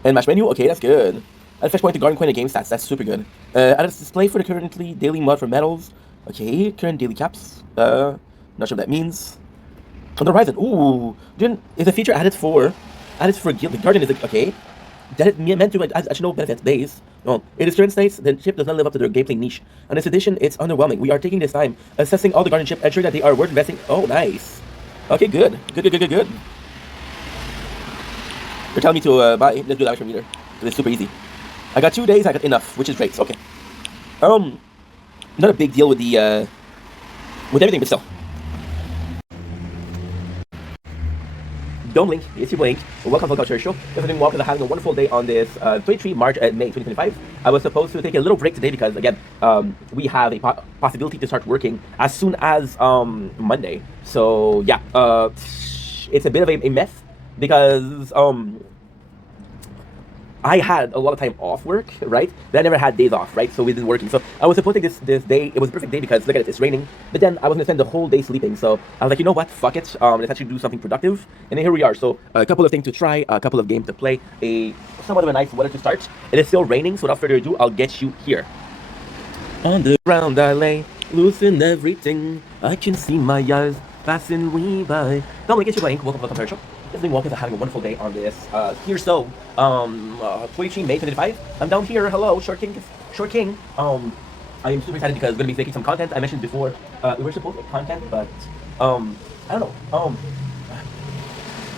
And match menu, okay, that's good. Add a fetch point to guardian coin and game stats, that's super good. Add a display for the currently daily mod for medals. Okay, current daily caps. Not sure what that means. On the horizon, ooh, it's a feature added for And it's for guild. The guardian is like, okay. That it meant to like actually no benefits days. No, in its current states, the ship does not live up to their gameplay niche. On this edition, it's underwhelming. We are taking this time, assessing all the guardian ship, ensuring that they are worth investing. Oh, nice. Okay, good. Good. They're telling me to buy. Let's do the action meter. It's super easy. I got 2 days. I got enough, which is great. Okay. Not a big deal with the with everything, but still. Dome Link, it's your Blink. Welcome to the Culture Show. If you're doing well, because I'm having a wonderful day on this 23 March at May 2025. I was supposed to take a little break today because, again, we have a possibility to start working as soon as Monday. So, yeah, it's a bit of a mess because I had a lot of time off work, right? But I never had days off, right? So we've been working. So I was supposed to take this day. It was a perfect day because look at it, it's raining. But then I was gonna spend the whole day sleeping. So I was like, you know what? Fuck it. Let's actually do something productive. And then here we are. So a couple of things to try, a couple of games to play, somewhat of a nice weather to start. It is still raining, so without further ado, I'll get you here. On the ground I lay, losing everything. I can see my eyes passing me by. Dominic, it's your Blank. Welcome to the Culture Show. This is Walker having a wonderful day on this here 23 May 2025. I'm down here. Hello, Short King. I am super excited because I'm gonna be making some content. I mentioned before we were supposed to make content, but I don't know.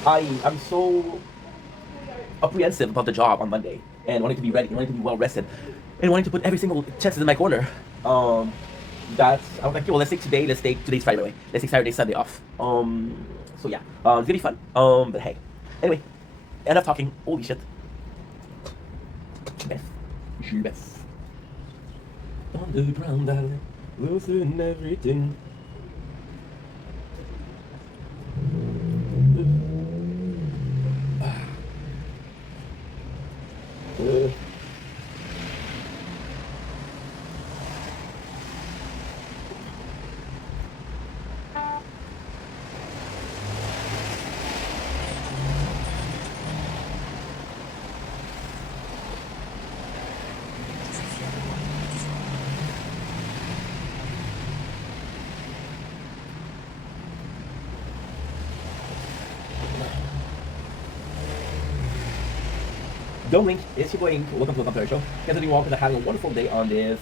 I'm so apprehensive about the job on Monday and wanting to be ready, and wanting to be well rested, and wanting to put every single chances in my corner. I was like, yo, let's take today's Friday away. Let's take Saturday, Sunday off. So yeah, it's gonna be fun. But hey, anyway, enough talking. Holy shit. Beth. On the ground, darling, losing everything. Dome Link, it's your boy Ink. Welcome to the Culture Show. Guys, doing well because I'm having a wonderful day on this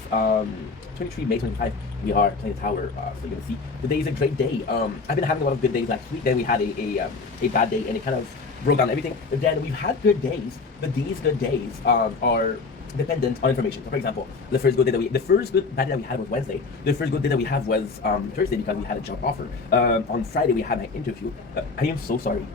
23 May 2025. We are playing the tower, so you're gonna see. Today is a great day. I've been having a lot of good days last week. Then we had a bad day, and it kind of broke down everything. And then we've had good days, but these good days are dependent on information. So, for example, the first bad day that we had was Wednesday. The first good day that we had was Thursday because we had a job offer. On Friday we had my interview. I am so sorry.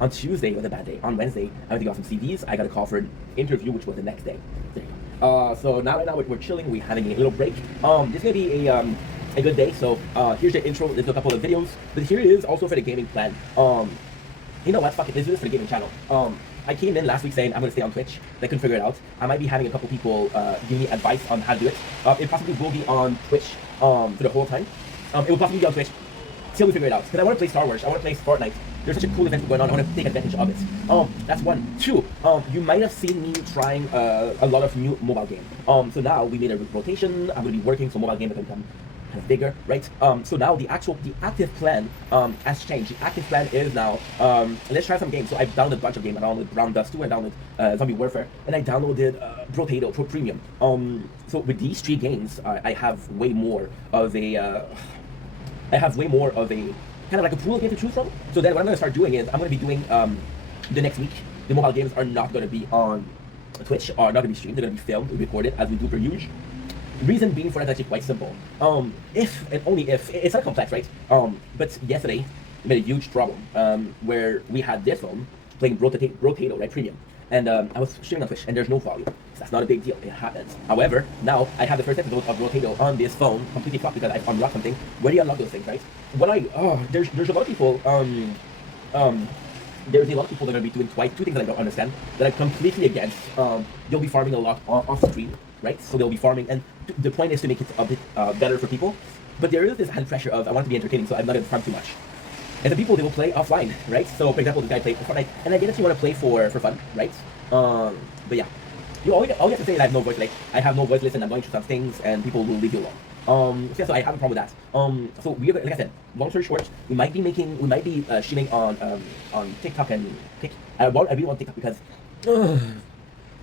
On Tuesday was a bad day. On Wednesday I went to get some CVs. I got a call for an interview, which was the next day. There you go. So right now we're chilling. We're having a little break. This is gonna be a good day. So here's the intro. There's a couple of videos, but here it is also for the gaming plan. You know what? Fuck it. Let's do this for the gaming channel. I came in last week saying I'm going to stay on Twitch. I couldn't figure it out. I might be having a couple people give me advice on how to do it. It possibly will be on Twitch for the whole time. It will possibly be on Twitch till we figure it out. Because I want to play Star Wars. I want to play Fortnite. There's such a cool event going on. I want to take advantage of it. That's one. Two, you might have seen me trying a lot of new mobile games. So now we made a rotation. I'm going to be working, so mobile game is going to become kind of bigger, right? So now the active plan has changed. The active plan is now, let's try some games. So I've downloaded a bunch of games. I downloaded Brown Dust 2, I downloaded Zombie Warfare, and I downloaded Brotato Pro Premium. So with these 3 games, I have way more of a kind of like a pool of games to choose from. So then what I'm going to start doing is I'm going to be doing the next week. The mobile games are not going to be on Twitch, are not going to be streamed. They're going to be filmed and recorded as we do per usual. Reason being for that is actually quite simple. If and only if it's not complex, right? But yesterday we made a huge problem where we had this phone playing Brotato, right, Premium, and I was streaming on Twitch and there's no volume. So that's not a big deal. It happens. However, now I have the first episode of Brotato on this phone completely fucked because I've unlocked something. Where do you unlock those things, right? There's a lot of people. There's a lot of people that are going to be doing two things that I don't understand, that I'm completely against. They'll be farming a lot off screen, right? So they'll be farming, and the point is to make it a bit better for people. But there is this hand pressure of I want to be entertaining, so I'm not going to farm too much. And the people, they will play offline, right? So for example, this guy played Fortnite, and I get that you want to play for fun, right? But yeah, all you have to say is I have no voice. Like I have no voice list, and I'm going through some things, and people will leave you alone. So, yeah, so I have a problem with that. So we, like I said, long story short, we might be streaming on TikTok and I really want TikTok because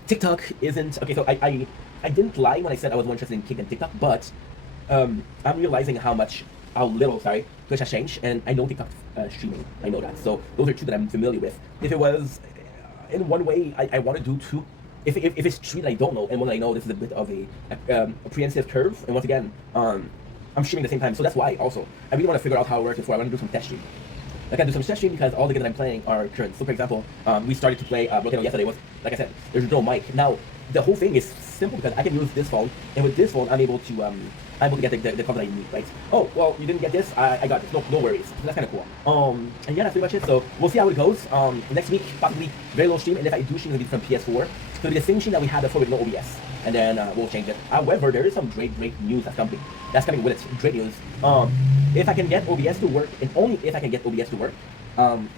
TikTok isn't okay. So I didn't lie when I said I was more interested in Kick than TikTok, but I'm realizing how little, sorry, Twitch has changed, and I know TikTok streaming. I know that. So those are two that I'm familiar with. If it was in one way, I want to do two. If it's three that I don't know, and one that I know, this is a bit of a prehensive curve. And once again, I'm streaming at the same time, so that's why. Also, I really want to figure out how it works before I want to do some test stream. I can do some test stream because all the games that I'm playing are current. So, for example, we started to play Broken yesterday. Was like I said, there's no mic. Now, the whole thing is simple because I can use this phone, and with this phone, I'm able to get the cover that I need, right? Oh, well, you didn't get this. I got this. No worries. So that's kind of cool. And yeah, that's pretty much it. So we'll see how it goes. Next week, possibly very low stream, and if I do stream, it'll be from PS4. So it'll be the same stream that we had before with no OBS, and then we'll change it. However, there is some great news that's coming with it. Great news. If I can get OBS to work, and only if I can get OBS to work,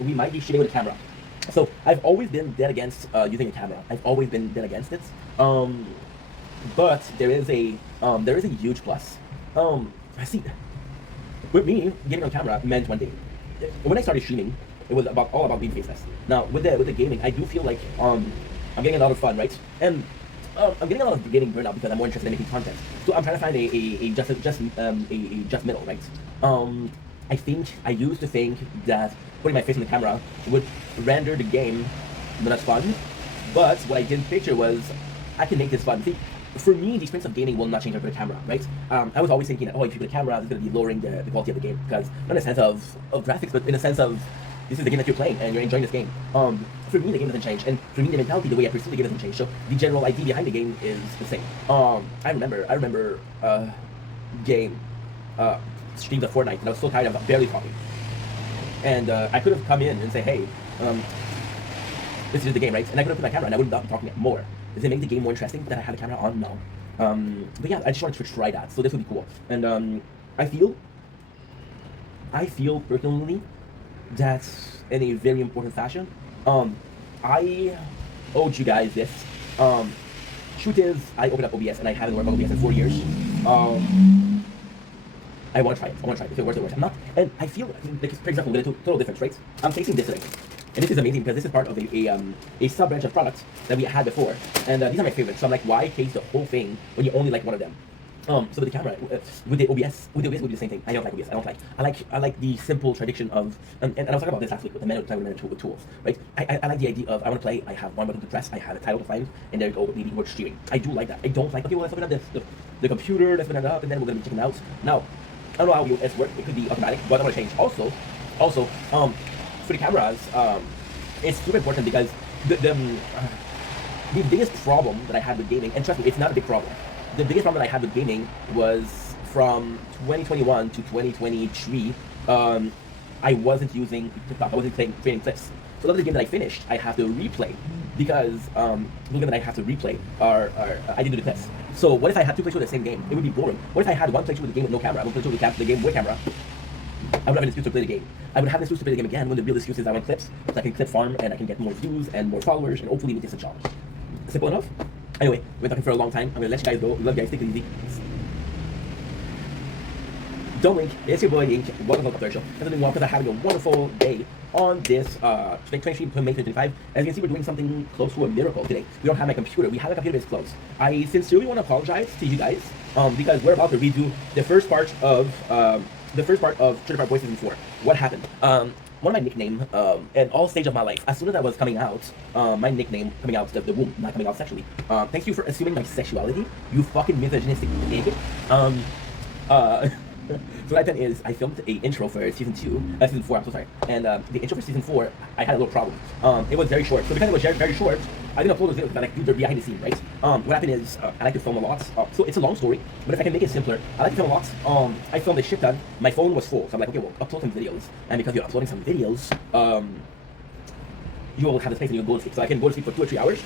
we might be shooting with a camera. So I've always been dead against using a camera. I've always been dead against it. But there is a huge plus. I see. With me, getting on camera meant one thing. When I started streaming, it was all about being faceless. Now with the gaming, I do feel like I'm getting a lot of fun, right? And I'm getting a lot of gaming burnout because I'm more interested in making content. So I'm trying to find a just middle, right? I used to think that putting my face in the camera would render the game not fun, but what I didn't picture was I can make this fun. See, for me, the experience of gaming will not change over the camera, right? I was always thinking that, if you put a camera, it's going to be lowering the quality of the game, because not in a sense of graphics, but in a sense of this is the game that you're playing and you're enjoying this game. For me, the game doesn't change, and for me, the mentality, the way I perceive the game doesn't change. So the general idea behind the game is the same. I remember game streams of Fortnite, and I was so tired of barely talking. And I could have come in and say, hey, this is the game, right? And I could have put my camera and I would have been talking more. Does it make the game more interesting that I have a camera on? No. But yeah, I just wanted to try that, so this would be cool. And I feel personally that in a very important fashion, I owed you guys this. Truth is, I opened up OBS and I haven't worked on OBS in 4 years. I want to try it. If it works, it works. I'm not, and I feel like, for example, with a total difference, right? I'm tasting this today, and this is amazing because this is part of a sub branch of products that we had before, and these are my favorites. So I'm like, why taste the whole thing when you only like one of them? So with the camera, with the OBS, we do the same thing. I don't like OBS. I like the simple tradition of, and I was talking about this last week with the manual with tools, right? I like the idea of I want to play. I have one button to press. I have a title to find, and there you go. Maybe we're streaming. I do like that. I don't like, okay, well, let's open up the computer. Let's open it up, and then we're gonna be checking out. Now, I don't know how OBS works. It could be automatic, but I want to change. Also, for the cameras, it's super important because the biggest problem that I had with gaming, and trust me, it's not a big problem. The biggest problem that I had with gaming was from 2021 to 2023. I wasn't using TikTok. I wasn't creating clips. So a lot of the games that I finished, I have to replay because the games that I have to replay are I didn't do the clips. So what if I had two playthroughs of the same game? It would be boring. What if I had one playthrough with the game with no camera, one playthrough with the game with camera? I would have an excuse to play the game. I would have an excuse to play the game again when the real excuse is I want clips, so I can clip farm and I can get more views and more followers and hopefully make this a challenge. Simple enough? Anyway, we've been talking for a long time. I'm gonna let you guys go. Love you guys. Take it easy. Don't Link, it's your boy Ink. Welcome to the Culture Show. I'm doing well because I'm having a wonderful day on this 23 May 2025. As you can see, we're doing something close to a miracle today. We don't have my computer. We have a computer that's close. I sincerely want to apologize to you guys because we're about to redo the first part of Trailer Park Boys Season 4. What happened? One of my nickname, in all stage of my life, as soon as I was coming out, my nickname coming out, the womb, not coming out sexually. Thanks you for assuming my sexuality, you fucking misogynistic pig. So what happened is I filmed a intro for season 4, I'm so sorry. And the intro for season 4, I had a little problem. It was very short. So because it was very short, I didn't upload those videos because I like do the behind the scene, right? What happened is I like to film a lot. So it's a long story, but if I can make it simpler, I like to film a lot. I filmed a shit ton. My phone was full, so I'm like, okay, well, upload some videos. And because you're uploading some videos, you will have the space and you can go to sleep. So I can go to sleep for 2 or 3 hours.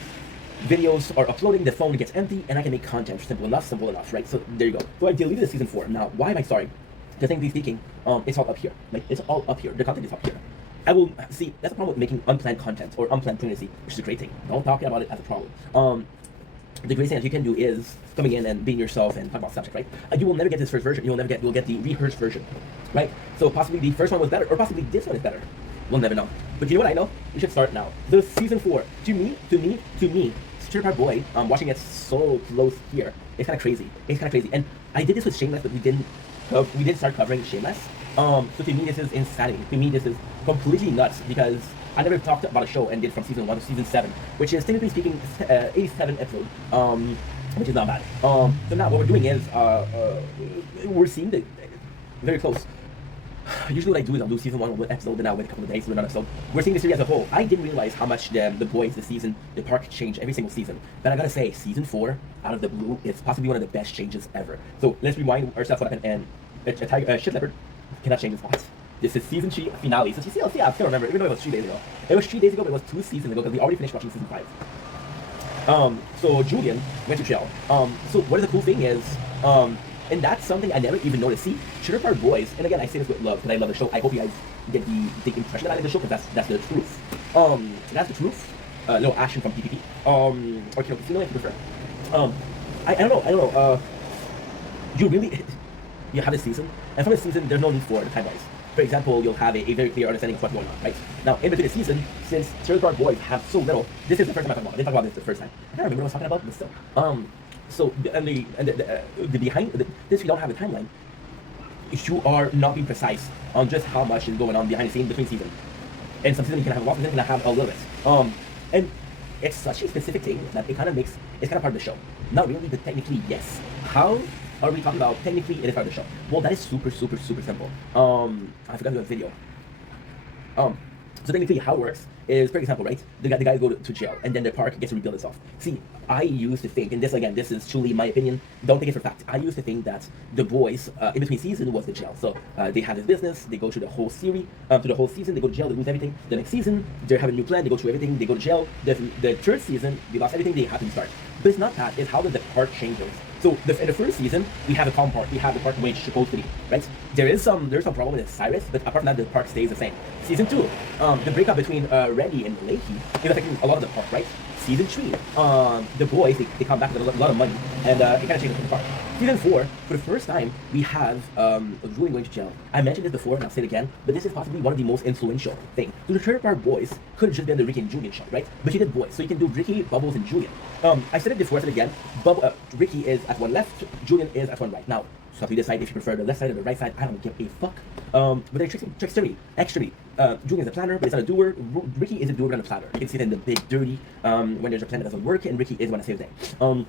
Videos are uploading, the phone gets empty, and I can make content simple enough, right? So there you go. So I deleted the season 4. Now, why am I sorry? Because technically speaking, it's all up here. Like, it's all up here. The content is up here. I will see, that's the problem with making unplanned content or unplanned pregnancy, which is a great thing. Don't talk about it as a problem. the greatest thing that you can do is coming in and being yourself and talk about subject, right? You will never get this first version. You'll get the rehearsed version, right? So possibly the first one was better, or possibly this one is better. We'll never know. But you know what I know? We should start now. The season 4. To me, Trailer Park Boys, watching it so close here, it's kind of crazy. It's kind of crazy. And I did this with Shameless, but we didn't start covering Shameless. So to me, this is insanity. To me, this is completely nuts because I never talked about a show and did from season 1 to season 7, which is technically speaking 87 episodes, which is not bad. So now what we're doing is we're seeing the very close. Usually what I do is I'll do season 1 one episode, then I'll wait a couple of days for another episode. We're seeing the series as a whole. I didn't realize how much the boys, the park changed every single season. But I gotta say, season 4, out of the blue, is possibly one of the best changes ever. So let's rewind ourselves what happened, and a shit leopard cannot change his spots. This is season 3 finale. So you see, I still remember, even though it was 3 days ago. It was 3 days ago, but it was 2 seasons ago because we already finished watching season 5. So Julian went to jail. So what is the cool thing is, and that's something I never even noticed. See, Trailer Park Boys, and again, I say this with love because I love the show. I hope you guys get the impression that I like the show because that's the truth. That's the truth. No action from PPP. Or Kino Casino if you prefer. I don't know. You really, you have a season, and from the season, there's no need for the timelines. For example, you'll have a very clear understanding of what's going on, right? Now, in between the season, since Trailer Park Boys have so little, this is the first time I talk about it. I didn't talk about this the first time. I don't remember what I was talking about, but still. So the behind this, we don't have a timeline. You are not being precise on just how much is going on behind the scenes between seasons. And some seasons you can have a lot, some seasons you can have a little bit. And it's such a specific thing that it's kind of part of the show. Not really, but technically yes. How are we talking about technically it is part of the show? Well, that is super simple. I forgot to do a video. So technically how it works is, for example, right, the guys go to jail and then the park gets to rebuild itself. See, I used to think, and this is truly my opinion, don't take it for fact, I used to think that the boys in between season was the jail. So they have this business, they go through the whole series, through the whole season, they go to jail, they lose everything. The next season, they have a new plan, they go through everything, they go to jail. The third season, they lost everything, they have to start. But it's not that, it's how the park changes. So in the first season, we have a calm park. We have the park the way it's supposed to be, right? There's some problem with Cyrus, but apart from that, the park stays the same. Season 2, the breakup between Randy and Leahy is affecting a lot of the park, right? Season 3, the boys they come back with a lot of money, and it kind of changes the park. Season 4, for the first time, we have Julian going to jail. I mentioned this before, and I'll say it again, but this is possibly one of the most influential things. So the Trailer Park Boys could have just been the Ricky and Julian show, right? But you did boys, so you can do Ricky, Bubbles, and Julian. I said it before, I said it again. Ricky is at one left, Julian is at one right. Now, so you decide if you prefer the left side or the right side. I don't give a fuck. But they're trickstery, extra. Julian's a planner, but he's not a doer. Ricky is a doer, but not a planner. You can see that in the big dirty when there's a plan that doesn't work, and Ricky is one that saves the day.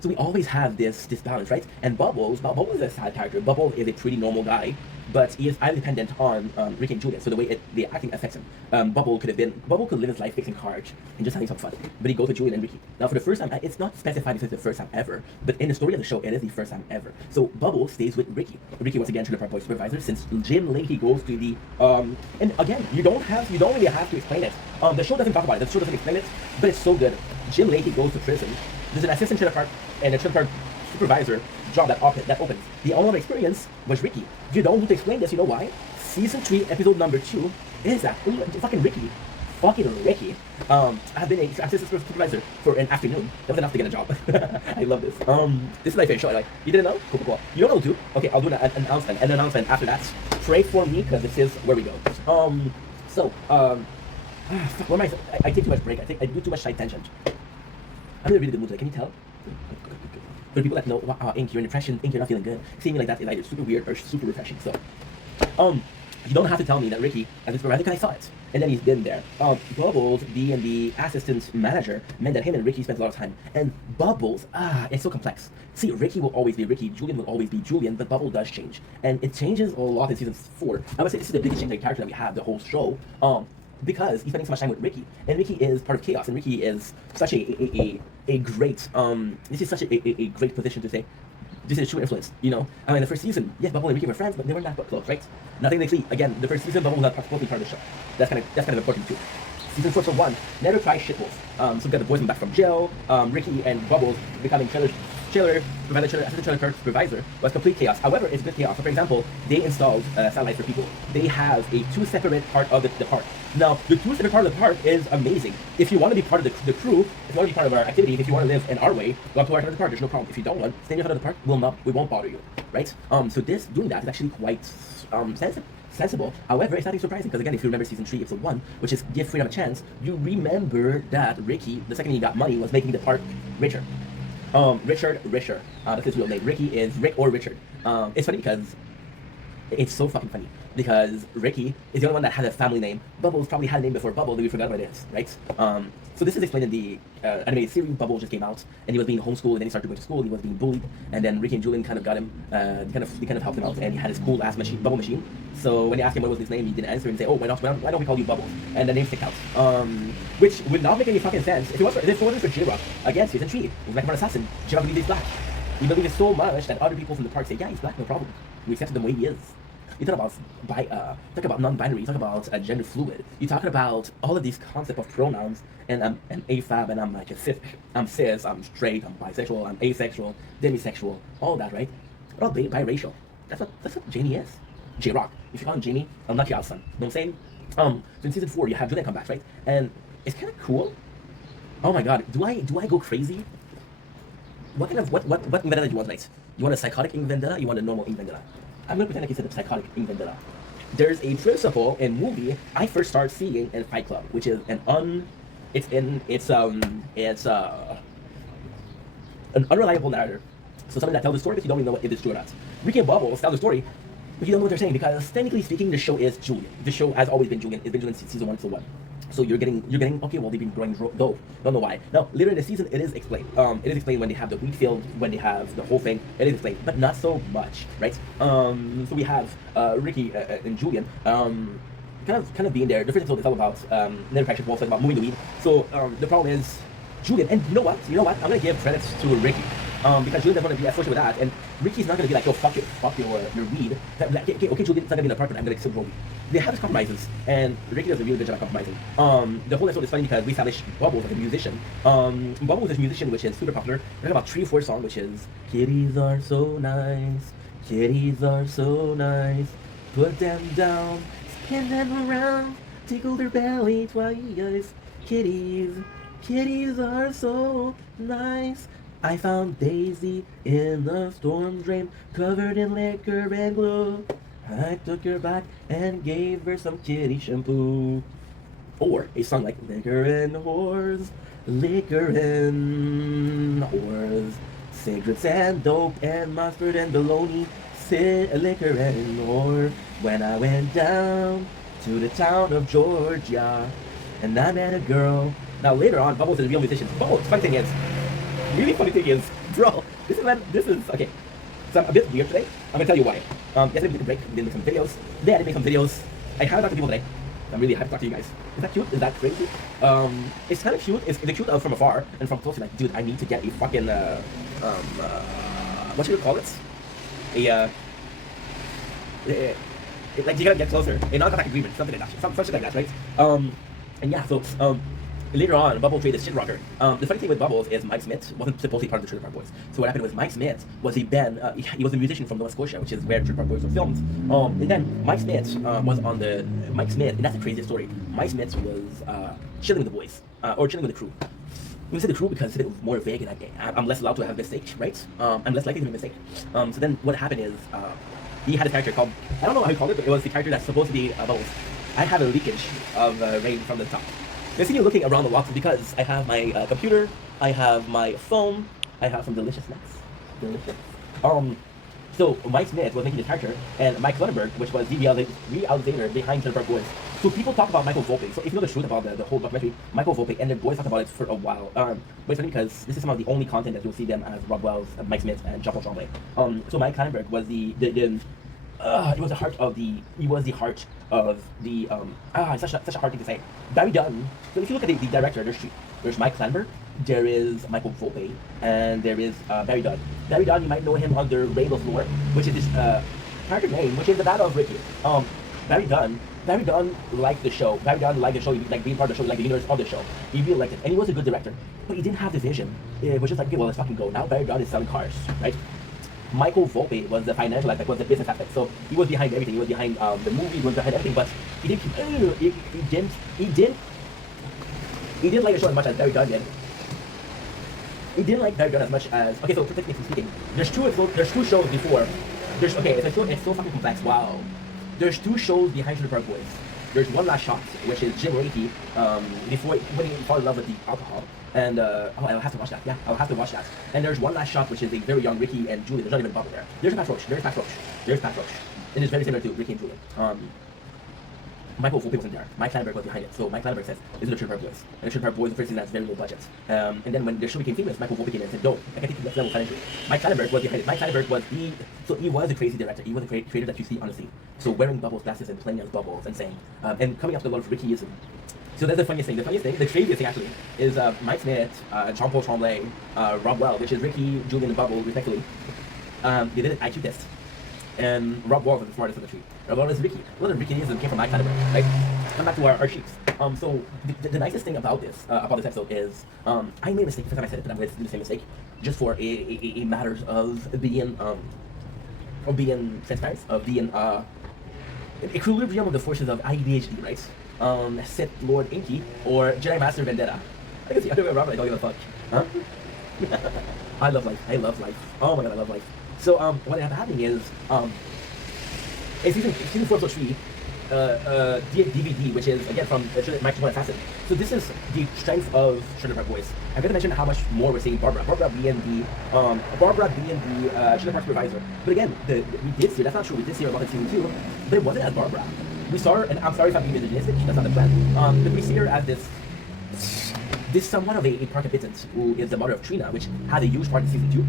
So we always have this balance, right? And Bubbles is a sad character. Bubbles is a pretty normal guy, but he is highly dependent on Ricky and Julian. So the way the acting affects him. Bubble could live his life fixing cars and just having some fun. But he goes with Julian and Ricky. Now for the first time, it's not specified if it's the first time ever, but in the story of the show, it is the first time ever. So Bubble stays with Ricky. Ricky once again to the Park Boy supervisor since Jim Leahy goes to the and again, you don't really have to explain it. The show doesn't talk about it. The show doesn't explain it, but it's so good. Jim Leahy goes to prison. There's an assistant Trailer Park and a Trailer Park supervisor job that opens. The only experience was Ricky. You don't need to explain this. You know why? Season 3, episode number 2 is that fucking Ricky. Fucking Ricky. I've been an assistant supervisor for an afternoon. That was enough to get a job. I love this. This is my favorite show. Like, you didn't know? Cool. You don't know too? Okay, I'll do an announcement after that. Pray for me because this is where we go. What am I take too much break. I do too much side tangent. I'm in a really good mood today. Can you tell? For people that know, Ink, you're in depression, Ink, you're not feeling good. Seeing me like that is either super weird or super refreshing. So, you don't have to tell me that Ricky as a supervisor, because I saw it. And then he's been there. Bubbles being the assistant manager meant that him and Ricky spent a lot of time. And Bubbles, it's so complex. See, Ricky will always be Ricky, Julian will always be Julian, but Bubble does change. And it changes a lot in season 4. I would say this is the biggest change in character that we have the whole show. Because he's spending so much time with Ricky, and Ricky is part of chaos, and Ricky is such a great this is such a great position to say this is a true influence, you know. I mean, the first season, yes, Bubble and Ricky were friends, but they weren't that close, right? Nothing they see. Again, the first season, Bubble was not supposed to be part of the show. That's kind of important too. Season 4 1, never cry shitholes. So we got the boys coming back from jail, Ricky and Bubbles becoming Trailer supervisor was complete chaos. However, it's good chaos. So for example, they installed satellites for people. They have a 2 separate part of the park. Now, the 2 separate part of the park is amazing. If you want to be part of the crew, if you want to be part of our activities, if you want to live in our way, go up to our side of the park. There's no problem. If you don't want, stay in your side of the park. We won't bother you, right? So doing that is actually quite sensible. However, it's nothing surprising because again, if you remember season 3, episode 1, which is give freedom a chance, you remember that Ricky, the second he got money, was making the park richer. Richard Risher. That's his real name. Ricky is Rick or Richard. It's funny because it's so fucking funny because Ricky is the only one that had a family name. Bubbles probably had a name before Bubble that we forgot what it is, right? So this is explained in the animated series. Bubble just came out and he was being homeschooled and then he started going to school and he was being bullied and then Ricky and Julian kind of got him, they kind of helped him out and he had his cool ass machine, Bubble machine. So when they asked him what was his name, he didn't answer and say, oh, why don't we call you Bubbles? And the name stick out. Which would not make any fucking sense if it wasn't for J-Rock. Again, season 3, he was like an assassin. J-Rock believes he's black. He believes it so much that other people from the park say, yeah, he's black, no problem. We accept him the way he is. You talk about non-binary. You talk about gender fluid. You talk about all of these concepts of pronouns. And I'm AFAB, and I'm like I'm cis, I'm straight, I'm bisexual, I'm asexual, demisexual, all that, right? We're all biracial. That's what Jamie is. J-Rock. If you call him Jamie, I'll knock you out, son. You know what I'm saying? So in season 4, you have Julian come back, right? And it's kind of cool. Oh my God, do I go crazy? What Ink Vendetta do you want, right? You want a psychotic Ink Vendetta? You want a normal Ink Vendetta? I'm gonna pretend like you said the psychotic Ink Vendetta. There's a principle in movie I first started seeing in Fight Club, which is an unreliable narrator. So something that tells the story, but you don't even know if it's true or not. Ricky and Bubbles tell the story, but you don't know what they're saying because technically speaking, the show is Julian. The show has always been Julian. It's been Julian since season 1 to 1. So you're getting okay. Well, they've been growing dope. Don't know why. Now later in the season, it is explained. It is explained when they have the wheat field, when they have the whole thing. It is explained, but not so much, right? So we have Ricky and Julian. Kind of being there. The first episode is all about Never Crack Shitholes, about moving the weed. So the problem is Julian, and you know what? I'm gonna give credits to Ricky. Because Julian doesn't want to be associated with that, and Ricky's not gonna be like, yo, fuck your weed. Okay, Julian, it's not gonna be in an apartment. I'm gonna still grow weed. They have these compromises, and Ricky does a really good job at compromising. The whole episode is funny because we established Bubbles as a musician. Bubbles is a musician which is super popular. There's about 3 or 4 songs, which is kitties are so nice, kitties are so nice. Put them down, spin them around, tickle their belly twice. Kitties are so nice. I found Daisy in the storm drain, covered in liquor and glue. I took her back and gave her some kitty shampoo. Or a song like Liquor and Whores, Liquor and Whores, cigarettes and dope and mustard and bologna, liquor and whore. When I went down to the town of Georgia, and I met a girl. Now later on, Bubbles is a real musician. Bubbles, funny thing is, bro, this is, okay, so I'm a bit weird today. I'm gonna tell you why. Yesterday we took a break, we did make some videos. Today I didn't make some videos. I haven't talked to people today. I'm really hyped to talk to you guys. Is that cute? Is that crazy? It's kind of cute. It's cute from afar, and from close, you're like, dude, I need to get a fucking, what should we call it? Like, you gotta get closer. A non-contact agreement, something like that. Something like that, right? And yeah, so, later on, Bubble traded Shit Rocker. The funny thing with Bubbles is Mike Smith wasn't supposed to be part of the Trailer Park Boys. So what happened was Mike Smith was he was a musician from Nova Scotia, which is where Trailer Park Boys were filmed. And then Mike Smith was on the and that's the craziest story. Mike Smith was chilling with the boys, or chilling with the crew. I'm gonna say the crew because it was more vague and I'm less allowed to have a mistake, right? I'm less likely to make a mistake. So then what happened is he had a character called, I don't know how he called it, but it was the character that's supposed to be Bubbles. I have a leakage of rain from the top. I see you looking around the walks because I have my computer, I have my phone, I have some delicious snacks. Delicious. So Mike Smith was making the character, and Mike Clutterberg, which was the realizator behind Trailer Park Boys. So people talk about Michael Volpe. So if you know the truth about the whole documentary, Michael Volpe and the boys talked about it for a while. But it's funny because this is some of the only content that you'll see them as Rob Wells, Mike Smith, and Jean-Paul Tremblay. So Mike Clutterberg was it was the heart of the it's such a hard thing to say. Barry Dunn. So if you look at the director, there's Mike Clutterberg, there is Michael Volpe, and there is Barry Dunn. Barry Dunn, you might know him under Rainbow Floor, which is his character name, which is the battle of Ricky. Barry Dunn liked the show. Barry Dunn liked the show, like being part of the show, like the universe of the show. He really liked it, and he was a good director, but he didn't have the vision. It was just like, okay, well, let's fucking go. Now Barry Dunn is selling cars, right? Michael Volpe was the financial aspect, was the business aspect. So he was behind everything. He was behind the movie, he was behind everything, but he didn't like the show as much as Barry Dunn did. He didn't like Barry Dunn as much as, okay, so technically speaking, there's two shows before. It's so fucking complex. Wow. There's two shows behind Trailer Park Boys. There's One Last Shot, which is Jim Leakey when he fell in love with the alcohol. And I'll have to watch that. Yeah, I'll have to watch that. And there's One Last Shot, which is a very young Ricky and Julian. There's not even Bubble there. There's Pat Roach. There's Pat Roach. And it's very similar to Ricky and Julian. Michael Volpe wasn't there. Mike Clanberg was behind it. So Mike Clanberg says, this is the Trailer Park Boys. And the Trailer Park Boys, the first season has very low budget. And then when the show became famous, Michael Volpe came in and said, no, I can take the next level financially. Mike Clanberg was behind it. Mike Clanberg was he was a crazy director. He was a creator that you see on the scene. So wearing Bubbles glasses and playing as Bubbles and saying, and coming up with a lot of Rickyism. So that's the funniest thing. The craziest thing actually, is Mike Smith, Jean-Paul Tremblay, Rob Well, which is Ricky, Julian, and Bubble, respectively. They did an IQ test. And Rob Wall was the smartest of the three. Rob Wall was Ricky. A lot of Rickyism came from Mike Clanberg, right? Come back to our sheets. So the nicest thing about this episode is, I made a mistake the first time I said it, but I'm going to do the same mistake, just for a matter of being transparent, of being equilibrium of the forces of IDHD, right? Sith Lord Inky or Jedi Master Vendetta. I can see other way around, I don't give a fuck. Huh? I love life. Oh my god, I love life. So what ended up happening is in season 4 episode 3, DVD, which is again from Mike One Assassin. So this is the strength of Trailer Park Boys. I'm going to mention how much more we're seeing Barbara being the Trailer Park supervisor. But again, we did see, that's not true. We did see her a lot in season 2, but it wasn't as Barbara. We saw her, and I'm sorry if I'm being misogynistic. That's not the plan. But we see her as this somewhat of a park pittance who is the mother of Trina, which had a huge part in season 2.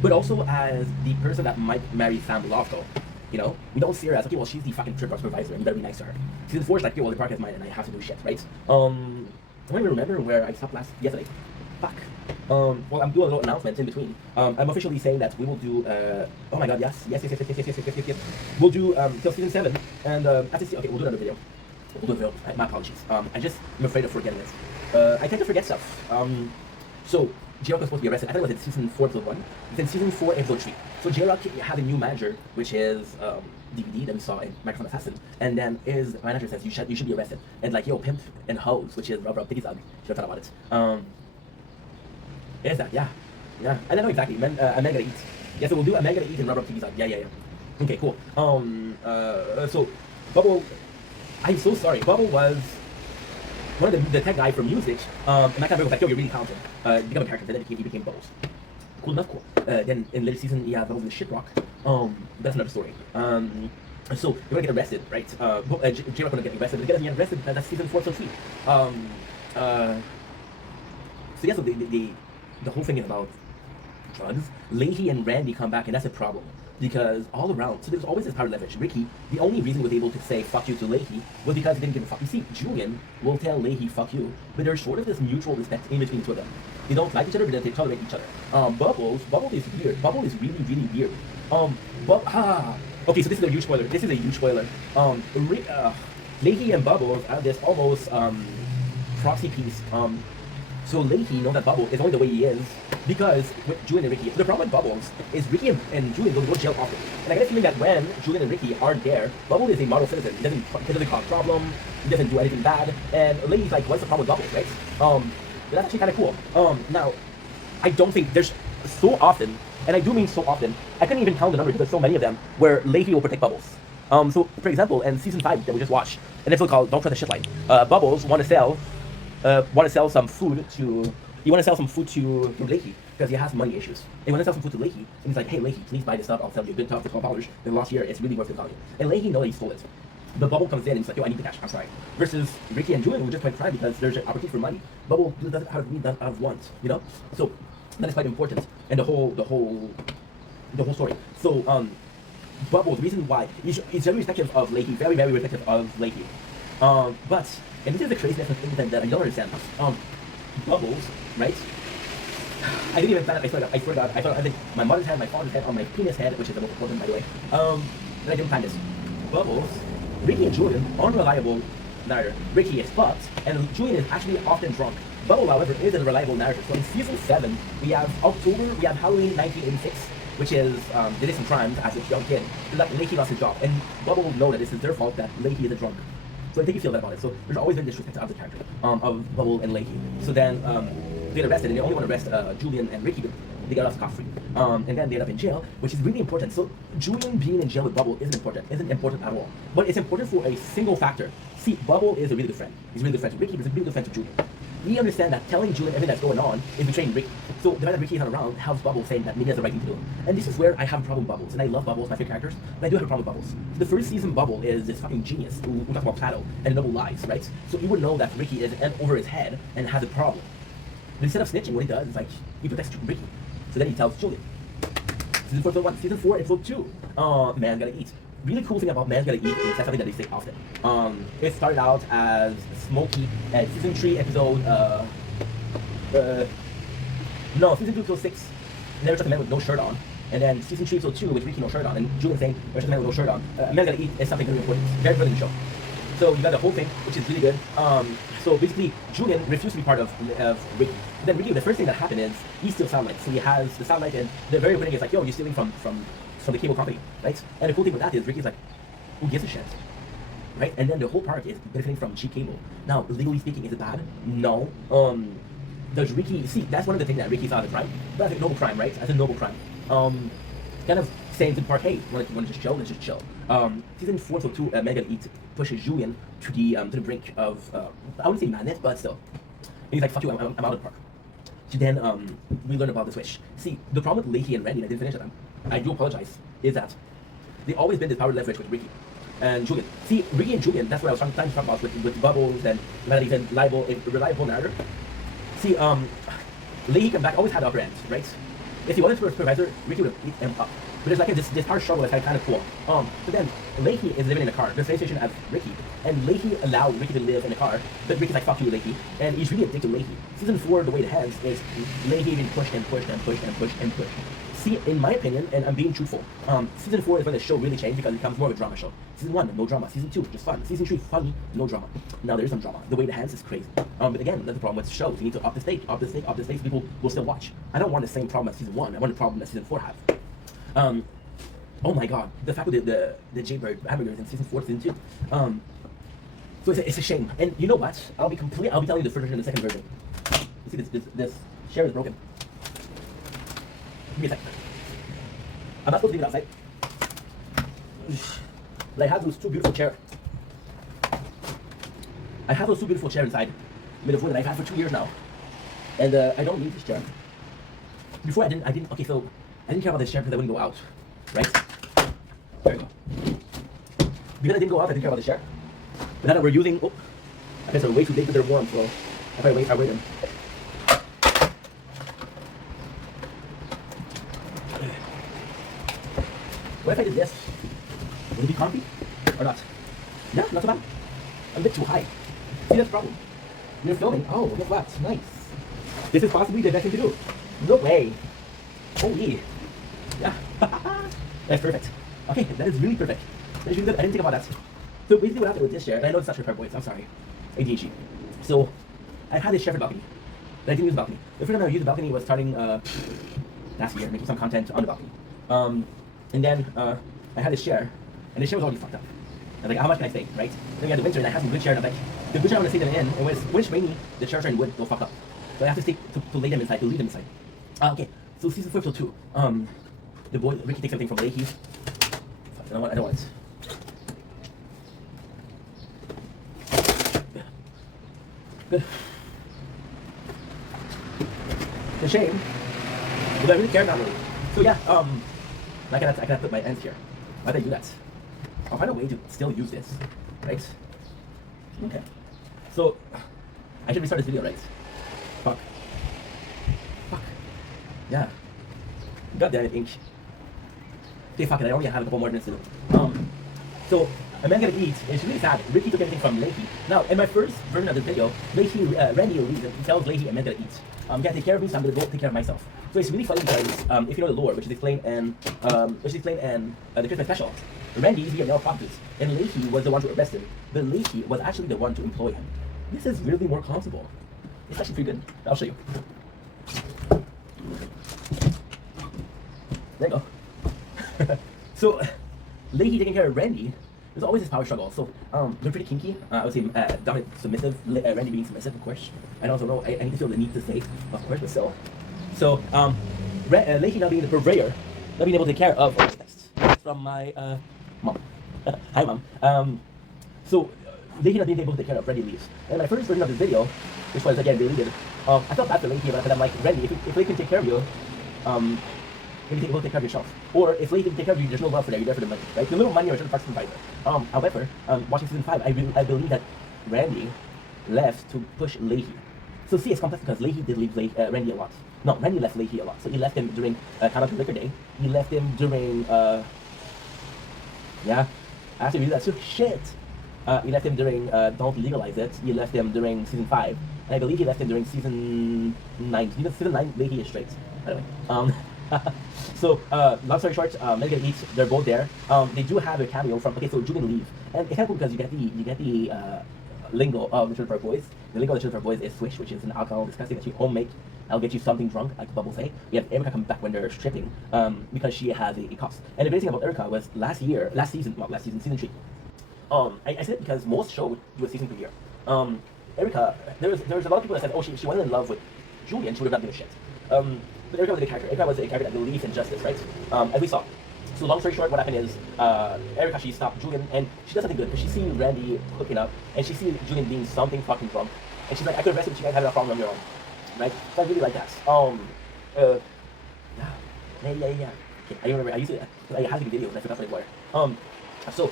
But also as the person that might marry Sam Lofto. You know, we don't see her as, okay, well, she's the fucking Trailer Park supervisor, and you better be nice to her. Season 4 is like, okay, well, the park is mine, and I have to do shit, right? I don't even remember where I stopped yesterday. Fuck. Well, I'm doing a little announcement in between. I'm officially saying that we will do, oh my god, yes. We'll do, till season 7, and, after okay, we'll do another video. My apologies. I'm afraid of forgetting this. I tend to forget stuff. So, J-Rock was supposed to be arrested. I think it was in season 4, episode 1. It's in season 4, episode 3. So J-Rock had a new manager, which is DVD that we saw in Microphone Assassin. And then his manager says, you should be arrested. And like, yo, Pimp and Hoes, which is Rob Piggy's Should have thought about it. Is that? Yeah. I don't know exactly. A Man Gotta Eat. Yeah, so we'll do A Man Gotta Eat and Rob Piggy's Yeah. Okay, cool. So Bubble, I'm so sorry. Bubble was one of the tech guy from music, and my camera was like, yo, you're really talented. You become a character, then he became Bubbles. Cool enough, cool. Then in later season, he had Bubbles in Shit Rock. That's another story. So you're gonna get arrested, right? J-Rock gonna get arrested. They're gonna get arrested. That's season 4, episode 3. So yeah, so the whole thing is about drugs. Leahy and Randy come back, and that's a problem. Because all around, so there's always this power leverage. Ricky, the only reason he was able to say fuck you to Leahy was because he didn't give a fuck. You see, Julian will tell Leahy fuck you, but there's sort of this mutual respect in between the two of them. They don't like each other, but they tolerate each other. Bubble is weird. Bubble is really, really weird. Okay, so this is a huge spoiler. Leahy and Bubbles have this almost proxy piece. So Leahy knows that Bubble is only the way he is because with Julian and Ricky. The problem with Bubbles is Ricky and Julian don't go to jail often. And I get a feeling that when Julian and Ricky aren't there, Bubble is a model citizen. He doesn't cause problem. He doesn't do anything bad. And Leahy's like, what's the problem with Bubbles, right? That's actually kind of cool. Now, I don't think there's so often, and I do mean so often, I couldn't even count the number because there's so many of them where Leahy will protect Bubbles. So for example, in season 5 that we just watched, an episode called Don't Trust the Shit Line, Bubbles want to sell some food to Leahy because he has money issues. They want to sell some food to Leahy, and he's like, hey Leahy, please buy this stuff. I'll sell you a good stuff for $12. Then last year, it's really worth the value. And Leahy knows he stole it. But Bubble comes in and he's like, yo, I need the cash. I'm sorry. Versus Ricky and Julian who just went cry because there's an opportunity for money. Bubble doesn't have need, doesn't have want, you know. So that is quite important, and the whole story. So Bubble, the reason why he's very respectful of Leahy, very very respectful of Leahy. But and this is the craziest thing that I don't understand. Bubbles, right? I didn't even find out. I swear to God, I think my mother's head, my father's head, on my penis head, which is the most important, by the way. And I didn't find this. Bubbles Ricky and Julian, unreliable narrator. Ricky is fucked, and Julian is actually often drunk. Bubble, however, is a reliable narrator. So in season 7, we have October, we have Halloween 1986, which is they did some crimes as a young kid. Like Leahy lost his job, and Bubble know that this is their fault that Leahy is a drunk. So I think you feel that about it. So there's always been disrespect of the character of Bubble and Leahy. So then they get arrested, and they only want to arrest Julian and Ricky. They got off scot-free. And then they end up in jail, which is really important. So Julian being in jail with Bubble isn't important at all. But it's important for a single factor. See, Bubble is a really good friend. He's a really good friend to Ricky, but he's a really good friend to Julian. We understand that telling Julian everything that's going on is betraying Ricky. So the fact that Ricky is not around helps Bubble saying that maybe has the right thing to do. And this is where I have a problem with Bubbles. And I love Bubbles, my favorite characters, but I do have a problem with Bubbles. The first season Bubble is this fucking genius who talks about Plato and double lies, right? So you would know that Ricky is over his head and has a problem. But instead of snitching, what he does is like he protects Ricky. So then he tells Julian. Season 4, episode 1. Season 4, episode 2. Man Gotta Eat. Really cool thing about Man Gotta Eat is that's something that they say often. It started out as Smokey at season 3, episode no, season 2, episode 6. Never Trust a Man with No Shirt On. And then season 3, episode 2, with Ricky No Shirt On. And Julian saying, Never Trust a Man with No Shirt On. Man Gotta Eat is something very important. Very important in the show. So you got the whole thing, which is really good. So basically, Julian refused to be part of Ricky. Then Ricky, the first thing that happened is he steals satellite. So he has the satellite, and the very opening is like, yo, you're stealing from the cable company, right? And the cool thing with that is Ricky's like, who gives a shit? Right? And then the whole park is benefiting from cheap cable. Now, legally speaking, is it bad? No. Does Ricky see? That's one of the things that Ricky thought of crime. But that's a noble crime, right? That's a noble crime. Kind of saying to the park, hey, want to just chill? Let's just chill. Season 4, so 2, Man Gotta Eat pushes Julian to the brink of I wouldn't say madness, but still. And he's like, fuck you, I'm out of the park. So then we learn about the switch. See, the problem with Leahy and Randy, and I didn't finish it, I do apologize, is that they've always been this power leverage with Ricky and Julian. See, Ricky and Julian, that's what I was trying to talk about with Bubbles and not even reliable narrator. See, Leahy come back, always had the upper end, right? If he wasn't supervisor, Ricky would have beat him up. But there's like this hard struggle that's kind of cool. So then Leahy is living in a car, the same situation as Ricky. And Leahy allowed Ricky to live in a car, but Ricky's like, fuck you, Leahy. And he's really addicted to Leahy. Season 4, the way it ends is Leahy being pushed and pushed and pushed and pushed and pushed. See, in my opinion, and I'm being truthful, season 4 is when the show really changed because it becomes more of a drama show. Season 1, no drama. Season 2, just fun. Season 3, funny, no drama. Now there is some drama. The way it ends is crazy. But again, that's the problem with shows. You need to up the stage, up the stage, up the stage. People will still watch. I don't want the same problem as season 1. I want the problem that season 4 had. Oh my god, the fact with the Jaybird hamburgers in season 4, season 2. So it's a shame. And you know what? I'll be telling you the first version and the second version. You see this chair is broken. Give me a second. I'm not supposed to leave it outside. But I have those two beautiful chairs. I have those two beautiful chairs inside, made of wood that I've had for 2 years now. And I don't need this chair. Before I didn't okay, so I didn't care about this chair because I wouldn't go out. Right? There you go. Because I didn't go out, I didn't care about this chair. But now that we're using, oh, I guess they're way too big, but they're warm, so if I weigh them. What if I did this? Would it be comfy or not? Yeah, not so bad. I'm a bit too high. See, that's the problem. You're filming. Oh, guess what? Nice. This is possibly the best thing to do. No way. Holy. Yeah. That's perfect. Okay, that is really perfect. That is really good. I didn't think about that. So basically what happened with this chair, and I know it's not your boys, I'm sorry. ADHD. So I had this chair for the balcony. But I didn't use the balcony. The first time I used the balcony was starting last year, making some content on the balcony. And then I had this chair, and the chair was already fucked up. I was like, how much can I stay, right? Then we had the winter, and I had some good chair, and I was like, the good chair I want to stay them in, and when it's rainy, the chairs are in wood, they'll fuck up. So I have to stay to lay them inside, to leave them inside. Okay, so season 4, episode 2. The boy, Ricky takes everything from Leahy. I don't want it. Good. It's a shame, but I really care not really. So yeah, I cannot put my ends here. Why did I do that? I'll find a way to still use this, right? Okay. So I should restart this video, right? Fuck. Yeah. God damn it, ink. Okay, fuck it, I only have a couple more minutes to do. So, A Man Gotta Eat is really sad. Ricky took everything from Leahy. Now, in my first version of this video, Randy tells Leahy, A Man Gotta Eat. You gotta take care of me, so I'm gonna go take care of myself. So it's really funny because if you know the lore, which is explained in the Christmas special, Randy is the male prostitute, and Leahy was the one to arrest him, but Leahy was actually the one to employ him. This is really more comfortable. It's actually pretty good. I'll show you. There you go. So, Leahy taking care of Randy. There's always this power struggle. So, they're pretty kinky. I would say dominant, submissive. Randy being submissive, of course. I also know I need to feel the need to say, of course, but still. So, Leahy now being the purveyor, not being able to take care of. What's next? From my mom. Hi, mom. So, Leahy not being able to take care of Randy leaves. And my first version of this video, which was again deleted, I felt bad for Leahy because I'm like, Randy, if Leahy can take care of you, maybe take care of yourself. Or if Leahy can take care of you, there's no love for that. You're there for the money, right? The little money or the season 5. However, watching season 5, I believe that Randy left to push Leahy. So see, it's complex because Leahy did leave Randy a lot. No, Randy left Leahy a lot. So he left him during kind of the liquor day. He left him during yeah, I have to read that too. Shit. He left him during Don't Legalize It. He left him during season 5. And I believe he left him during season 9. Season 9, Leahy is straight. Anyway. So, long story short, Megan Eats, they're both there. They do have a cameo from, okay, so Julian leave. And it's kind of cool because you get the lingo of the Children for Boys. The lingo of the Children for Boys is Swish, which is an alcohol disgusting that you homemade. I'll get you something drunk, like Bubble say. We have Erica come back when they're stripping, because she has a cough. And the amazing thing about Erica was season 3. I said it because most shows do a season per year. Erica, there's a lot of people that said, oh, she wasn't in love with Julian, she would have not given a shit. But Erica was a good character. Erica was a character that believes in justice, right? As we saw. So long story short, what happened is Erica, she stopped Julian, and she does something good because she sees Randy hooking up, and she sees Julian being something fucking drunk, and she's like, I could arrest him, but you guys have a problem on your own, right? So I really like that. Yeah. Okay, I remember I used to have the videos and I forgot what they were. So,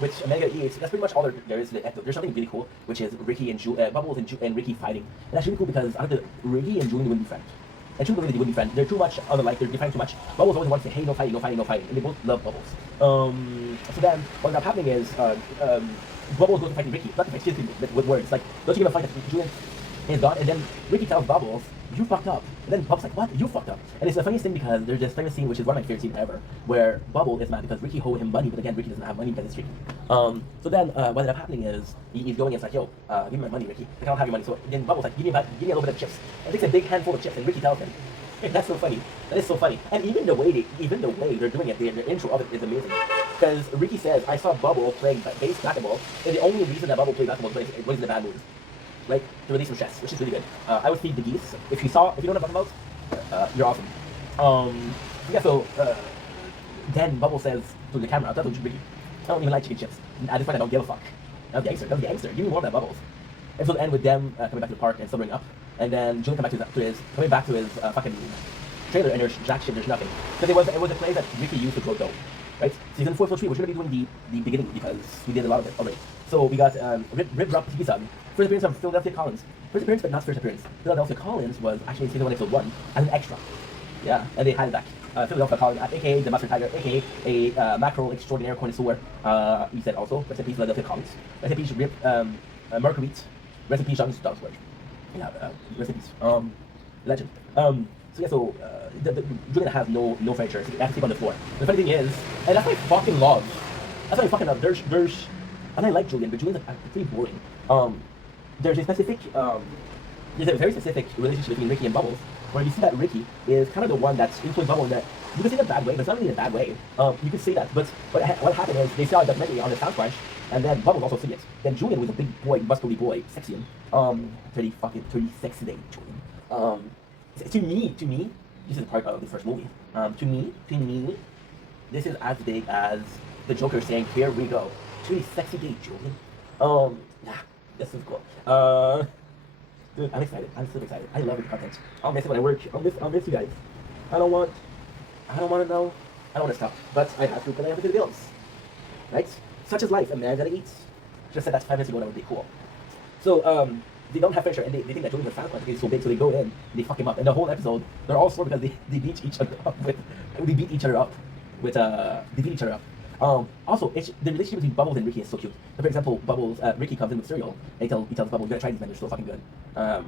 which Omega Eats, that's pretty much all there is to the episode. There's something really cool, which is Ricky and Bubbles and Ricky fighting. And that's really cool because I think Ricky and Julian wouldn't be friends. And truly, they wouldn't be friends. They're too much unlike. They're fighting too much. Bubbles always wants to say, hey, no fighting, no fighting, no fighting. And they both love Bubbles. So then, what ended up happening is, Bubbles goes to fight Ricky. Not to fight, with words. Like, don't you gonna fight Julian is gone? And then Ricky tells Bubbles, you fucked up. And then Bubbles like, what? You fucked up. And it's the funniest thing because there's this famous scene, which is one of my favorite scenes ever, where Bubble is mad because Ricky owed him money, but again, Ricky doesn't have money because it's Ricky. So then, what ended up happening is, he's going and it's like, yo, give me my money, Ricky. I don't have your money. So then Bubbles like, give me a little bit of chips. And takes a big handful of chips, and Ricky tells him, that's so funny. That is so funny. And even the way they're doing it, the intro of it is amazing. Because Ricky says, I saw Bubble playing base basketball, and the only reason that Bubble played basketball was in a bad mood. Like, to release some stress, which is really good. I would feed the geese. If you know what I'm talking about, you're awesome. Yeah, so, then Bubble says to the camera, that's what Ricky, I don't even like chicken chips. At this point, I don't give a fuck. That's gangster. Give me more of that Bubbles. And so the end with them coming back to the park and sobering up. And then Julian coming back to his fucking trailer, and there's jack shit, there's nothing. Because it was a place that Ricky used to grow dough, right? Season 4 for 3, we're going to be doing the beginning because we did a lot of it already. So we got Rib Rub TV Sub. First appearance of Philadelphia Collins. First appearance, but not first appearance. Philadelphia Collins was actually in season 1, episode 1 as an extra. Yeah, and they had it back. Philadelphia Collins, aka the Mustard Tiger, aka a mackerel extraordinaire connoisseur. He said also, rest in peace, Philadelphia Collins. Rest in peace, Mercury's. Rest in peace, John Dogsworth. Yeah, rest in peace. Legend. Julian has no furniture, so he has to sleep on the floor. The funny thing is, and that's my fucking love. That's my fucking love. There's, and I like Julian, but Julian's pretty boring. There's a very specific relationship between Ricky and Bubbles, where you see that Ricky is kind of the one that's influenced Bubbles in that, you can say it in a bad way, but it's not really in a bad way. You could say that, but what happened is, they saw a documentary on the Sound Crunch, and then Bubbles also see it. Then Julian was a big boy, muscly boy, sexy, pretty sexy day, Julian. To me, this is part of the first movie. To me, this is as big as the Joker saying, here we go. It's really sexy day, Julian. Yeah, this is cool. Dude, I'm excited. I'm so excited. I love the content. I'll miss it when I work. I'll miss you guys. I don't want to know. I don't want to stop. But I have to because I have to pay the bills. Right? Such is life. A man gotta eat. Just said that 5 minutes ago, that would be cool. So, they don't have furniture, and they think that Julian was fast because he's so big, so they go in, and they fuck him up. And the whole episode, they're all sore because they beat each other up with, Also, the relationship between Bubbles and Ricky is so cute. So, for example, Bubbles, Ricky comes in with cereal, and he tells Bubbles, "You gotta try these, man. They're so fucking good." And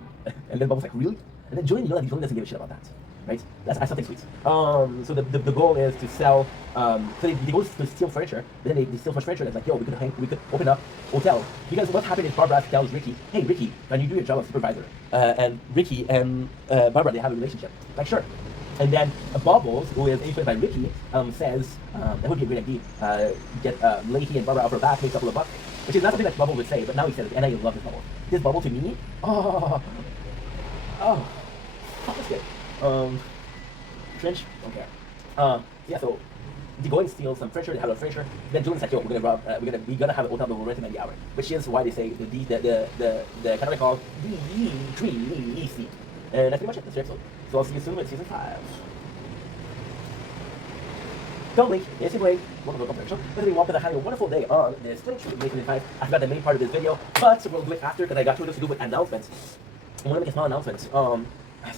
then Bubbles like, "Really?" And then Julian, he really doesn't give a shit about that, right? That's something sweet. So the goal is to sell. So they go to steal furniture, but then they steal so much furniture. That's like, yo, we could open up hotel, because what's happened is Barbara tells Ricky, "Hey, Ricky, can you do your job as supervisor?" And Ricky and Barbara, they have a relationship. Like, sure. And then Bubbles, who is influenced by Ricky, says that would be a great idea. Get Leahy and Barbara out for a bath, make a couple of bucks, which is not something that Bubble would say, but now he says it, and I love this Bubble. This Bubble to me, that's good. Trench, don't care. Yeah, so they go and steal some furniture, they have a furniture, then Julian's like, yo, we're gonna have a hotel that will rent it by the hour, which is why they say the kind of called D3EC. And that's pretty much it, that's the episode. So I'll see you soon with season 5. Don't blink, it's your brain. Welcome to the show. Whether you want to have a wonderful day on this 22 May 25. I forgot the main part of this video, but we'll do it after because I got too much to do with announcements. I'm gonna make a small announcement. So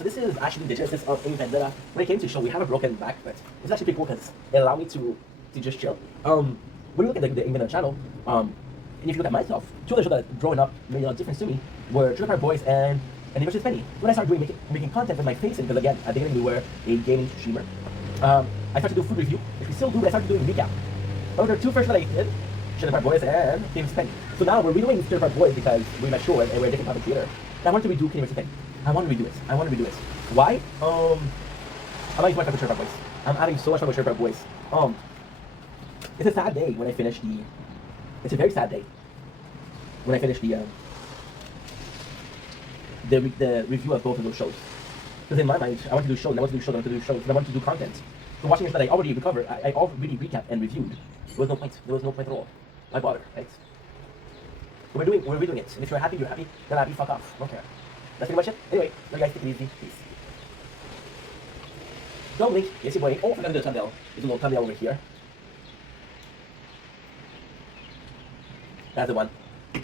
this is actually the genesis of A Vendetta. When it came to the show, we have a broken back, but it's actually pretty cool because it allowed me to just chill. When you look at the A Vendetta channel, and if you look at myself, two of the shows that growing up made a difference to me were Trailer Park Boys and Andy vs. Penny. When I started making content with my face in, because again, at the beginning we were a gaming streamer, I started to do food review, which we still do, but I started doing recap. Those are two first that I did, Trailer Park Boys and Andy vs. Penny. So now we're redoing Trailer Park Boys because we're mature and we're a different content creator. And I want to redo Kenny vs. Penny. I want to redo it. Why? I'm adding so much fun with Trailer Park Boys. I'm adding so much fun with Trailer Park Boys. It's a sad day when I finish the... It's a very sad day when I finish the review of both of those shows. Because in my mind, I want to do shows, and I want to do content. So watching it that I already recovered, I already recapped and reviewed, there was no point at all. Why bother, right? So we're redoing it. And if you're happy, you're happy. You're not happy, fuck off. Don't care. That's pretty much it. Anyway, you guys take it easy. Peace. Don't blink. Yes, your boy. Oh, I forgot to do a thumbnail. There's a little thumbnail over here. That's the one.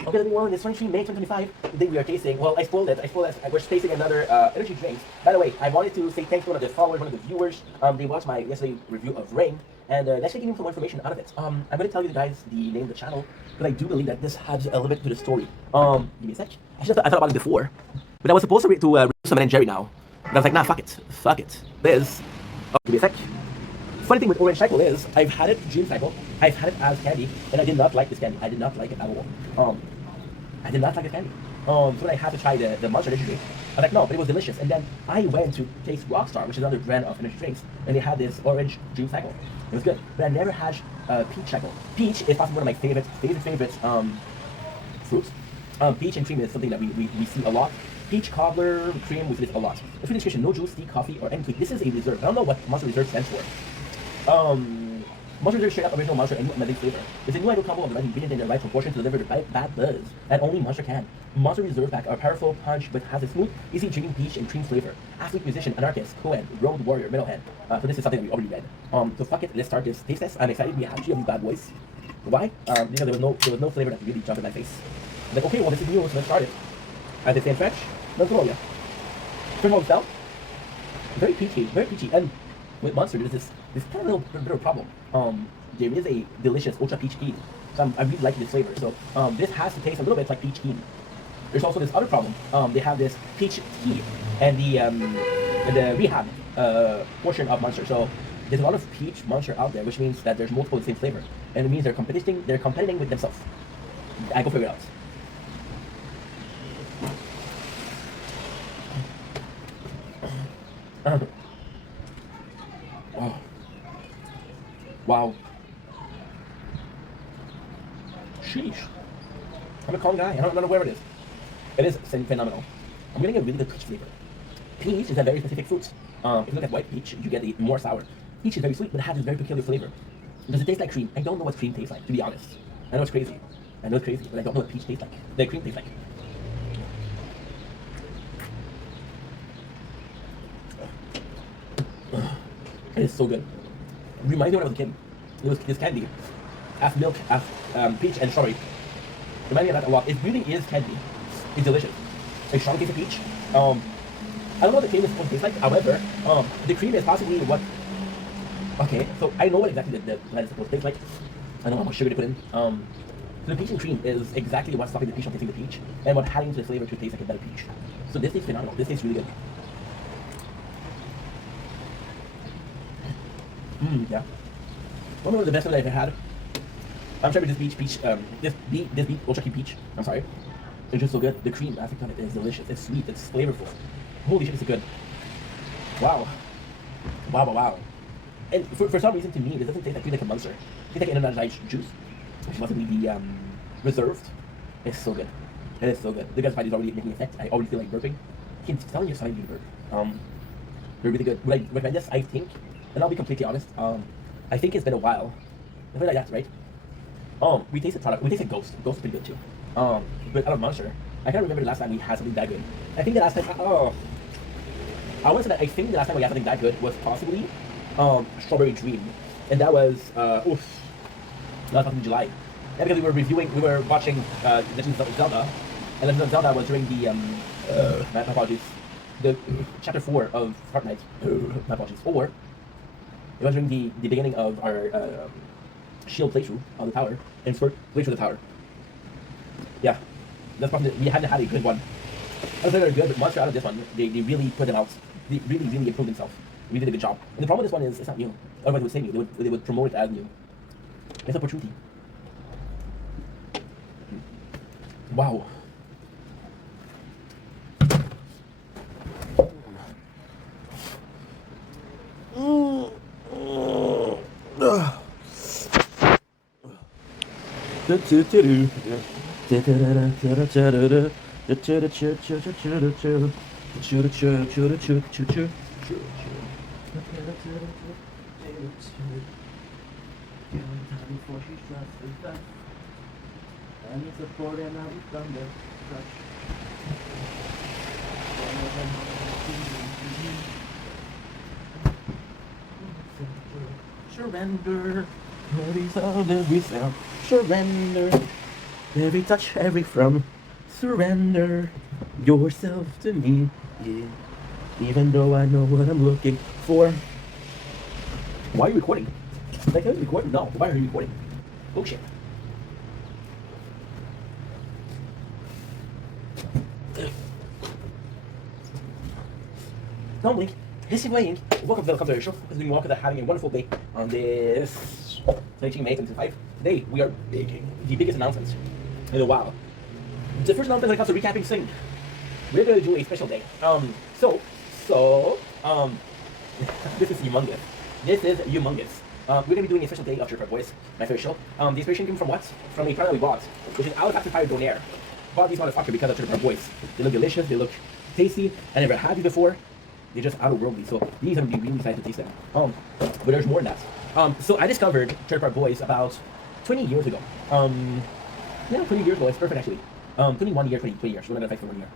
Okay, everyone, it's 23 May 2025. Today we are tasting, well, I spoiled it. We're tasting another energy drink. By the way, I wanted to say thanks to one of the followers, one of the viewers. They watched my yesterday review of Rain, and they actually gave me some more information out of it. I'm going to tell you guys the name of the channel, but I do believe that this adds a little bit to the story. Give me a sec. I thought about it before, but I was supposed to review some Ben & Jerry now. But I was like, nah, fuck it. Liz. Oh, give me a sec. Funny thing with Orange Cycle is, I've had it Dream Cycle, I've had it as candy, and I did not like this candy. I did not like it at all. I did not like the candy. So when I had to try the Monster Energy drink, I was like, no, but it was delicious. And then I went to taste Rockstar, which is another brand of energy drinks, and they had this Orange Dream Cycle. It was good, but I never had Peach Cycle. Peach is possibly one of my favorite fruits. Peach and cream is something that we see a lot. Peach, cobbler, cream, we see this a lot. The food description, no juice, tea, coffee, or any tweak. This is a reserve. I don't know what Monster Reserve stands for. Monster Reserve straight up original Monster and new amazing flavor. It's a new ideal combo of the right ingredient in the right proportion to deliver the right bad buzz that only Monster can. Monster Reserve Pack are a powerful punch but has a smooth, easy drinking peach and cream flavor. Athlete, musician, anarchist, co-ed, road warrior, metalhead. So this is something that we already read. So fuck it, let's start this taste test. I'm excited we have 3 of these bad boys. Why? Because there was no flavor that really jumped in my face. Like, okay, well this is new, so let's start it. As they say in French, let's go, yeah. First of all, smell. Very peachy, and with Monster, there's this kind of little bit of a problem. There is a delicious ultra peach keen. So I really like this flavor. So this has to taste a little bit like peach keen. There's also this other problem. They have this peach tea and the rehab portion of Monster. So there's a lot of peach Monster out there, which means that there's multiple of the same flavor, and it means they're competing with themselves. I go figure it out. Oh. Wow. Sheesh. I'm a calm guy. I don't know where it is. It is phenomenal. I'm getting a really good peach flavor. Peach is a very specific fruit. If you look at white peach, you get a more sour. Peach is very sweet, but it has this very peculiar flavor. Does it taste like cream? I don't know what cream tastes like, to be honest. I know it's crazy, but I don't know what peach tastes like. The cream tastes like. It is so good. It reminds me when I was a kid. It was this candy. Half milk, half peach and strawberry. Reminds me of that a lot. It really is candy. It's delicious. A strong taste of peach. I don't know what the cream is supposed to taste like. However, the cream is possibly what... Okay, so I know what exactly the blend is supposed to taste like. I know how much sugar to put in. So the peach and cream is exactly what's stopping the peach from tasting the peach, and what adding to the flavor to taste like a better peach. So this tastes phenomenal. This tastes really good. Yeah. One of the best ones I've ever had. I'm trying with this peach, this beet ultra cube peach. I'm sorry. It's just so good. The cream aspect of it is delicious. It's sweet. It's flavorful. Holy shit, it's good. Wow. Wow. And for some reason, to me, this doesn't taste like a Monster. It tastes like energized juice, which must be the reserved. It's so good. It is so good. The gas is already making effect. I already feel like burping. It's telling you something to burp. They're really good. Would I recommend this? I think, and I'll be completely honest. I think it's been a while. I feel like that's right. We tasted product. We tasted Ghost. Ghost is pretty good too. But out of Monster, I can't remember the last time we had something that good. I think the last time. I want to say that I think the last time we had something that good was possibly Strawberry Dream, and that was that was in July. And because we were watching Legend of Zelda, and Legend of Zelda was during the my apologies, the chapter 4 of Fortnite. My apologies, 4. It was during the beginning of our shield playthrough on the tower, and Spurt playthrough the tower. Yeah, that's probably we hadn't had a good one. I was very good, but Monster out of this one, they really put them out. They really improved themselves. We did a good job. And the problem with this one is it's not new. Otherwise, they would say new. They would promote it as new. It's opportunity. Wow. Surrender, every sound, every sound. Surrender, every touch, every from. Surrender yourself to me, yeah. Even though I know what I'm looking for. Why are you recording? Like, are you recording? No, why are you recording? Bullshit. Normally, this is Wayne. Welcome to the Computer Show. We're doing Walker having a wonderful day on this 13 May 2025. Today, we are making the biggest announcement in a while. The first announcement when it comes to recapping thing, we're going to do a special day. This is humongous. This is humongous. We're going to be doing a special day of Tripper Boys, my first show. The inspiration came from what? From a product we bought, which is Out of Fire Donaire. Bought these motherfuckers because of Tripper Boys. They look delicious, they look tasty. I never had these before. They're just otherworldly, so these are going to be really excited to taste them. But there's more than that. So I discovered Tripper Boys about 20 years ago. Yeah, 20 years ago. It's perfect actually. 21 years, 20 years. We're going to fight for 1 year.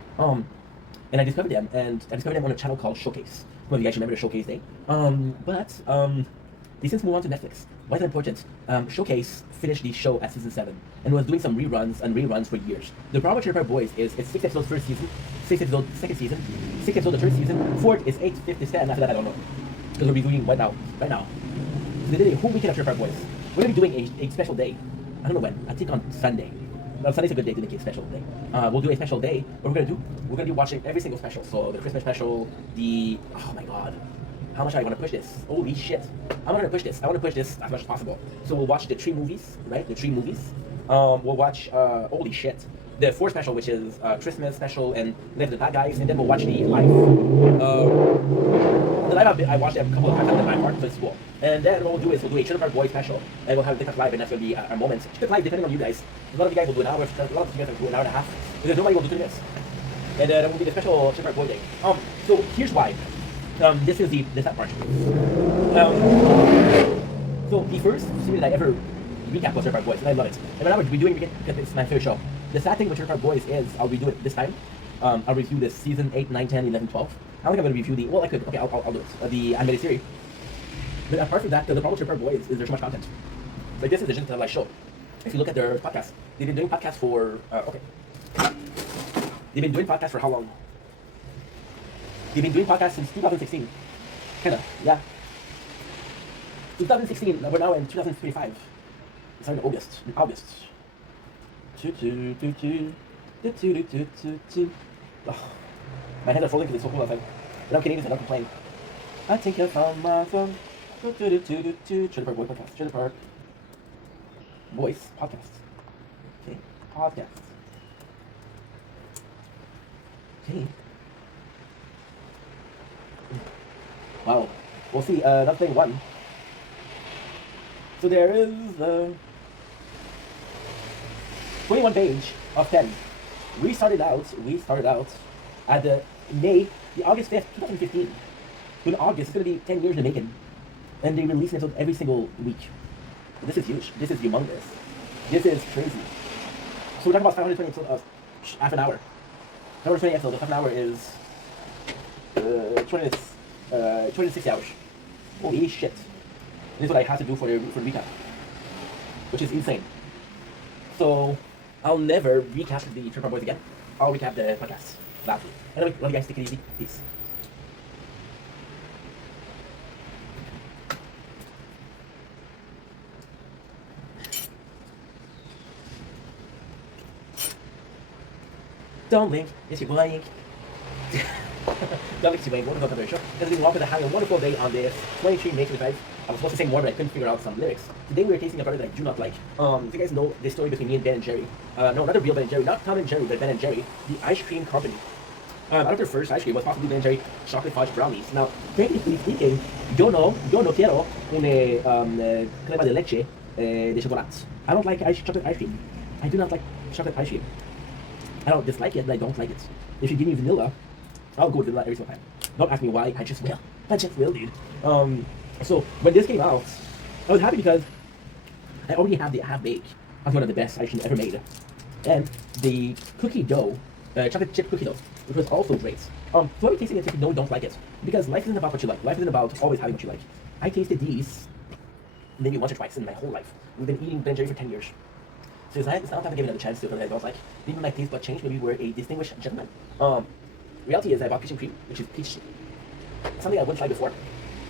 And I discovered them, on a channel called Showcase. Some of you guys remember the Showcase day. They since moved on to Netflix. Why is that important? Showcase finished the show at season 7 and was doing some reruns for years. The problem with Tripper Boys is it's 6 episodes first season, 6 episodes second season, 6 episodes the third season, 4th is 8th, 5th is 10th, after that I don't know. Because we're reviewing right now. So they did a whole weekend of Tripper Boys. We're going to be doing a special day. I don't know when. I think on Sunday. Well, Sunday's a good day to make a special day. We'll do a special day. What we're going to be watching every single special. So the Christmas special, oh my god. How much I want to push this? Holy shit. I'm going to push this. I want to push this as much as possible. So we'll watch the 3 movies, right? The 3 movies. We'll watch, holy shit. The 4th special, which is Christmas special and Live the Bad Guys. And then we'll watch the live. The live I watched it a couple of times in my heart, so it's cool. And then what we'll do is we'll do a Trailer Park Boys special. And we'll have TikTok live, and that's going to be our moment. TikTok live, depending on you guys. A lot of you guys will do an hour. A lot of you guys will do an hour and a half. Because nobody will do 2 minutes. And that will be the special Trailer Park Boy day. So here's why. This is the sad part. So the first series that I ever recap was Trailer Park Boys, and I love it. And when I would be doing it again, because it's my favorite show. The sad thing with Trailer Park Boys is I'll redo it this time. I'll review this season 8, 9, 10, 11, 12. I don't think I'm going to review the, well I could, okay, I'll do it. The animated series. But apart from that, the problem with Trailer Park Boys is there's so much content. Like this is the Gen Life show. If you look at their podcast, they've been doing podcasts for, They've been doing podcasts for how long? They've been doing podcasts since 2016. Kinda, yeah. 2016, we're now in 2025. It's in August. In August. Oh, my hands are falling because it's so cold outside. But I'm Canadian, so I don't complain. I think I found my phone. Trailer Park Boy Podcast. Trailer Park Voice Podcast. Okay, podcast. Okay. Wow. We'll see. Another thing. One. So there is 21 page of 10. We started out at the August 5th, 2015. In August, it's going to be 10 years in the making. And they release an episode every single week. This is huge. This is humongous. This is crazy. So we're talking about 520 episodes of half an hour. 520 episodes of half an hour is 26 hours. Holy shit. This is what I had to do for the recap. Which is insane. So, I'll never recap the Trailer Park Boys again. I'll recap the podcast. Lastly. Anyway, love you guys. Take it easy. Peace. Don't blink, it's your blank. Don't blink, it's your blank. Wonderful coming to the show. As we walk with having a wonderful day on this 23 May 25. I was supposed to say more, but I couldn't figure out some lyrics. Today we are tasting a product that I do not like. Do you guys know the story between me and Ben and Jerry? No, not the real Ben and Jerry, not Tom and Jerry, but Ben and Jerry, the ice cream company. Out of their first ice cream was possibly Ben and Jerry chocolate fudge brownies. Now, technically speaking, yo no quiero crema de leche de chocolate. I don't like chocolate ice cream. I do not like chocolate ice cream. I don't dislike it, but I don't like it. If you give me vanilla, I'll go with vanilla every single time. Don't ask me why, I just will. I just will, dude. So when this came out, I was happy because I already have the half bake. That's one of the best ice cream ever made. And the cookie dough, chocolate chip cookie dough, which was also great. So I'll be tasting it if you don't like it. Because life isn't about what you like. Life isn't about always having what you like. I tasted these maybe once or twice in my whole life. We've been eating Ben & Jerry for 10 years. So it's not time to give it another chance to it, because I was like, maybe my taste bud changed, maybe we're a distinguished gentleman. Reality is I bought peach and cream, which is peach, something I wouldn't try before.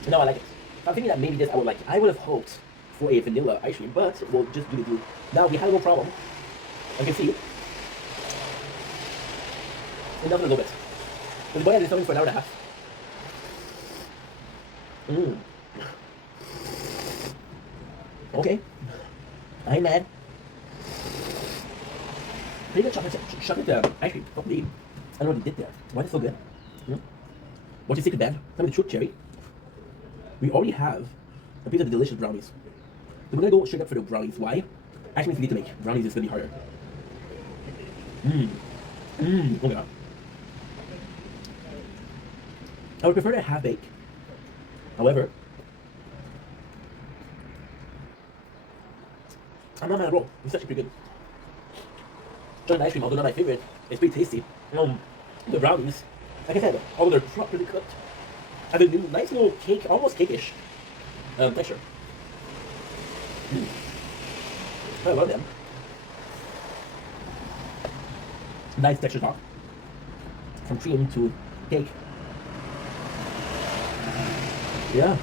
Now I like it. I'm thinking that maybe this I would like. I would have hoped for a vanilla ice cream, but we'll just do the deal. Now we have no problem. I can see enough a little bit. The boy had this something for an hour and a half. Okay. I'm mad. Pretty good chocolate ice cream. Hopefully, I don't know what they did there. Why is it so good? What's your secret, Ben? Tell me the truth, Jerry. We already have a piece of the delicious brownies. We're gonna go straight up for the brownies. Why? Ice cream is easy to make. Brownies is gonna be harder. Oh my god. I would prefer to half bake. However, I'm not mad at all. It's actually pretty good. Chocolate ice cream, although not my favorite, it's pretty tasty. The brownies, like I said, although they're properly cooked, have a nice little cake, almost cake-ish texture. I love them. Nice texture talk. From cream to cake. Yeah.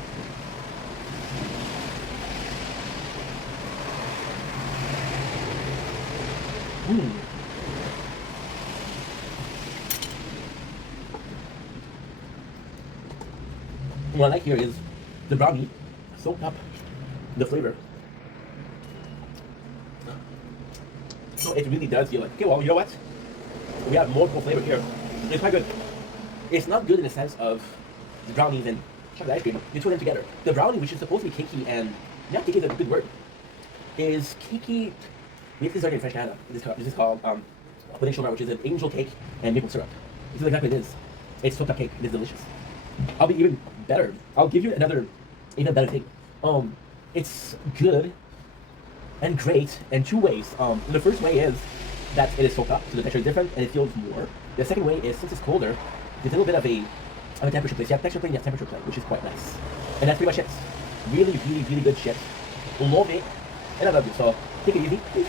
What I like here is the brownie soaked up the flavor. So it really does feel like, okay, well, you know what? We have multiple flavor here. It's quite good. It's not good in the sense of the brownies and chocolate ice cream. You two them together. The brownie, which is supposed to be cakey and, yeah, cakey is a good word, is cakey. We have this in French Canada. This is called pudding sugar, which is an angel cake and maple syrup. This is exactly what it is. It's soaked up cake. It is delicious. I'll be even better. I'll give you another, even better thing. It's good and great in two ways. The first way is that it is soaked up, so the texture is different and it feels more. The second way is, since it's colder, there's a little bit of a temperature play. So you have texture play and you have temperature play, which is quite nice. And that's pretty much it. Really, really, really good shit. Love it. And I love you, so take it easy, please.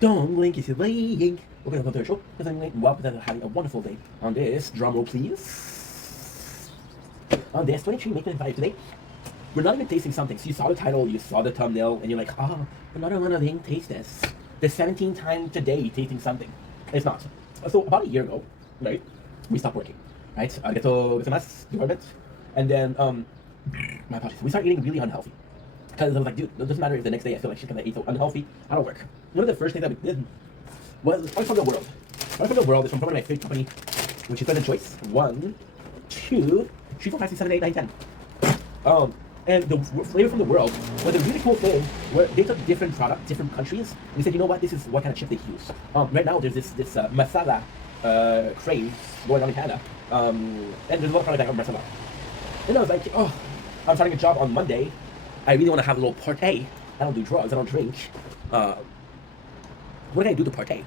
Don't blink, it's playing. Welcome to the show. Welcome to having a wonderful day on this. Drum roll, please. On this 23 May 25 today, we're not even tasting something. So you saw the title, you saw the thumbnail, and you're like, oh, another one of them taste this. The 17th time today tasting something. It's not. So about a year ago, right, we stopped working, right? I get to mass department, and then my apologies. We started eating really unhealthy. Because I was like, dude, it doesn't matter if the next day I feel like shit because I ate so unhealthy. I don't work. One of the first things that we did was Toys from the World. Toys from the World is from probably my favorite company, which is Present Choice. 1, 2, 3, 4, 5, 6, 7, 8, 9, 10. And the flavor from the world was a really cool thing where they took different products, different countries, and they said, you know what, this is what kind of chip they use. Right now there's this masala craze going on in Canada, and there's a lot of products like masala. And I was like, oh, I'm starting a job on Monday. I really want to have a little partay. I don't do drugs. I don't drink. What can I do to partay? And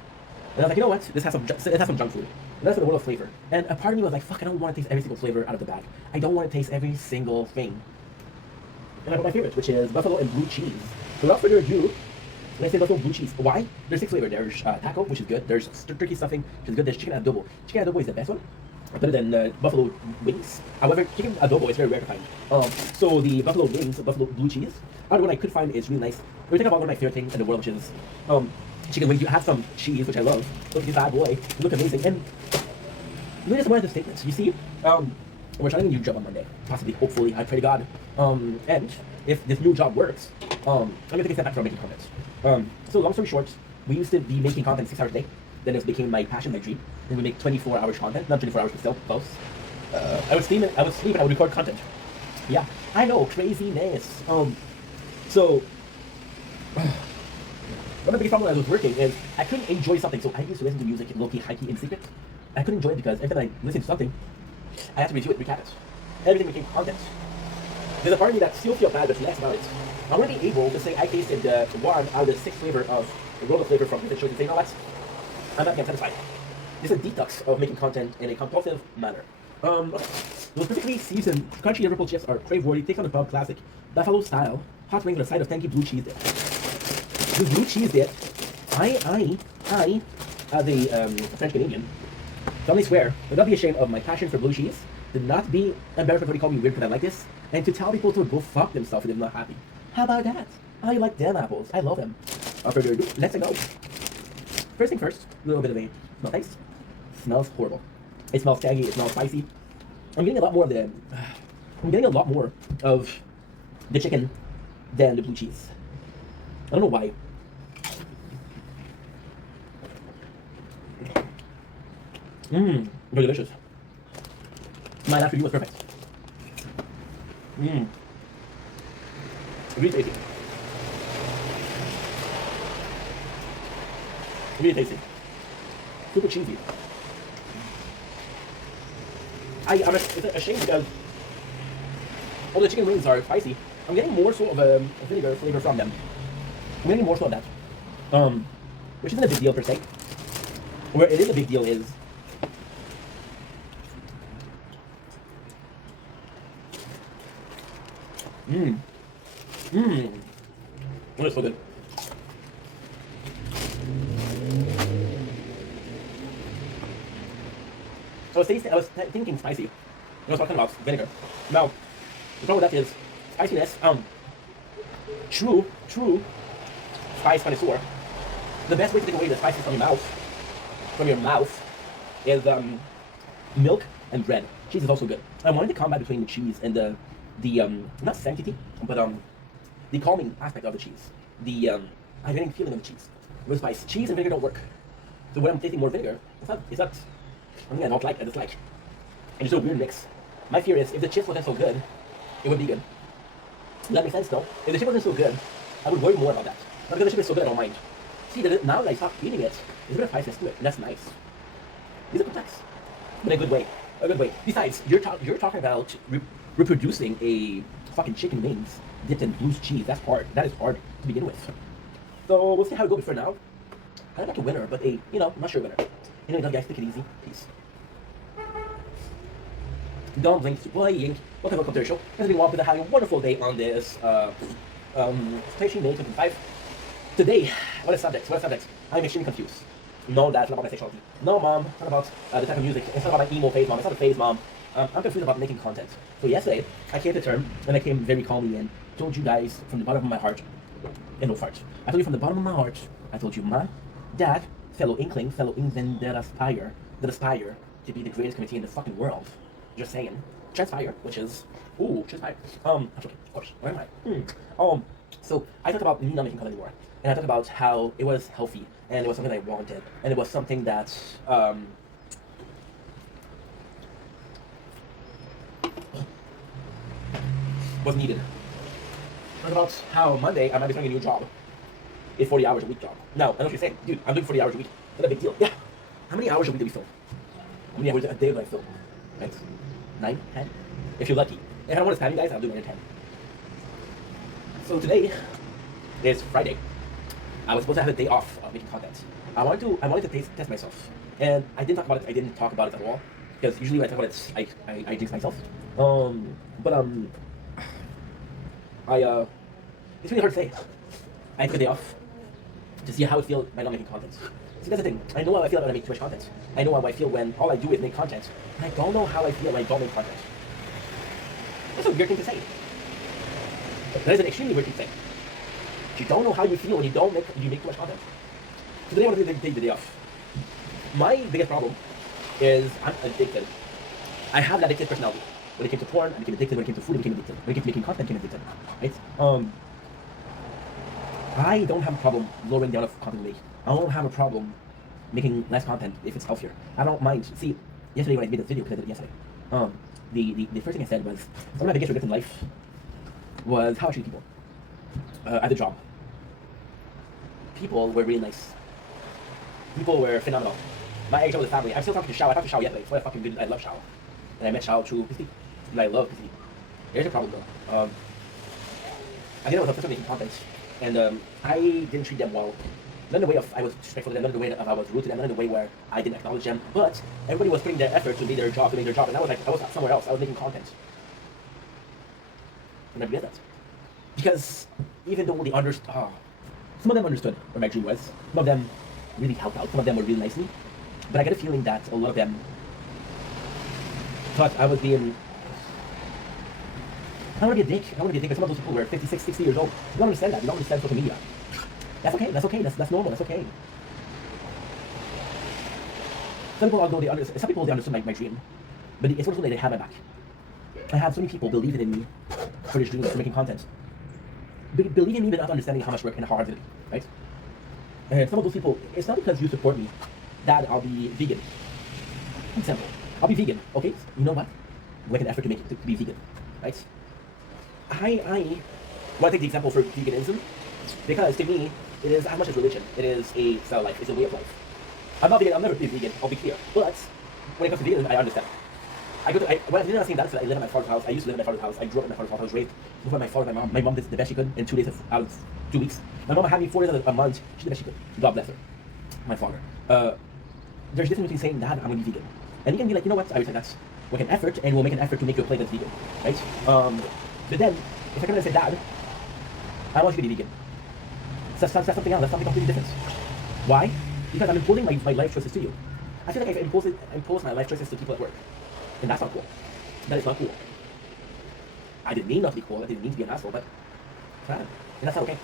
I was like, you know what? This has some junk food. And that's for the world of flavor. And a part of me was like, fuck, I don't want to taste every single flavor out of the bag. I don't want to taste every single thing. And I got my favorite, which is buffalo and blue cheese. So without further ado, let's say buffalo blue cheese. Why? There's 6 flavors. There's taco, which is good. There's turkey stuffing, which is good. There's chicken adobo. Chicken adobo is the best one, better than buffalo wings. However, chicken adobo is very rare to find. So the buffalo wings, buffalo blue cheese, the one I could find is really nice. We're talking about one of my favorite things in the world, which is chicken wings. You have some cheese, which I love. Look at this bad boy. You look amazing. And really just one of the statements. You see, we're starting a new job on Monday. Possibly, hopefully, I pray to God. And if this new job works, I'm gonna take a step back from making content. So long story short, we used to be making content 6 hours a day. Then it became my passion, my dream. And we make 24 hours content, not 24 hours, but still close. I would sleep and I would record content. Yeah, I know, craziness. So one of the biggest problems I was working is I couldn't enjoy something. So I used to listen to music low-key, high-key in secret. I couldn't enjoy it because every time I listened to something, I had to review it, recap it. Everything became content. There's a part of me that still feel bad, but less about it. I want to be able to say I tasted one out of the 6 flavor of the world of flavor from Present Choice and say, you know what? I'm not getting satisfied. This is a detox of making content in a compulsive manner. Those perfectly seasoned crunchy liverpool chips are crave-worthy, take on the pub classic, buffalo style, hot wings with a side of tangy blue cheese dip. The blue cheese dip, I, as a French Canadian, solemnly swear, would not be ashamed of my passion for blue cheese, to not be embarrassed when they call me weird because I like this, and to tell people to go fuck themselves if they're not happy. How about that? I like them apples. I love them. Without further ado, let's go. First thing first, a little bit of a smell taste. Smells horrible. It smells tangy, it smells spicy. I'm getting a lot more of the chicken than the blue cheese. I don't know why. Very delicious. My last review was perfect. Really tasty. Really tasty. Super cheesy. It's a shame because although the chicken wings are spicy, I'm getting more sort of a vinegar flavor from them. I'm getting more so of that. Which isn't a big deal per se. Where it is a big deal is Oh, it's so good. I was thinking spicy. I was talking about vinegar. Now, the problem with that is spiciness. True spice connoisseur. The best way to take away the spices from your mouth, is milk and bread. Cheese is also good. I wanted to combat between the cheese and the not sanctity, but the calming aspect of the cheese. The hydrating feeling of the cheese. With spice, cheese and vinegar don't work. So when I'm tasting more vinegar, it's not something I don't like, I dislike. And it's a weird mix. My fear is if the chips wasn't so good, it would be good. Does that make sense though? If the chip wasn't so good, I would worry more about that. Not because the chip is so good, I don't mind. See, now that I stop eating it, there's a bit of spiciness to it, and that's nice. These are complex, but in a good way. A good way. Besides, you're talking about reproducing a fucking chicken wings dipped in blue cheese. That's hard. That is hard to begin with. So we'll see how it goes for now. I don't like a winner, but I'm not sure winner. Anyway, guys, take it easy. Peace. Don't blink, playing. Welcome to the show. Everything welcome to having a wonderful day on this 23 May 25. Today, what a subject. I'm extremely confused. No, Dad, it's not about my sexuality. No, Mom, it's not about the type of music. It's not about my emo phase, Mom. It's not a phase, Mom. I'm confused about making content. So yesterday, I came to term, and I came very calmly and told you guys from the bottom of my heart, and no fart. I told you from the bottom of my heart, I told you, Mom, Dad, fellow inkling, fellow England that aspire to be the greatest community in the fucking world. Just saying. Transpire, which is, ooh, transpire. I'm joking, of course. Where am I? So I talked about me not making content anymore, and I talked about how it was healthy, and it was something I wanted, and it was something that, was needed. I talked about how Monday I might be starting a new job. A 40 hours a week job. Now, I know what you're saying. Dude, I'm doing 40 hours a week. That's a big deal. Yeah. How many hours a week do we film? How many hours a day do I film? Right? 9, 10? If you're lucky. If I don't want to spam you guys, I'll do 9 or 10. So today is Friday. I was supposed to have a day off making content. I wanted to test myself. And I didn't talk about it. I didn't talk about it at all. Because usually when I talk about it, I jinx myself. It's really hard to say. I took a day off to see how it feels by not making content. See, that's the thing. I know how I feel when I make too much content. I know how I feel when all I do is make content. And I don't know how I feel when I don't make content. That's a weird thing to say. That is an extremely weird thing to say. You don't know how you feel when you make too much content. So today I want to take the day off. My biggest problem is I'm addicted. I have an addictive personality. When it came to porn, I became addicted. When it came to food, I became addicted. When it came to making content, I became addicted. Right? I don't have a problem lowering down of content weight. I don't have a problem making less content if it's healthier. I don't mind. See, yesterday when I made this video, because I did it yesterday, the first thing I said was, one of my biggest regrets in life was how I treat people. At the job. People were really nice. People were phenomenal. My ex was a family. I'm still talking to Shao. I talked to Shao yesterday. So I love Shao. And I met Shao through PC. And I love PC. Here's a problem though. I didn't know what making content. And I didn't treat them well. Not in the way of I was disrespectful to them, not in the way of I was rude to them, not in the way where I didn't acknowledge them, but everybody was putting their effort to make their job, and I was somewhere else. I was making content. And I regret that. Because even though they understood, some of them understood where my dream was, some of them really helped out, some of them were really nice to me, but I get a feeling that a lot of them thought I was being, I don't want to be a dick. I don't want to be a dick, but some of those people were 56, 60 years old. You don't understand that. You don't understand social media. That's okay. That's normal. That's okay. Some people, although they understood my dream, but it's also that they had my back. I had so many people believing in me for this dream, for making content. Believing in me but not understanding how much work and how hard it is, right? And some of those people, it's not because you support me that I'll be vegan. Example, I'll be vegan, okay? You know what? Make an effort to be vegan, right? I want to take the example for veganism because to me, it is as much as religion. It is a style of life. It's a way of life. I'm not vegan. I'll never be vegan. I'll be clear. But when it comes to veganism, I understand. When I didn't say that, I live at my father's house. I used to live at my father's house. I grew up in my father's house. I was raised with my father and my mom. My mom did the best she could in 2 days out of 2 weeks. My mom had me 4 days a month. She did the best she could. God bless her. My father. There's a difference between saying, Dad, I'm going to be vegan. And you can be like, you know what? I would say that's make an effort, and we'll make an effort to make you a plate that's vegan. Right? But then, if I come and say, Dad, I want you to be vegan. That's something else. That's something completely different. Why? Because I'm imposing my life choices to you. I feel like I've imposed my life choices to people at work. And that's not cool. That is not cool. I didn't mean not to be cool. I didn't mean to be an asshole, but and that's not okay.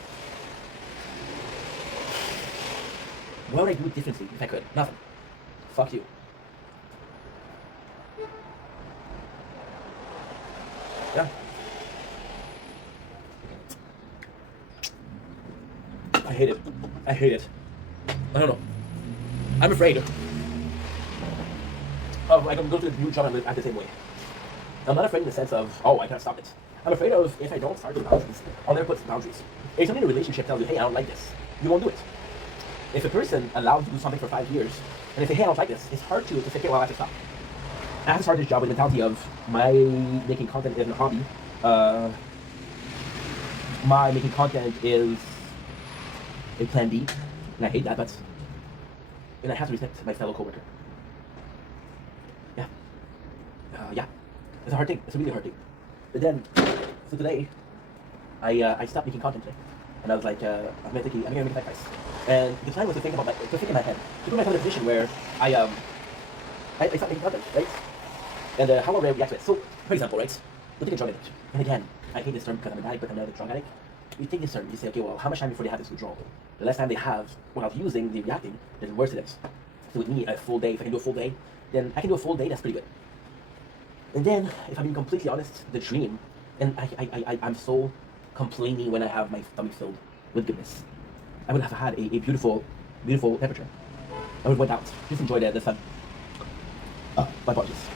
What would I do differently if I could? Nothing. Fuck you. Yeah. I hate it. I hate it. I don't know. I'm afraid of I can go to the new job and live at the same way. I'm not afraid in the sense of, oh, I can't stop it. I'm afraid of if I don't start with boundaries, I'll never put boundaries. If somebody in a relationship tells you, hey, I don't like this, you won't do it. If a person allows you to do something for 5 years, and they say, hey, I don't like this, it's hard to say, okay, well, I have to stop. I have to start this job with the mentality of my making content is a hobby. My making content is a plan B, and I hate that, but and I have to respect my fellow coworker. Yeah, it's a hard thing. It's a really hard thing. But then, so today, I stopped making content today, and I was like, I'm gonna make a sacrifice. And the plan was to think about to think in my head, to put myself in a position where I start making content, right? And how I react to it. So, for example, right, we'll take a drug addict. And again, I hate this term because I'm an addict, but I'm not a drug addict. You take this term, you say, okay, well, how much time before they have this withdrawal? The less time they have without using, the reacting, then the worse it is. So with me, a full day, if I can do a full day, then I can do a full day, that's pretty good. And then, if I'm being completely honest, the dream, and I'm so complaining when I have my stomach filled with goodness. I would have had a beautiful, beautiful temperature. I would have went out, just enjoyed the sun. My apologies.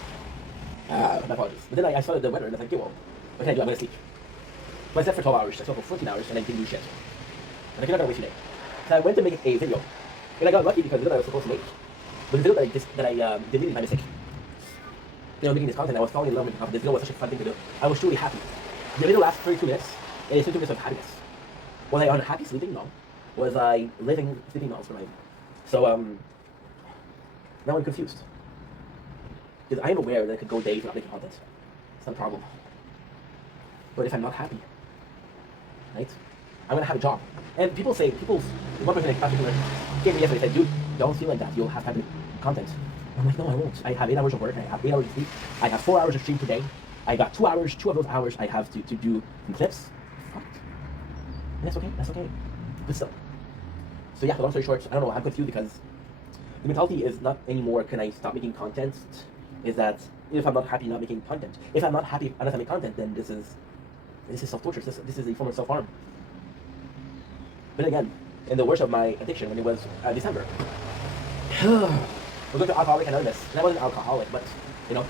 My apologies. But then I saw the weather and I was like, okay, well, what can I do? I'm gonna sleep. So I slept for 12 hours, I slept for 14 hours, and I didn't do shit. And I cannot waste today. So I went to make a video. And I got lucky because the video I was supposed to make was a video that I deleted by mistake. You know, making this content, I was falling in love with the content. This video was such a fun thing to do. I was truly happy. The video lasted 32 minutes, and it's 32 minutes of happiness. Was I unhappy sleeping? No. Was I living sleeping? No, I was surviving. So, now I'm confused. Because I am aware that I could go days without making content. It's not a problem. But if I'm not happy, right? I'm gonna have a job. And one person came to me yesterday and said, dude, don't feel like that. You'll have time to make content. I'm like, no, I won't. I have 8 hours of work. I have 8 hours of sleep. I have 4 hours of stream per day. I got 2 hours. 2 of those hours I have to do some clips. And that's okay. That's okay. But still. So yeah, long story short, I don't know. I'm confused because the mentality is not anymore, can I stop making content? Is that if I'm not happy not making content. If I'm not happy unless I make content, then this is self-torture. This is a form of self-harm. But again, in the worst of my addiction, when it was December, we're going to Alcoholics Anonymous, and I wasn't an alcoholic, but you know,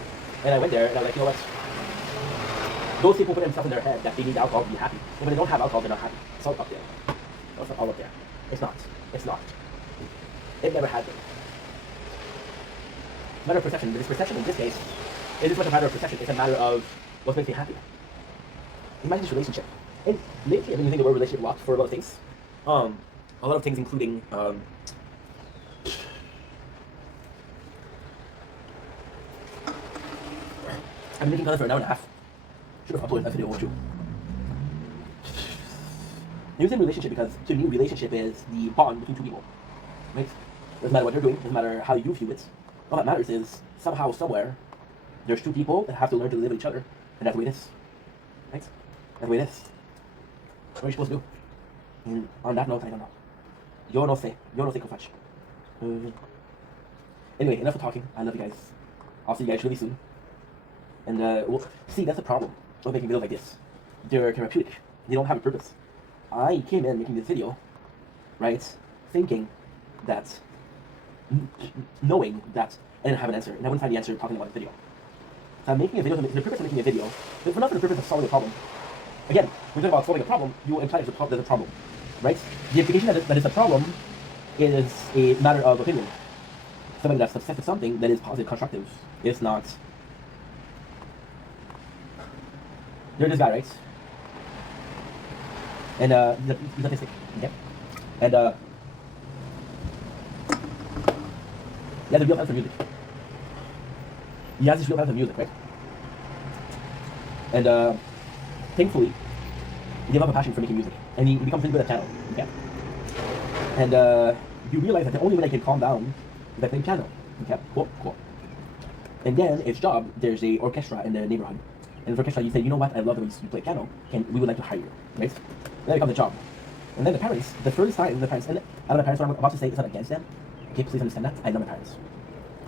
and I went there and I was like, you know what? Those people put themselves in their head that they need alcohol to be happy, and when they don't have alcohol, they're not happy. It's all up there. It's all up there. It's not. It's not. It never has been. Matter of perception, but this perception in this case isn't much a matter of perception. It's a matter of what makes me happy. Imagine this relationship. And lately, I've been using the word relationship a lot for a lot of things. A lot of things, including I've been making content for an hour and a half. Should have uploaded that video, won't you? I'm using relationship because to me, relationship is the bond between two people. Right? Doesn't matter what they're doing. Doesn't matter how you view it. All that matters is somehow, somewhere, there's two people that have to learn to live with each other, and that's the way it is. Right? That's the way it is. What are you supposed to do? And on that note, I don't know. Yo no sé much. Anyway, enough of talking. I love you guys. I'll see you guys really soon. And well, see, that's the problem with making videos like this. They're therapeutic. They don't have a purpose. I came in making this video, right, thinking that, knowing that I didn't have an answer, and I wouldn't find the answer talking about the video. So I'm making a video, the purpose of making a video, but not for the purpose of solving a problem. Again, when we talk about solving a problem, you imply there's a problem, right? The implication that it's a problem is a matter of opinion. Somebody that's obsessed with something that is positive, constructive, is not. There's this guy, right? And he's autistic, okay? And he has a real talent for music. He has this real talent for music, right? And thankfully, he developed a passion for making music, and he becomes really good at piano, okay? And you realize that the only way I can calm down is by playing piano, okay? Cool. And then his job, there's a orchestra in the neighborhood. And the orchestra, you say, you know what, I love the way you play piano, we would like to hire you, right? Then it becomes a job. And then the parents, the first time, and I know the parents, what I'm about to say is not against them. Okay, please understand that. I know my parents.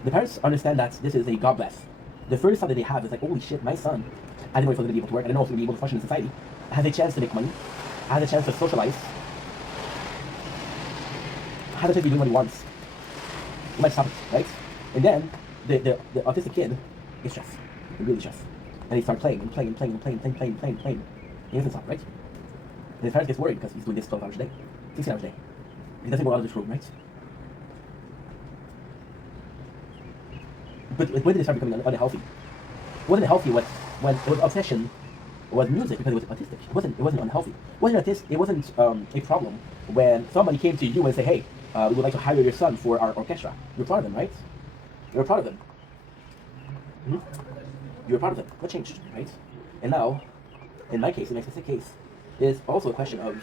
The parents understand that this is a God bless. The first thought that they have is like, holy shit, my son, I didn't know if he was going to be able to work, I didn't know if he was going to be able to function in society, has a chance to make money, has a chance to socialize, has a chance to be doing what he wants. You might stop it, right? And then, the autistic kid is stressed. He's really stressed. And he starts playing. He doesn't stop, right? And his parents gets worried because he's doing this 12 hours a day, 16 hours a day. He doesn't go out of this room, right? But when did it start becoming unhealthy? It wasn't healthy when it was obsession with music because it was autistic. It wasn't unhealthy. It wasn't a problem when somebody came to you and say, hey, we would like to hire your son for our orchestra. You're proud of them, right? You're proud of them. Mm-hmm. You're proud of them. What changed, right? And now, in my case, in my specific case, is also a question of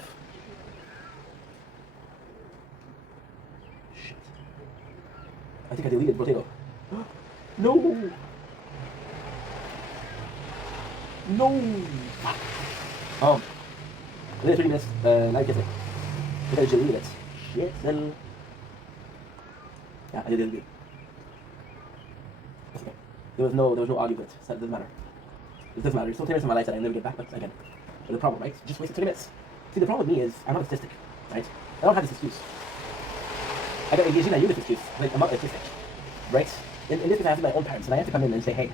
I think I deleted potato. No! No! And then 30 minutes, now I guess it. I think I deleted it. Shit, then. Yeah, I did it. That's okay. There was no audio bit, so it doesn't matter. It doesn't matter. There's still 10 minutes of my life that I never get back, but again, the problem, right? Just wasted 20 minutes. See, the problem with me is I'm not autistic, right? I don't have this excuse. I got engaged in, I use this excuse. Like, I'm not autistic, right? In this case, I have to be my own parents, and I have to come in and say, hey,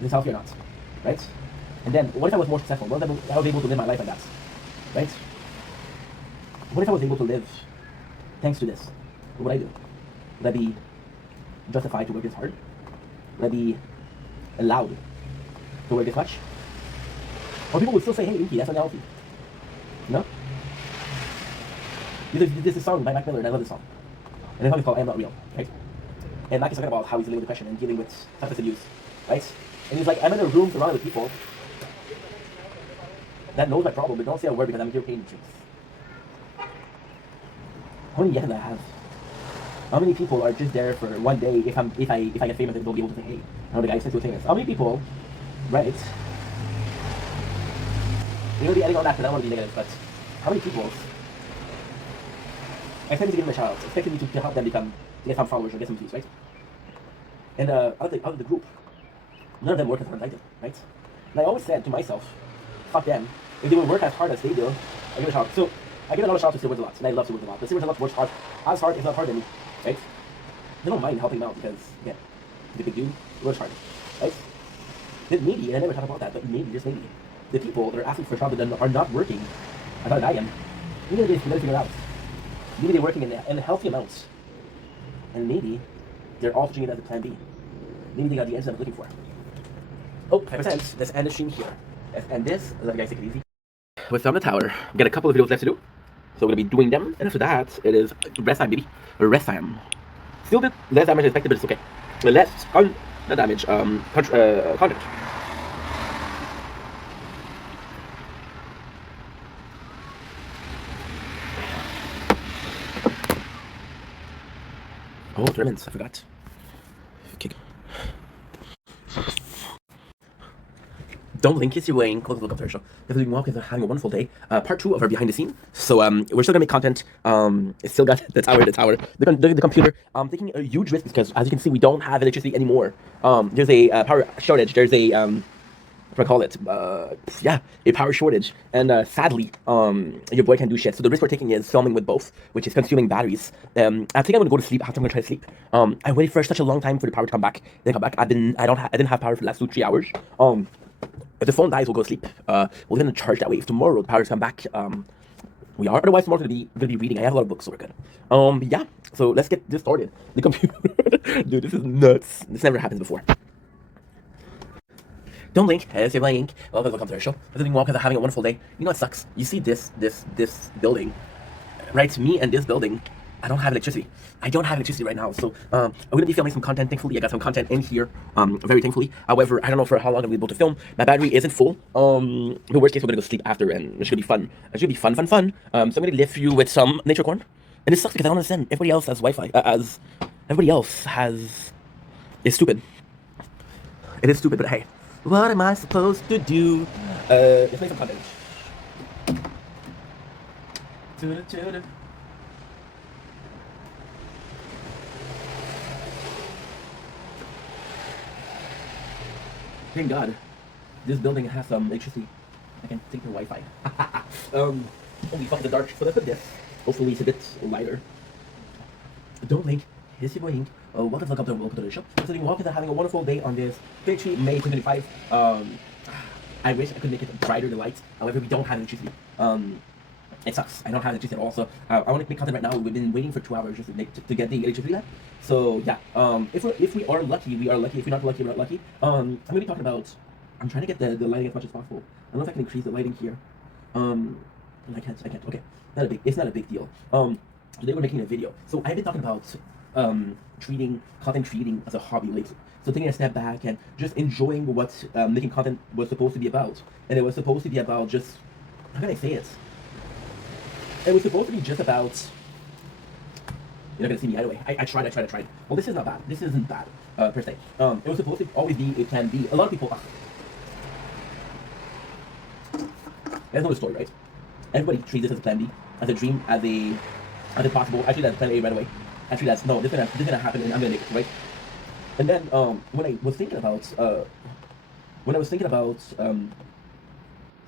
this is healthy or not, right? And then, what if I was more successful? What if I was able to live my life like that, right? What if I was able to live thanks to this? What would I do? Would I be justified to work this hard? Would I be allowed to work this much? Or people would still say, hey, Inky, that's unhealthy. No? There's this song by Mac Miller, and I love this song. And the song is called I Am Not Real, right? And Mac is talking about how he's dealing with depression and dealing with substance abuse, right? And he's like, I'm in a room surrounded with people that knows my problem, but don't say a word because I'm here paying the truth. How many yeses I have? How many people are just there for one day if I get famous and they'll be able to say, hey, I know the guy said to famous. How many people, right? You're gonna be adding on that because I don't want to be negative, but how many people I expect me to give them a shout out, expecting me to help them to get some followers or get some views, right? And out of the group, none of them work as hard as I do, right? And I always said to myself, fuck them. If they would work as hard as they do, I give a shout out. So I give a lot of shout out to Silver's a lot, and I love Silver's a lot. But Silver's a lot works hard, as hard, if not harder than me, right? They don't mind helping him out because, yeah, he's a big dude, he works hard, right? Then maybe, and I never talk about that, but maybe, just maybe, the people that are asking for a job that are not working as hard as I am, maybe they gotta figure it out. Maybe they're working in healthy amounts, and maybe they're also treating it as a plan B. Maybe they got the answer I'm looking for. Oh, 5%. Let's end the stream here. Let's end this. Let you guys take it easy. What's on the tower? We've got a couple of videos left to do, so we're gonna be doing them. And after that, it is rest time, baby. Rest time. Still did less damage than expected, but it's okay. Less not damage. Content. Oh, tournaments, I forgot. Okay. Don't blink, it's your way in. Close the look up to our show. Definitely walk is having a wonderful day. Part 2 of our behind the scene. So we're still gonna make content. It's still got the tower, the computer. Taking a huge risk because as you can see, we don't have electricity anymore. There's a power shortage. There's a what do I call it? A power shortage. And sadly, your boy can't do shit. So the risk we're taking is filming with both, which is consuming batteries. I think I'm gonna go to sleep after I'm gonna try to sleep. I waited for such a long time for the power to come back. Then come back. I didn't have power for the last 2-3 hours. If the phone dies, we'll go to sleep. We're gonna charge that way. If tomorrow the power's come back, we are. Otherwise, tomorrow's gonna be reading. I have a lot of books, so we're good. Yeah. So let's get this started. The computer, dude, this is nuts. This never happened before. Don't blink. Hey, say blink. Welcome to our show. Everything well because I'm having a wonderful day. You know what sucks? You see this building, right? Me and this building. I don't have electricity. I don't have electricity right now, so I'm gonna be filming some content. Thankfully, I got some content in here. Very thankfully. However, I don't know for how long I'll be able to film. My battery isn't full. The worst case, we're gonna go sleep after, and it should be fun. It should be fun. So I'm gonna lift you with some nature corn, and it sucks because I don't understand. Everybody else has Wi-Fi. Everybody else is stupid. It is stupid, but hey, what am I supposed to do? Let's make some content. Thank God, this building has some electricity. I can take the Wi-Fi. Holy fuck, the dark. So let's put this. Hopefully it's a bit lighter. Don't blink. This is your boy Ink. Welcome to the show. So you walk is having a wonderful day on this 23 May 2025. I wish I could make it brighter, the lights. However, we don't have electricity. It sucks. I don't have electricity at all. So I want to make content right now. We've been waiting for 2 hours just to get the electricity left. So yeah. If we are lucky, we are lucky. If we're not lucky, we're not lucky. I'm gonna be talking about. I'm trying to get the lighting as much as possible. I don't know if I can increase the lighting here. I can't. Okay. It's not a big deal. Today we're making a video. So I've been talking about treating content creating as a hobby lately. So taking a step back and just enjoying what making content was supposed to be about. And it was supposed to be about just, how can I say it? It was supposed to be just about You're not gonna see me either way. I tried. Well, this is not bad. This isn't bad, per se. It was supposed to always be a plan B. A lot of people, that's not the story, right? Everybody treats this as a plan B, as a dream, as a possible. I treat that as plan A right away. I treat that as, no, this gonna happen and I'm gonna make it, right? And then when I was thinking about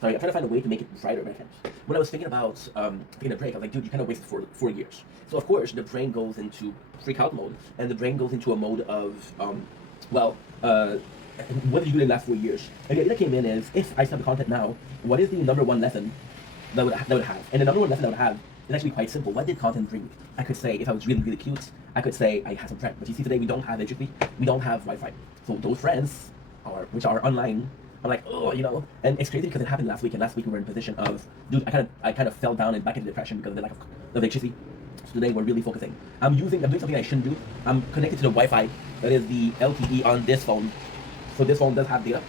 sorry, I'm trying to find a way to make it brighter, but I can't. When I was thinking about taking a break, I was like, dude, you kind of wasted 4 years. So of course, the brain goes into freak out mode, and the brain goes into a mode of, what did you do in the last 4 years? And the idea that came in is, if I stop the content now, what is the number one lesson that would have? And the number one lesson that I would have is actually quite simple. What did content bring me? I could say, if I was really, really cute, I could say I had some friends. But you see, today we don't have electricity, we don't have Wi-Fi. So those friends, which are online, I'm like, oh, and it's crazy because it happened last week, and last week we were in a position of, dude, I kind of fell down and back into depression because of the lack of electricity. So today we're really focusing. I'm doing something I shouldn't do. I'm connected to the Wi-Fi that is the LTE on this phone. So this phone does have data.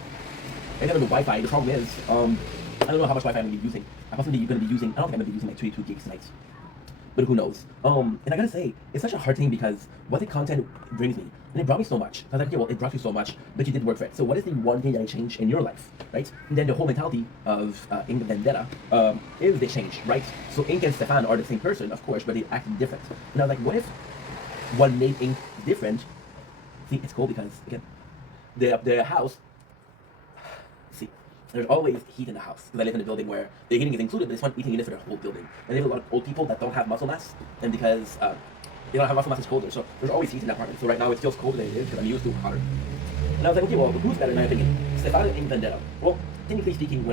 And then on the Wi-Fi, the problem is, I don't know how much Wi-Fi I'm going to be using. I'm possibly going to be using, I don't think I'm going to be using like 22 gigs tonight. But who knows? And I gotta say, it's such a hard thing because what the content brings me, and it brought me so much. I was like, okay, well, it brought you so much, but you did work for it. So what is the one thing that I changed in your life, right? And then the whole mentality of Ink Vendetta is the change, right? So Ink and Stefan are the same person, of course, but they act different. And I was like, what if one made Ink different? See, it's cool because, again, the house, see, there's always heat in the house because I live in a building where the heating is included, but it's not heating unit for the whole building. And they have a lot of old people that don't have muscle mass, and because they don't have muscle mass, it's colder. So there's always heat in that apartment. So right now it feels colder than it is because I'm used to hotter. And I was like, okay, well, who's better in my opinion? Stefan and Ink Vendetta. Well, technically speaking,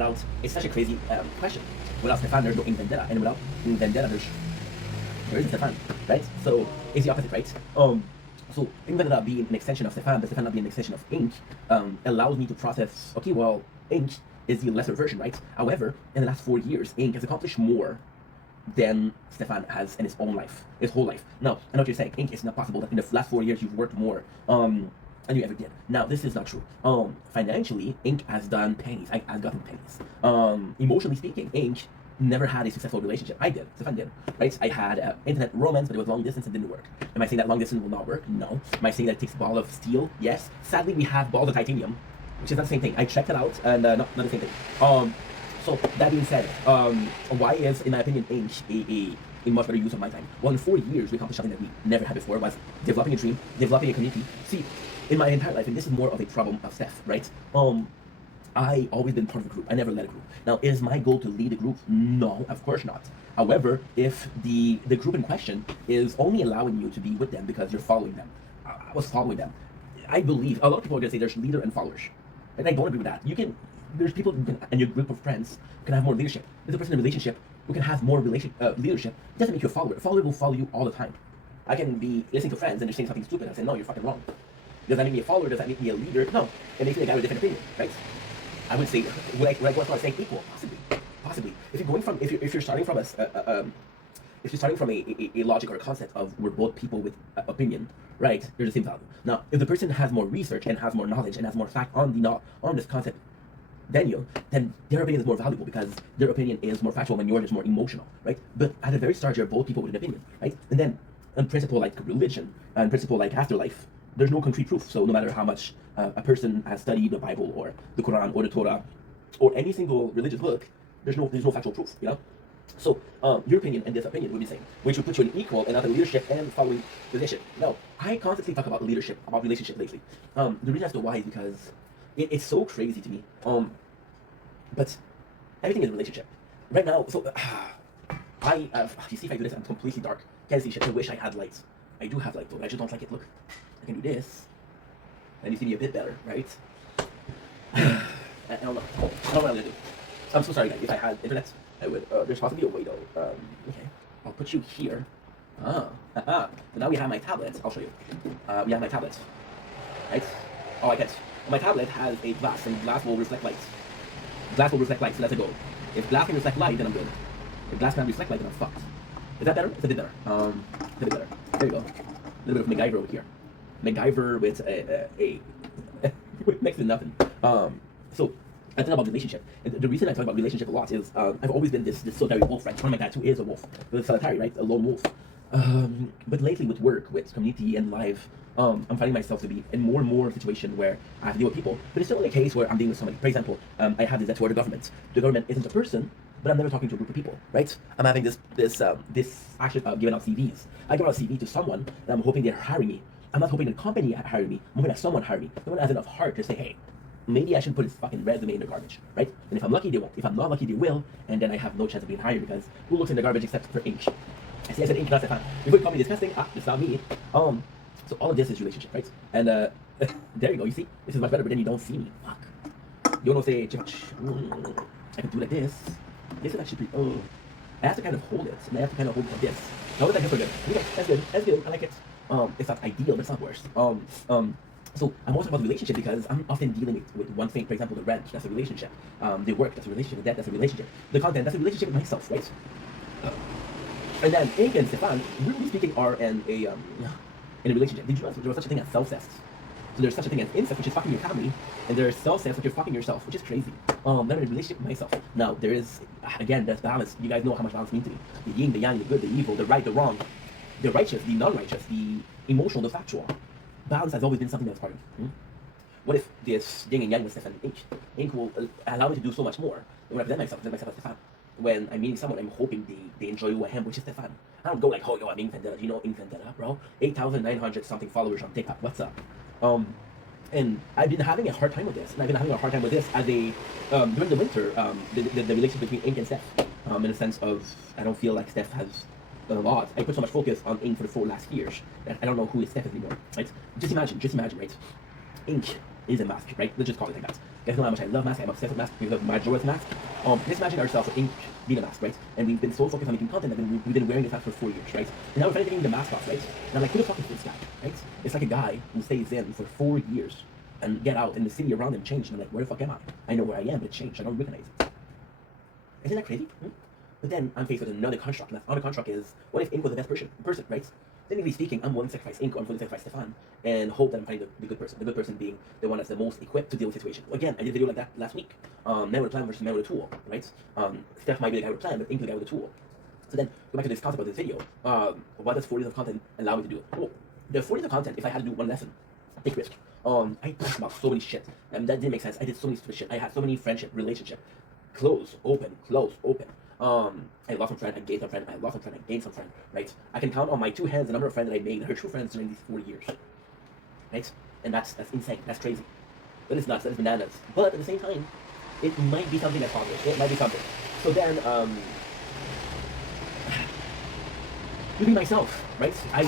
it's such a crazy question. Without Stefan, there's no Ink Vendetta, and without Ink Vendetta, there isn't Stefan, right? So it's the opposite, right? So Ink Vendetta being an extension of Stefan, but Stefan not being an extension of Ink, allows me to process, okay, well, Ink is the lesser version, right? However, in the last 4 years, Ink has accomplished more than Stefan has in his own life, his whole life. Now, I know what you're saying. Ink, it's not possible that in the last 4 years you've worked more than you ever did. Now, this is not true. Financially, Ink has done pennies. I've gotten pennies. Emotionally speaking, Ink never had a successful relationship. I did. Stefan did. Right? I had internet romance, but it was long distance and didn't work. Am I saying that long distance will not work? No. Am I saying that it takes a ball of steel? Yes. Sadly, we have balls of titanium, which is not the same thing. I checked it out, and not the same thing. So that being said, why is, in my opinion, Ink a much better use of my time? Well, in 4 years, we accomplished something that we never had before, was developing a dream, developing a community. See, in my entire life, and this is more of a problem of Steph, right? I always been part of a group. I never led a group. Now, is my goal to lead a group? No, of course not. However, if the group in question is only allowing you to be with them because you're following them, I was following them. I believe a lot of people are gonna say there's leader and followers, and I don't agree with that. There's people in your group of friends can have more leadership. There's a person in a relationship who can have more leadership. It doesn't make you a follower. A follower will follow you all the time. I can be listening to friends and they're saying something stupid and I say, no, you're fucking wrong. Does that make me a follower? Does that make me a leader? No. It makes me a guy with a different opinion, right? I would say, would I go as far as saying equal? Possibly. If you're starting from a logic or a concept of we're both people with opinion, right? They're the same value. Now, if the person has more research and has more knowledge and has more fact on this concept than you, then their opinion is more valuable because their opinion is more factual and yours is more emotional, right? But at the very start, you're both people with an opinion, right? And then, in principle like religion and principle like afterlife, there's no concrete proof. So no matter how much a person has studied the Bible or the Quran or the Torah or any single religious book, there's no factual proof, So your opinion and this opinion would be the same, which would put you in equal and not in leadership and following position. Now, I constantly talk about leadership, about relationship lately. The reason as to why is because it's so crazy to me. But everything is a relationship. Right now, so you see if I do this, I'm completely dark. Can't see shit. I wish I had lights. I do have light though, I just don't like it. Look, I can do this, and you see me a bit better, right? I don't know. I don't know what I'm gonna do. I'm so sorry, guys. If I had internet, I would. There's possibly a way though. Okay, I'll put you here. So now we have my tablet. I'll show you. We have my tablet, right? Oh, I get. My tablet has a glass, and glass will reflect light. Glass will reflect light, so that's a goal. If glass can reflect light, then I'm good. If glass can't reflect light, then I'm fucked. Is that better? It's a bit better. It's a bit better. There you go. A little bit of MacGyver over here. MacGyver with a with next to nothing. So I talk about relationship. And the reason I talk about relationship a lot is I've always been this solitary wolf, right? One of my dad too is a wolf. The solitary, right? A lone wolf. But lately with work, with community and life, I'm finding myself to be in more and more situation where I have to deal with people. But it's still a case where I'm dealing with somebody. For example, I have this toward the government. The government isn't a person, but I'm never talking to a group of people, right? I'm having this action of giving out CVs. I give out a CV to someone, and I'm hoping they're hiring me. I'm not hoping the company hire me. I'm hoping that someone hire me. Someone has enough heart to say, hey, maybe I should put his fucking resume in the garbage, right? And if I'm lucky, they won't. If I'm not lucky, they will, and then I have no chance of being hired because who looks in the garbage except for ink? I see, I said ink, not Stefan. Before you call me disgusting, it's not me. So all of this is relationship, right? And there you go. You see, this is much better, but then you don't see me. Fuck. You don't say, I can do like this. This is actually pretty. Oh, I have to kind of hold it, and I have to kind of hold it like this. Now that's good. Okay, that's good. That's good. I like it. It's not ideal, but it's not worse. So I'm also about the relationship because I'm often dealing with one thing. For example, the rent, that's a relationship. The work, that's a relationship. The debt, that's a relationship. The content, that's a relationship with myself, right? And then Ink and Stefan, really speaking, are in a relationship. Did you know there was such a thing as self-cest? So there's such a thing as incest, which is fucking your family, and there's self-cest, which you're fucking yourself, which is crazy. I'm in a relationship with myself. Now, there is, again, there's balance. You guys know how much balance means to me. The yin, the yang, the good, the evil, the right, the wrong, the righteous, the non-righteous, the emotional, the factual. Balance has always been something that's part of me. What if this yin and yang with Stefan and Ink? Ink will allow me to do so much more. When I present myself as Stefan. When I'm meeting someone, I'm hoping they enjoy who I am, which is Stefan. I don't go like, oh, yo, I'm Ink Vendetta. Do you know Ink Vendetta, bro? 8,900 something followers on TikTok. What's up? And I've been having a hard time with this. And I've been having a hard time with this as a, during the winter, the relationship between Ink and Steph. In the sense of, I don't feel like Steph has done a lot. I put so much focus on Ink for the 4 last years that I don't know who is Steph anymore, right? Just imagine, right? Ink is a mask, right? Let's just call it like that. You guys know how much I love masks. I'm obsessed with masks. We love Majora's Mask. Let's imagine ourselves with Ink being a mask, right? And we've been so focused on making content that we've been wearing this mask for 4 years, right? And now we're finally taking the mask off, right? And I'm like, who the fuck is this guy, right? It's like a guy who stays in for 4 years and get out and the city around him changed. And I'm like, where the fuck am I? I know where I am, but it changed. I don't recognize it. Isn't that crazy? But then I'm faced with another construct, and that other construct is, what if Ink was the best person, right? Technically speaking, I'm willing to sacrifice Ink, or I'm willing to sacrifice Stefan, and hope that I'm finding the good person. The good person being the one that's the most equipped to deal with the situation. Again, I did a video like that last week. Man with a plan versus man with a tool, right? Steph might be the guy with a plan, but Ink the guy with a tool. So then, go back to this concept of this video. What does 40 years of content allow me to do? Well, the 40 years of content, if I had to do one lesson, take risk. I talked about so many shit, and that didn't make sense. I did so many stupid shit. I had so many friendship, relationship, close, open, close, open. I lost some friend, I gained some friend, I lost some friend, I gained some friend, right? I can count on my 2 hands the number of friends that I made that are true friends during these 4 years, right? And that's insane, that's crazy. That is nuts, that is bananas. But at the same time, it might be something that's positive. It might be something. So then, be myself, right? I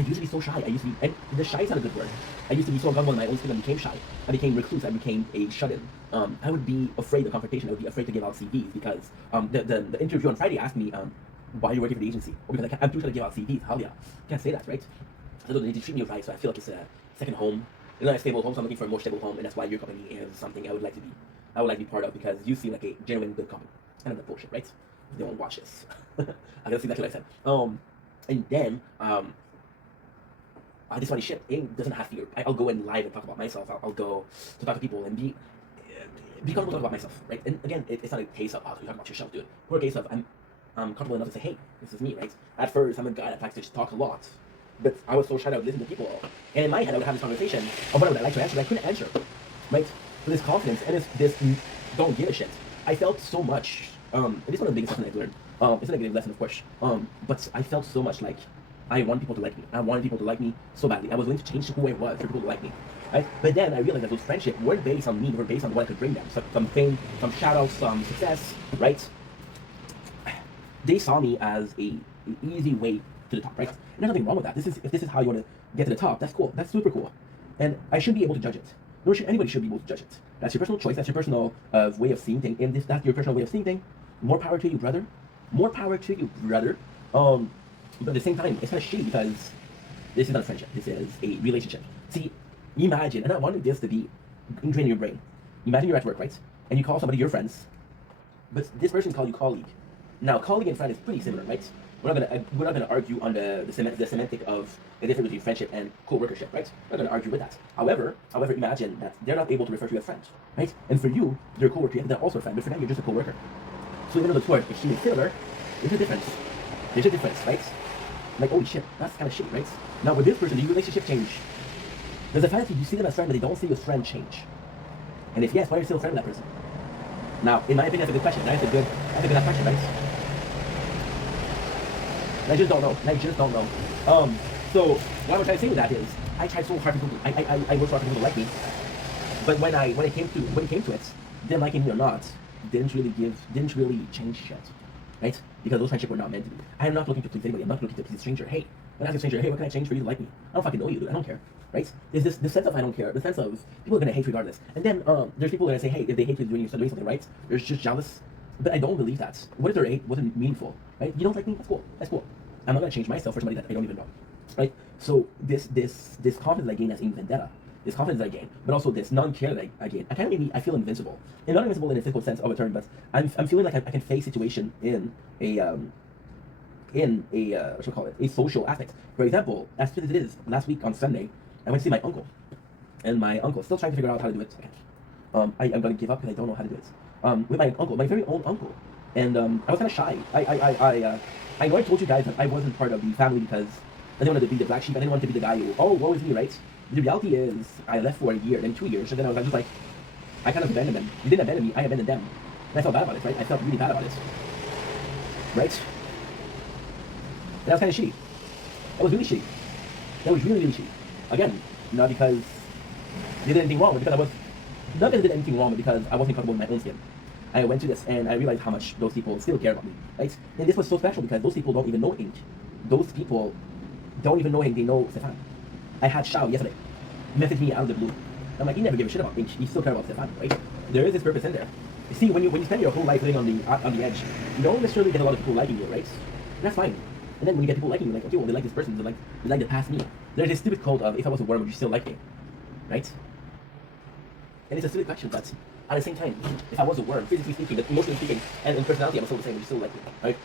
used to be so shy. And the shy is not a good word. I used to be so uncomfortable in my own skin. I became shy. I became recluse. I became a shut-in. I would be afraid of confrontation. I would be afraid to give out CVs because the interview on Friday asked me why you're working for the agency. Or because I'm too shy to give out CVs. How yeah? Can't say that, right? So they treat me right. So I feel like it's a second home. It's not a stable home. So I'm looking for a more stable home, and that's why your company is something I would like to be. I would like to be part of because you seem like a genuine good company. Kind of the bullshit, right? They won't watch this. I can see that's what I said. And then, this funny shit, Ink doesn't have fear. I'll go in live and talk about myself. I'll go to talk to people and be comfortable to talk about myself, right? And again, it's not a case of, oh, you talk about yourself, dude. Or a case of, I'm comfortable enough to say, hey, this is me, right? At first, I'm a guy that likes to just talk a lot. But I was so shy I would listen to people. And in my head, I would have this conversation of what I would like to answer, but I couldn't answer, right? So this confidence and this don't give a shit. I felt so much, and this is one of the biggest lessons I've learned. It's a negative lesson, of course. But I felt so much like I want people to like me. I wanted people to like me so badly. I was willing to change who I was for people to like me. Right? But then I realized that those friendships weren't based on me, they were based on what I could bring them. So, some fame, some shout-outs, some success, right? They saw me as an easy way to the top, right? And there's nothing wrong with that. If this is how you want to get to the top, that's cool. That's super cool. And I should be able to judge it. Anybody should be able to judge it. That's your personal choice. That's your personal way of seeing things. And if that's your personal way of seeing things, more power to you, brother. More power to you, brother. But at the same time, it's kind of shitty because this is not a friendship. This is a relationship. See, imagine, and I wanted this to be ingrained in your brain. Imagine you're at work, right? And you call somebody your friends, but this person calls you colleague. Now, colleague and friend is pretty similar, right? We're not gonna argue on the semantic of the difference between friendship and co-workership, right? We're not gonna argue with that. However, imagine that they're not able to refer to you as friend, right? And for you, they're a co-worker, they're also a friend, but for them, you're just a co-worker. So even though the two are extremely similar, there's a difference. There's a difference, right? Like, holy shit, that's kind of shitty, right? Now with this person, the relationship change. Does the fact that you see them as friend, but they don't see you as friend change? And if yes, why are you still a friend with that person? Now, in my opinion, that's a good question. That's a good question, right? I just don't know. So what I'm trying to say with that is, I tried so hard to people. I worked hard for people to like me, but when it came to it, them liking me or not, didn't really change shit, right? Because those friendships were not meant to be. I am not looking to please anybody. I'm not looking to please a stranger. Hey, when I ask a stranger, hey, what can I change for you to like me? I don't fucking know you, dude. I don't care, right? There's this sense of I don't care. The sense of people are gonna hate regardless. And then there's people that say, hey, if they hate you doing something right, they're just jealous. But I don't believe that. What if their hate wasn't meaningful, right? You don't like me? That's cool. That's cool. I'm not gonna change myself for somebody that I don't even know, right? So this confidence I gain as in vendetta, this confidence I gain, but also this non-care that I gain. I feel invincible, and not invincible in a physical sense of a term, but I'm feeling like I can face situation in a what you call it, a social aspect. For example, as soon as it is last week on Sunday, I went to see my uncle, and my uncle still trying to figure out how to do it. I'm gonna give up because I don't know how to do it. With my uncle, my very old uncle, and I was kind of shy. I know I told you guys that I wasn't part of the family because I didn't want to be the black sheep. I didn't want to be the guy who, oh, woe is me, right? The reality is, I left for a year, then 2 years, and then I was just like, I kind of abandoned them. You didn't abandon me, I abandoned them. And I felt bad about it, right? I felt really bad about it. Right? And that was kind of shitty. That was really shitty. That was really, really shitty. Again, not because they did anything wrong, but because not because they did anything wrong, but because I wasn't comfortable in my own skin. I went to this and I realized how much those people still care about me, right? And this was so special because those people don't even know Ink. Those people don't even know Ink, they know Stefan. I had Shao yesterday message me out of the blue. I'm like, he never gave a shit about Ink, he still care about Stefan, right? There is this purpose in there. You see, when you spend your whole life living on the edge, you don't necessarily get a lot of people liking you, right? And that's fine. And then when you get people liking you, like, okay, well, they like this person, they like to pass me. There's this stupid quote of, if I was a worm, would you still like me? Right? And it's a stupid question, but at the same time, if I was a worm, physically speaking, but emotionally speaking, and in personality, I'm still the same, would you still like me, right?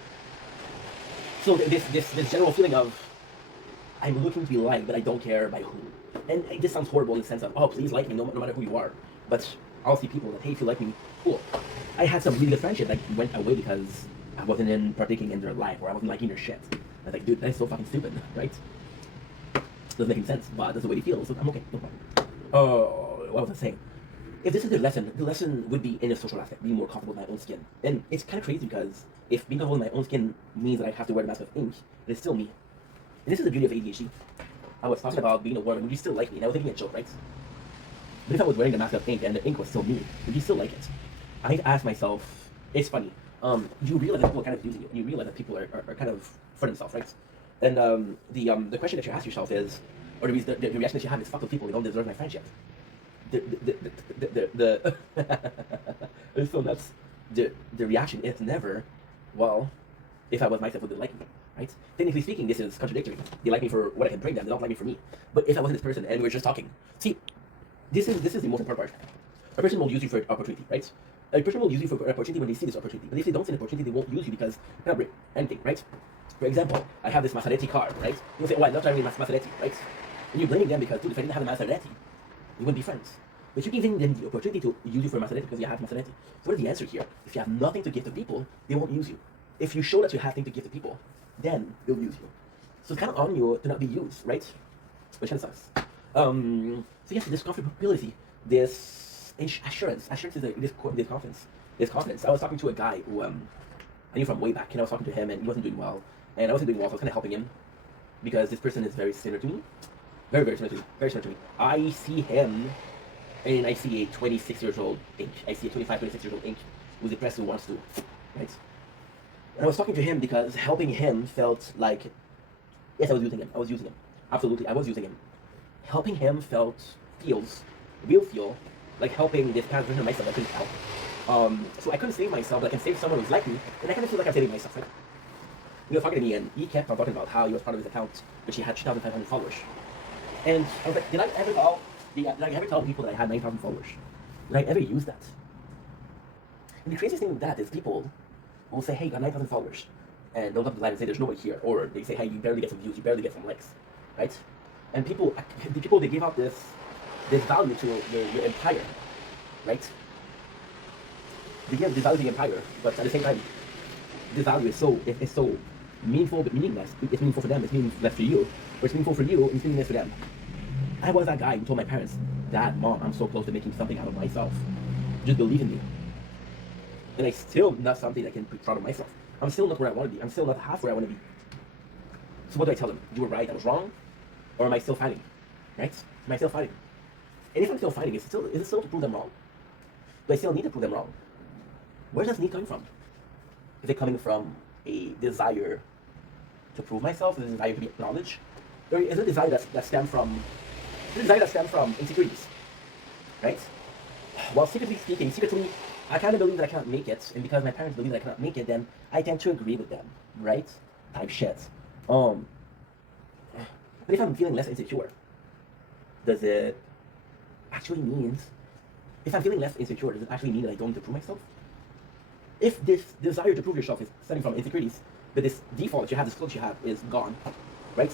So this general feeling of, I'm looking to be liked, but I don't care by who. And this sounds horrible in the sense of, oh, please like me, no matter who you are. But I'll see people that, hey, if you like me, cool. I had some really good friendship that went away because I wasn't partaking in their life, or I wasn't liking their shit. I was like, dude, that is so fucking stupid, right? Doesn't make any sense, but that's the way they feel, so I'm okay, no problem. Oh, what was I saying? If this is the lesson would be in a social aspect, being more comfortable with my own skin. And it's kind of crazy because if being comfortable with my own skin means that I have to wear the mask of Ink, it's still me. And this is the beauty of ADHD. I was talking about being a woman, would you still like me? And I was thinking a joke, right? But if I was wearing the mask of Ink and the Ink was still me, would you still like it? I need to ask myself, it's funny. You realize that people are kind of using you, and you realize that people are kind of for themselves, right? And the question that you ask yourself is, or the reaction that you have is, fuck those people, they don't deserve my friendship. It's so nuts. The reaction is never, well, if I was myself, would they like me, right? Technically speaking, this is contradictory. They like me for what I can bring them, they don't like me for me. But if I wasn't this person and we were just talking, see, this is the most important part. A person will use you for opportunity, right? A person will use you for opportunity when they see this opportunity. But if they don't see an opportunity, they won't use you because they cannot bring anything, right? For example, I have this Maserati car, right? You'll say, oh, I love driving Maserati, right? And you're blaming them because, dude, if I didn't have a Maserati, we wouldn't be friends. But you're giving them the opportunity to use you for Maserati because you have Maserati. So what is the answer here? If you have nothing to give to people, they won't use you. If you show that you have things to give to people, then they'll use you. So it's kind of on you to not be used, right? Which kind of sucks. So yes, this comfortability, this assurance is this confidence. I was talking to a guy who I knew from way back, and I was talking to him, and he wasn't doing well, and I wasn't doing well, so I was kind of helping him because this person is very similar to me, very similar to me. I see him, and I see a 26-year-old Ink. I see a 26-year-old Ink who's depressed, who wants to, right? And I was talking to him because helping him felt like, yes, I was using him. Absolutely, I was using him. Helping him feels like helping this kind of version of myself I couldn't help. So I couldn't save myself, but I can save someone who's like me, and I kind of feel like I'm saving myself, right? He was talking to me, and he kept on talking about how he was part of his account, which he had 2,500 followers. And I was like, did I ever tell people that I had 9,000 followers? Did I ever use that? And the craziest thing with that is people will say, hey, you got 9,000 followers. And they'll come to the live and say, there's nobody here. Or they say, hey, you barely get some views, you barely get some likes, right? And the people, they give out this value to your empire, right? They give this value to the empire, but at the same time, this value is so meaningful but meaningless. It's meaningful for them, it's meaningless for you. Or it's meaningful for you, and it's meaningless for them. I was that guy who told my parents, Dad, Mom, I'm so close to making something out of myself. Just believe in me. And I still not something I can be proud of myself. I'm still not where I want to be. I'm still not half where I want to be. So what do I tell them? You were right, I was wrong? Or am I still fighting? Right? Am I still fighting? And if I'm still fighting, is it still to prove them wrong? Do I still need to prove them wrong? Where's this need coming from? Is it coming from a desire to prove myself? Is it a desire to be acknowledged? Or is it a desire that stems from insecurities? Right? Well, secretly, I kind of believe that I cannot make it, and because my parents believe that I cannot make it, then I tend to agree with them, right? Type shit. But if I'm feeling less insecure, does it actually mean? If I'm feeling less insecure, does it actually mean that I don't need to prove myself? If this desire to prove yourself is stemming from insecurities, but this default that you have, this clothes you have, is gone, right?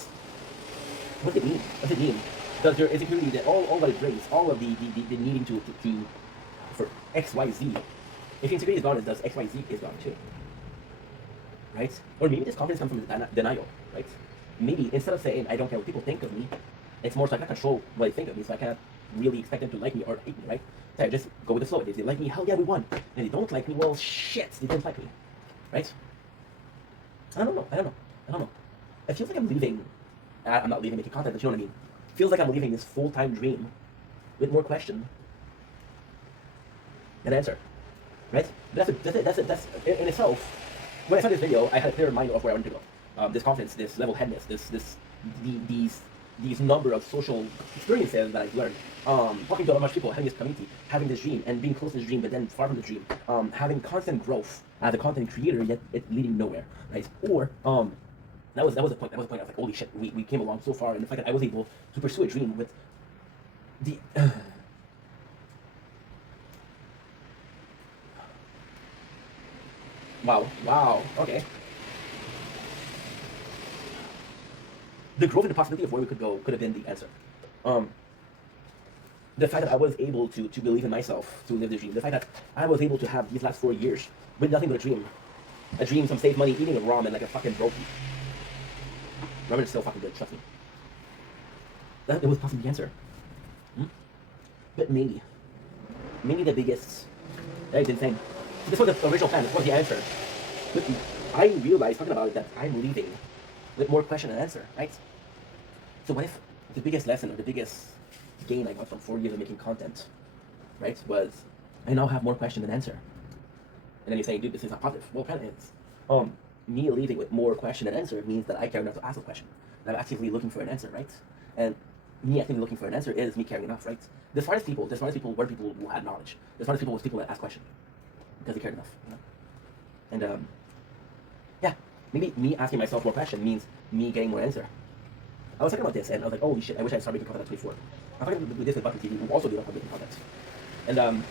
What does it mean? What does it mean? Does your insecurity, that all that it brings, all of the needing to for X, Y, Z, if insecurity is gone, does X, Y, Z is gone too, right? Or maybe this confidence comes from denial, right? Maybe instead of saying I don't care what people think of me, it's more so I can't control what they think of me, so I can't really expect them to like me or hate me, right? So I just go with the flow. If they like me, hell yeah, we won. And if they don't like me, well, shit, they didn't like me, right? I don't know. It feels like I'm leaving. I'm not leaving making content, but you know what I mean. Feels like I'm leaving this full-time dream with more question than answer, right? But that's in itself. When I saw this video, I had a clearer mind of where I wanted to go. This confidence, this level-headedness, these number of social experiences that I've learned. Talking to a bunch of people, having this community, having this dream, and being close to this dream, but then far from the dream. Having constant growth as a content creator, yet it leading nowhere, right? Or that was the point. That was the point. I was like, holy shit, we came along so far, and the fact that I was able to pursue a dream with the wow, okay. The growth and the possibility of where we could go could have been the answer. The fact that I was able to believe in myself, to live the dream. The fact that I was able to have these last 4 years with nothing but a dream. A dream, some save money, eating a ramen like a fucking broken. Ramen is still fucking good, trust me. That it was possibly the answer. But maybe the biggest, that is insane. This was the original plan, this was the answer. But I realized, talking about it, that I'm leaving with more question and answer, right? So what if the biggest lesson or the biggest gain I got from 4 years of making content, right, was I now have more question than answer. And then you're saying, dude, this is not positive. Well, kind of is. Me leaving with more question than answer means that I care enough to ask a question. And I'm actively looking for an answer, right? And me actively looking for an answer is me caring enough, right? The smartest people were people who had knowledge. The smartest people was people that asked questions because they cared enough, you know? And yeah, maybe me asking myself more question means me getting more answer. I was talking about this and I was like, holy shit, I wish I started making content at 24. I was talking with this with Bucket TV, who also did making content. And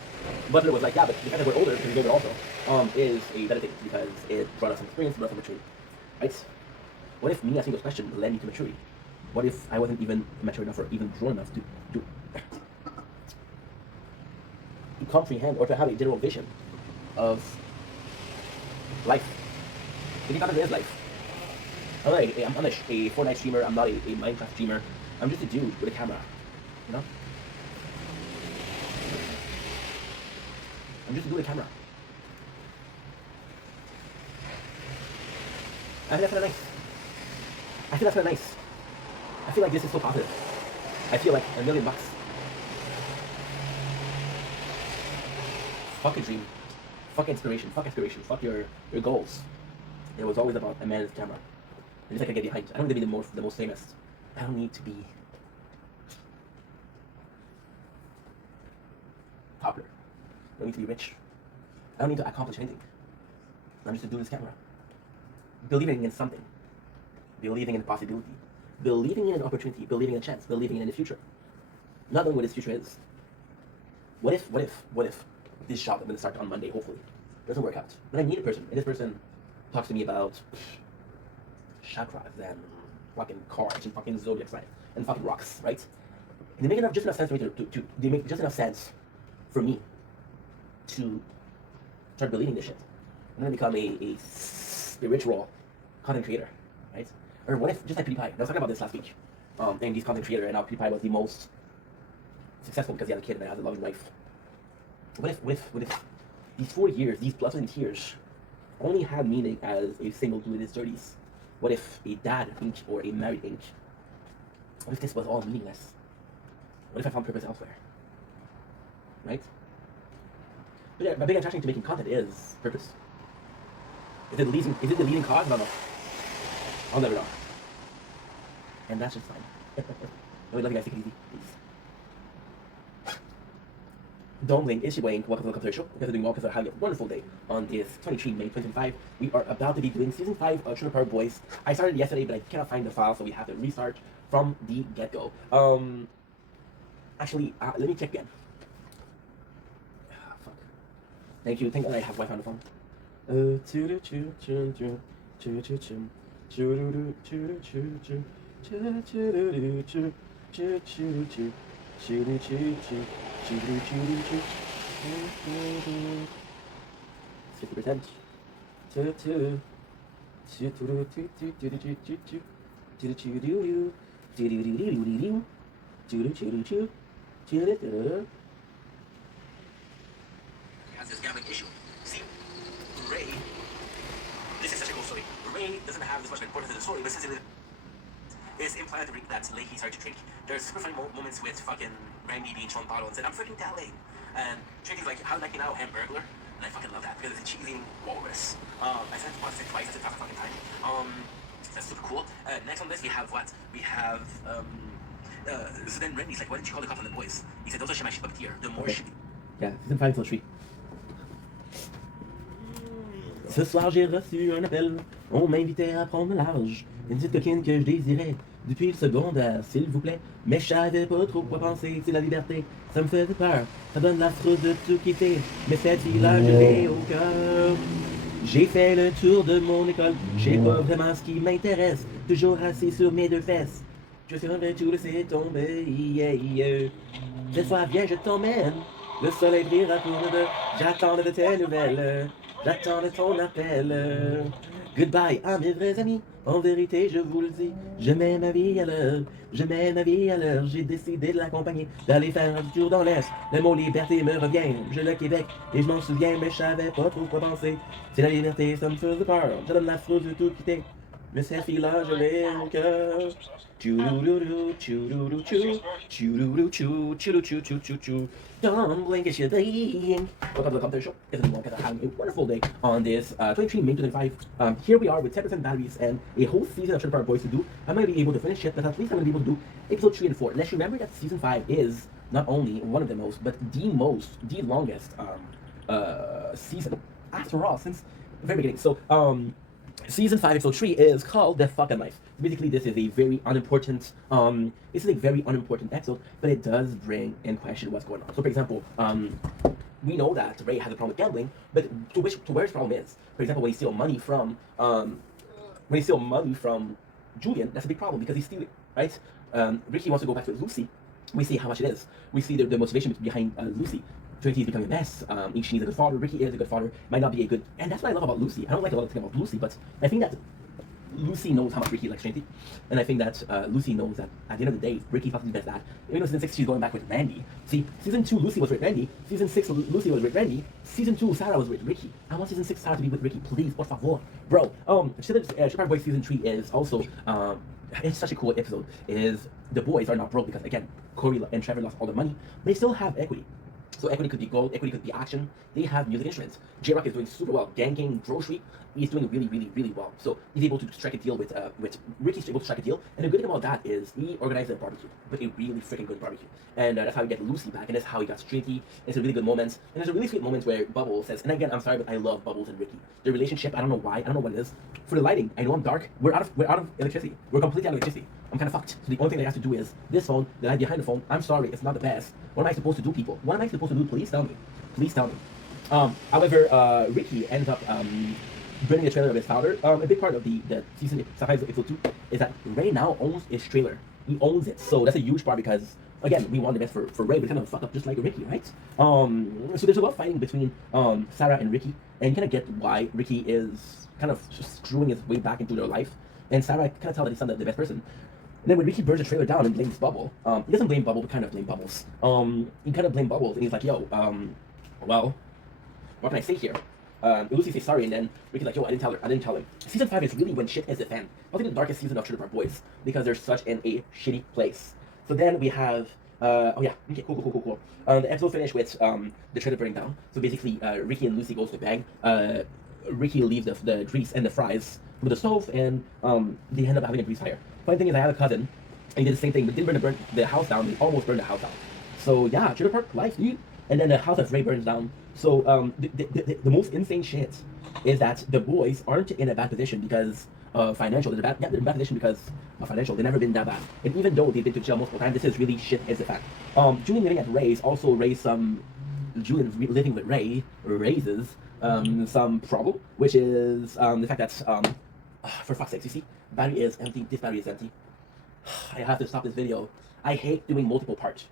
Butler was like, yeah, but the fact that we're older, because we're older also, is a better thing because it brought us some experience, brought us some maturity, right? What if me asking those questions led me to maturity? What if I wasn't even mature enough or even grown enough to comprehend or to have a general vision of life? Thinking about it is life. I'm not a Fortnite streamer, I'm not a Minecraft streamer, I'm just a dude with a camera, you know? I'm just a dude with a camera. I feel that's kind of nice. I feel that's kind of nice. I feel like this is so positive. I feel like $1 million. Fuck a dream. Fuck inspiration. Fuck aspiration. Fuck your goals. It was always about a man with a camera. And just like I get behind. I don't need to be the most famous. I don't need to be popular. I don't need to be rich. I don't need to accomplish anything. I'm just a dude with this camera. Believing in something. Believing in possibility. Believing in an opportunity. Believing in a chance. Believing in the future. Not knowing what this future is. What if this job I'm going to start on Monday, hopefully, doesn't work out? But I need a person, and this person talks to me about chakras and fucking cards and fucking zodiac signs and fucking rocks, right? And they make just enough sense for me they make just enough sense for me to start believing this shit. I'm going to become a spiritual content creator, right? Or what if, just like PewDiePie, I was talking about this last week, and he's content creator, and now PewDiePie was the most successful because he had a kid and has a loving wife. What if these 4 years, these blood, sweat, and tears, only had meaning as a single dude in his 30s? What if a dad ink or a married ink? What if this was all meaningless? What if I found purpose elsewhere? Right? But yeah, my big attraction to making content is purpose. Is it the leading cause? I don't know. I'll never know. And that's just fine. I love you guys. Take it easy, please. Don't blink, it's your boy Ink. Welcome to the show. You guys are doing well because we're having a wonderful day on this 23 May 2025. We are about to be doing season 5 of Trailer Park Boys. I started yesterday, but I cannot find the file, so we have to restart from the get-go. Actually, let me check again. Fuck. Thank you. Thank God I have Wi-Fi on the phone. Has this gambling issue. See, Ray, this is such a cool story. Ray doesn't have this much importance in the story, but since it is implied that Leahy started to drink, there's super funny moments with fucking Randy being shown bottles, and I'm freaking telling. And Tracy's like, how like you now, Hamburglar? And I fucking love that because it's a cheesy walrus. I said it once, twice, I said half a fucking time. That's super cool. Next on this, we have what? We have, so then Randy's like, why didn't you call the cops on the boys? He said, those are my shit up here. The more shit. Yeah, season 5 till 3. Ce soir, j'ai reçu un appel. On m'invitait à prendre large. Une petite coquine que je désirais depuis le secondaire, s'il vous plaît. Mais je savais pas trop quoi penser. C'est la liberté, ça me faisait peur. Ça donne la frousse de tout quitter. Mais cette fille-là, je l'ai au cœur. J'ai fait le tour de mon école. Je sais pas vraiment ce qui m'intéresse. Toujours assis sur mes deux fesses. Je suis revenu tout laisser tomber. Yeah, yeah. Cette fois, viens, je t'emmène. Le soleil brillera pour nous deux. J'attends de tes nouvelles. J'attends de ton appel. Goodbye à mes vrais amis. En vérité, je vous le dis, je mets ma vie à l'heure. Je mets ma vie à l'heure. J'ai décidé de l'accompagner, d'aller faire un tour dans l'Est. Le mot liberté me revient. Je le Québec et je m'en souviens, mais je savais pas trop quoi penser. C'est la liberté, ça me faisait peur. Je donne la frousse de tout quitter. Mais cette fille-là, je l'ai au cœur. Don't blink, it's your day. Welcome to the Computer Show. It's a because I'm having a wonderful day on this 23 May 2025. Here we are with 10% batteries and a whole season of Trailer Park Boys to do. I'm going to be able to finish it, but at least I'm going to be able to do episode 3 and 4. Let's remember that season 5 is not only one of the most, but the longest season after all, since the very beginning. So, Season 5, episode 3 is called The Fucking Life. Basically, this is a very unimportant, episode, but it does bring in question what's going on. So, for example, we know that Ray has a problem with gambling, but to where his problem is. For example, when he steals money from, Julian, that's a big problem because he's stealing, right? Ricky wants to go back to Lucy. We see how much it is. We see the motivation behind Lucy. Trinity is becoming a mess. She's a good father. Ricky is a good father. Might not be a good, and that's what I love about Lucy. I don't like a lot of things about Lucy, but I think that Lucy knows how much Ricky likes Trinity, and I think that Lucy knows that at the end of the day, Ricky fucking best dad. Even though season 6 she's going back with Randy. See, season 2 Lucy was with Randy. Season 6 Lucy was with Randy. Season 2 Sarah was with Ricky. I want season 6 Sarah to be with Ricky, please, por favor, bro. Trailer Park Boys season 3 is also it's such a cool episode. Is the boys are not broke because again, Corey and Trevor lost all their money, but they still have equity. So equity could be gold, equity could be action. They have music instruments. J-Rock is doing super well. Gang Grocery, he's doing really, really, really well. So he's able to strike a deal with Ricky's able to strike a deal. And the good thing about that is he organized a barbecue, but a really freaking good barbecue. And that's how we get Lucy back, and that's how he got Trinity. It's a really good moment. And there's a really sweet moment where Bubbles says, and again, I'm sorry, but I love Bubbles and Ricky. Their relationship, I don't know why, I don't know what it is. For the lighting, I know I'm dark. We're out of electricity. We're completely out of electricity. I'm kind of fucked. So the only thing I have to do is this phone, the light behind the phone. I'm sorry, it's not the best. What am I supposed to do, people? What am I supposed to do? Please tell me. Please tell me. However, Ricky ends up burning the trailer of his father. A big part of the season 5 episode 2 is that Ray now owns his trailer. He owns it. So that's a huge part because again, we want the best for Ray, but kind of fucked up just like Ricky, right? So there's a lot of fighting between Sarah and Ricky, and you kind of get why Ricky is kind of just screwing his way back into their life, and Sarah kind of tell that he's not the best person. And then when Ricky burns the trailer down and blames Bubble, he doesn't blame Bubble, but kind of blame Bubbles. He kind of blame Bubbles, and he's like, yo, well, what can I say here? Lucy says sorry, and then Ricky's like, yo, I didn't tell him. Season 5 is really when shit hits the fan. I think the darkest season of Trailer Park Boys, because they're such in a shitty place. So then we have, oh yeah, okay, cool. The episode finished with the trailer burning down. So basically, Ricky and Lucy goes to bang. Ricky leaves the grease and the fries with the stove, and they end up having a grease fire. Funny thing is, I have a cousin, and he did the same thing, but didn't burn the house down. He almost burned the house down. So yeah, Trailer Park life, dude. And then the house of Ray burns down. So the most insane shit is that the boys aren't in a bad position because financial. They're in a bad position because of financial. They've never been that bad. And even though they've been to jail multiple times, this is really shit is the fact. Julian living at Ray's also raised some. Julian living with Ray raises some problem, which is the fact that for fuck's sake, you see, battery is empty. This battery is empty. I have to stop this video. I hate doing multiple parts.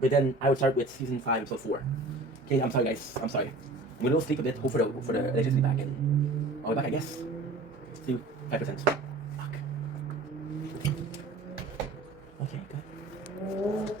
But then I would start with season 5, episode 4. Okay, I'm sorry guys. I'm sorry. I'm gonna go sleep a bit, hope for the electricity back, and I'll be back, I guess. See 5%. Fuck. Okay, good.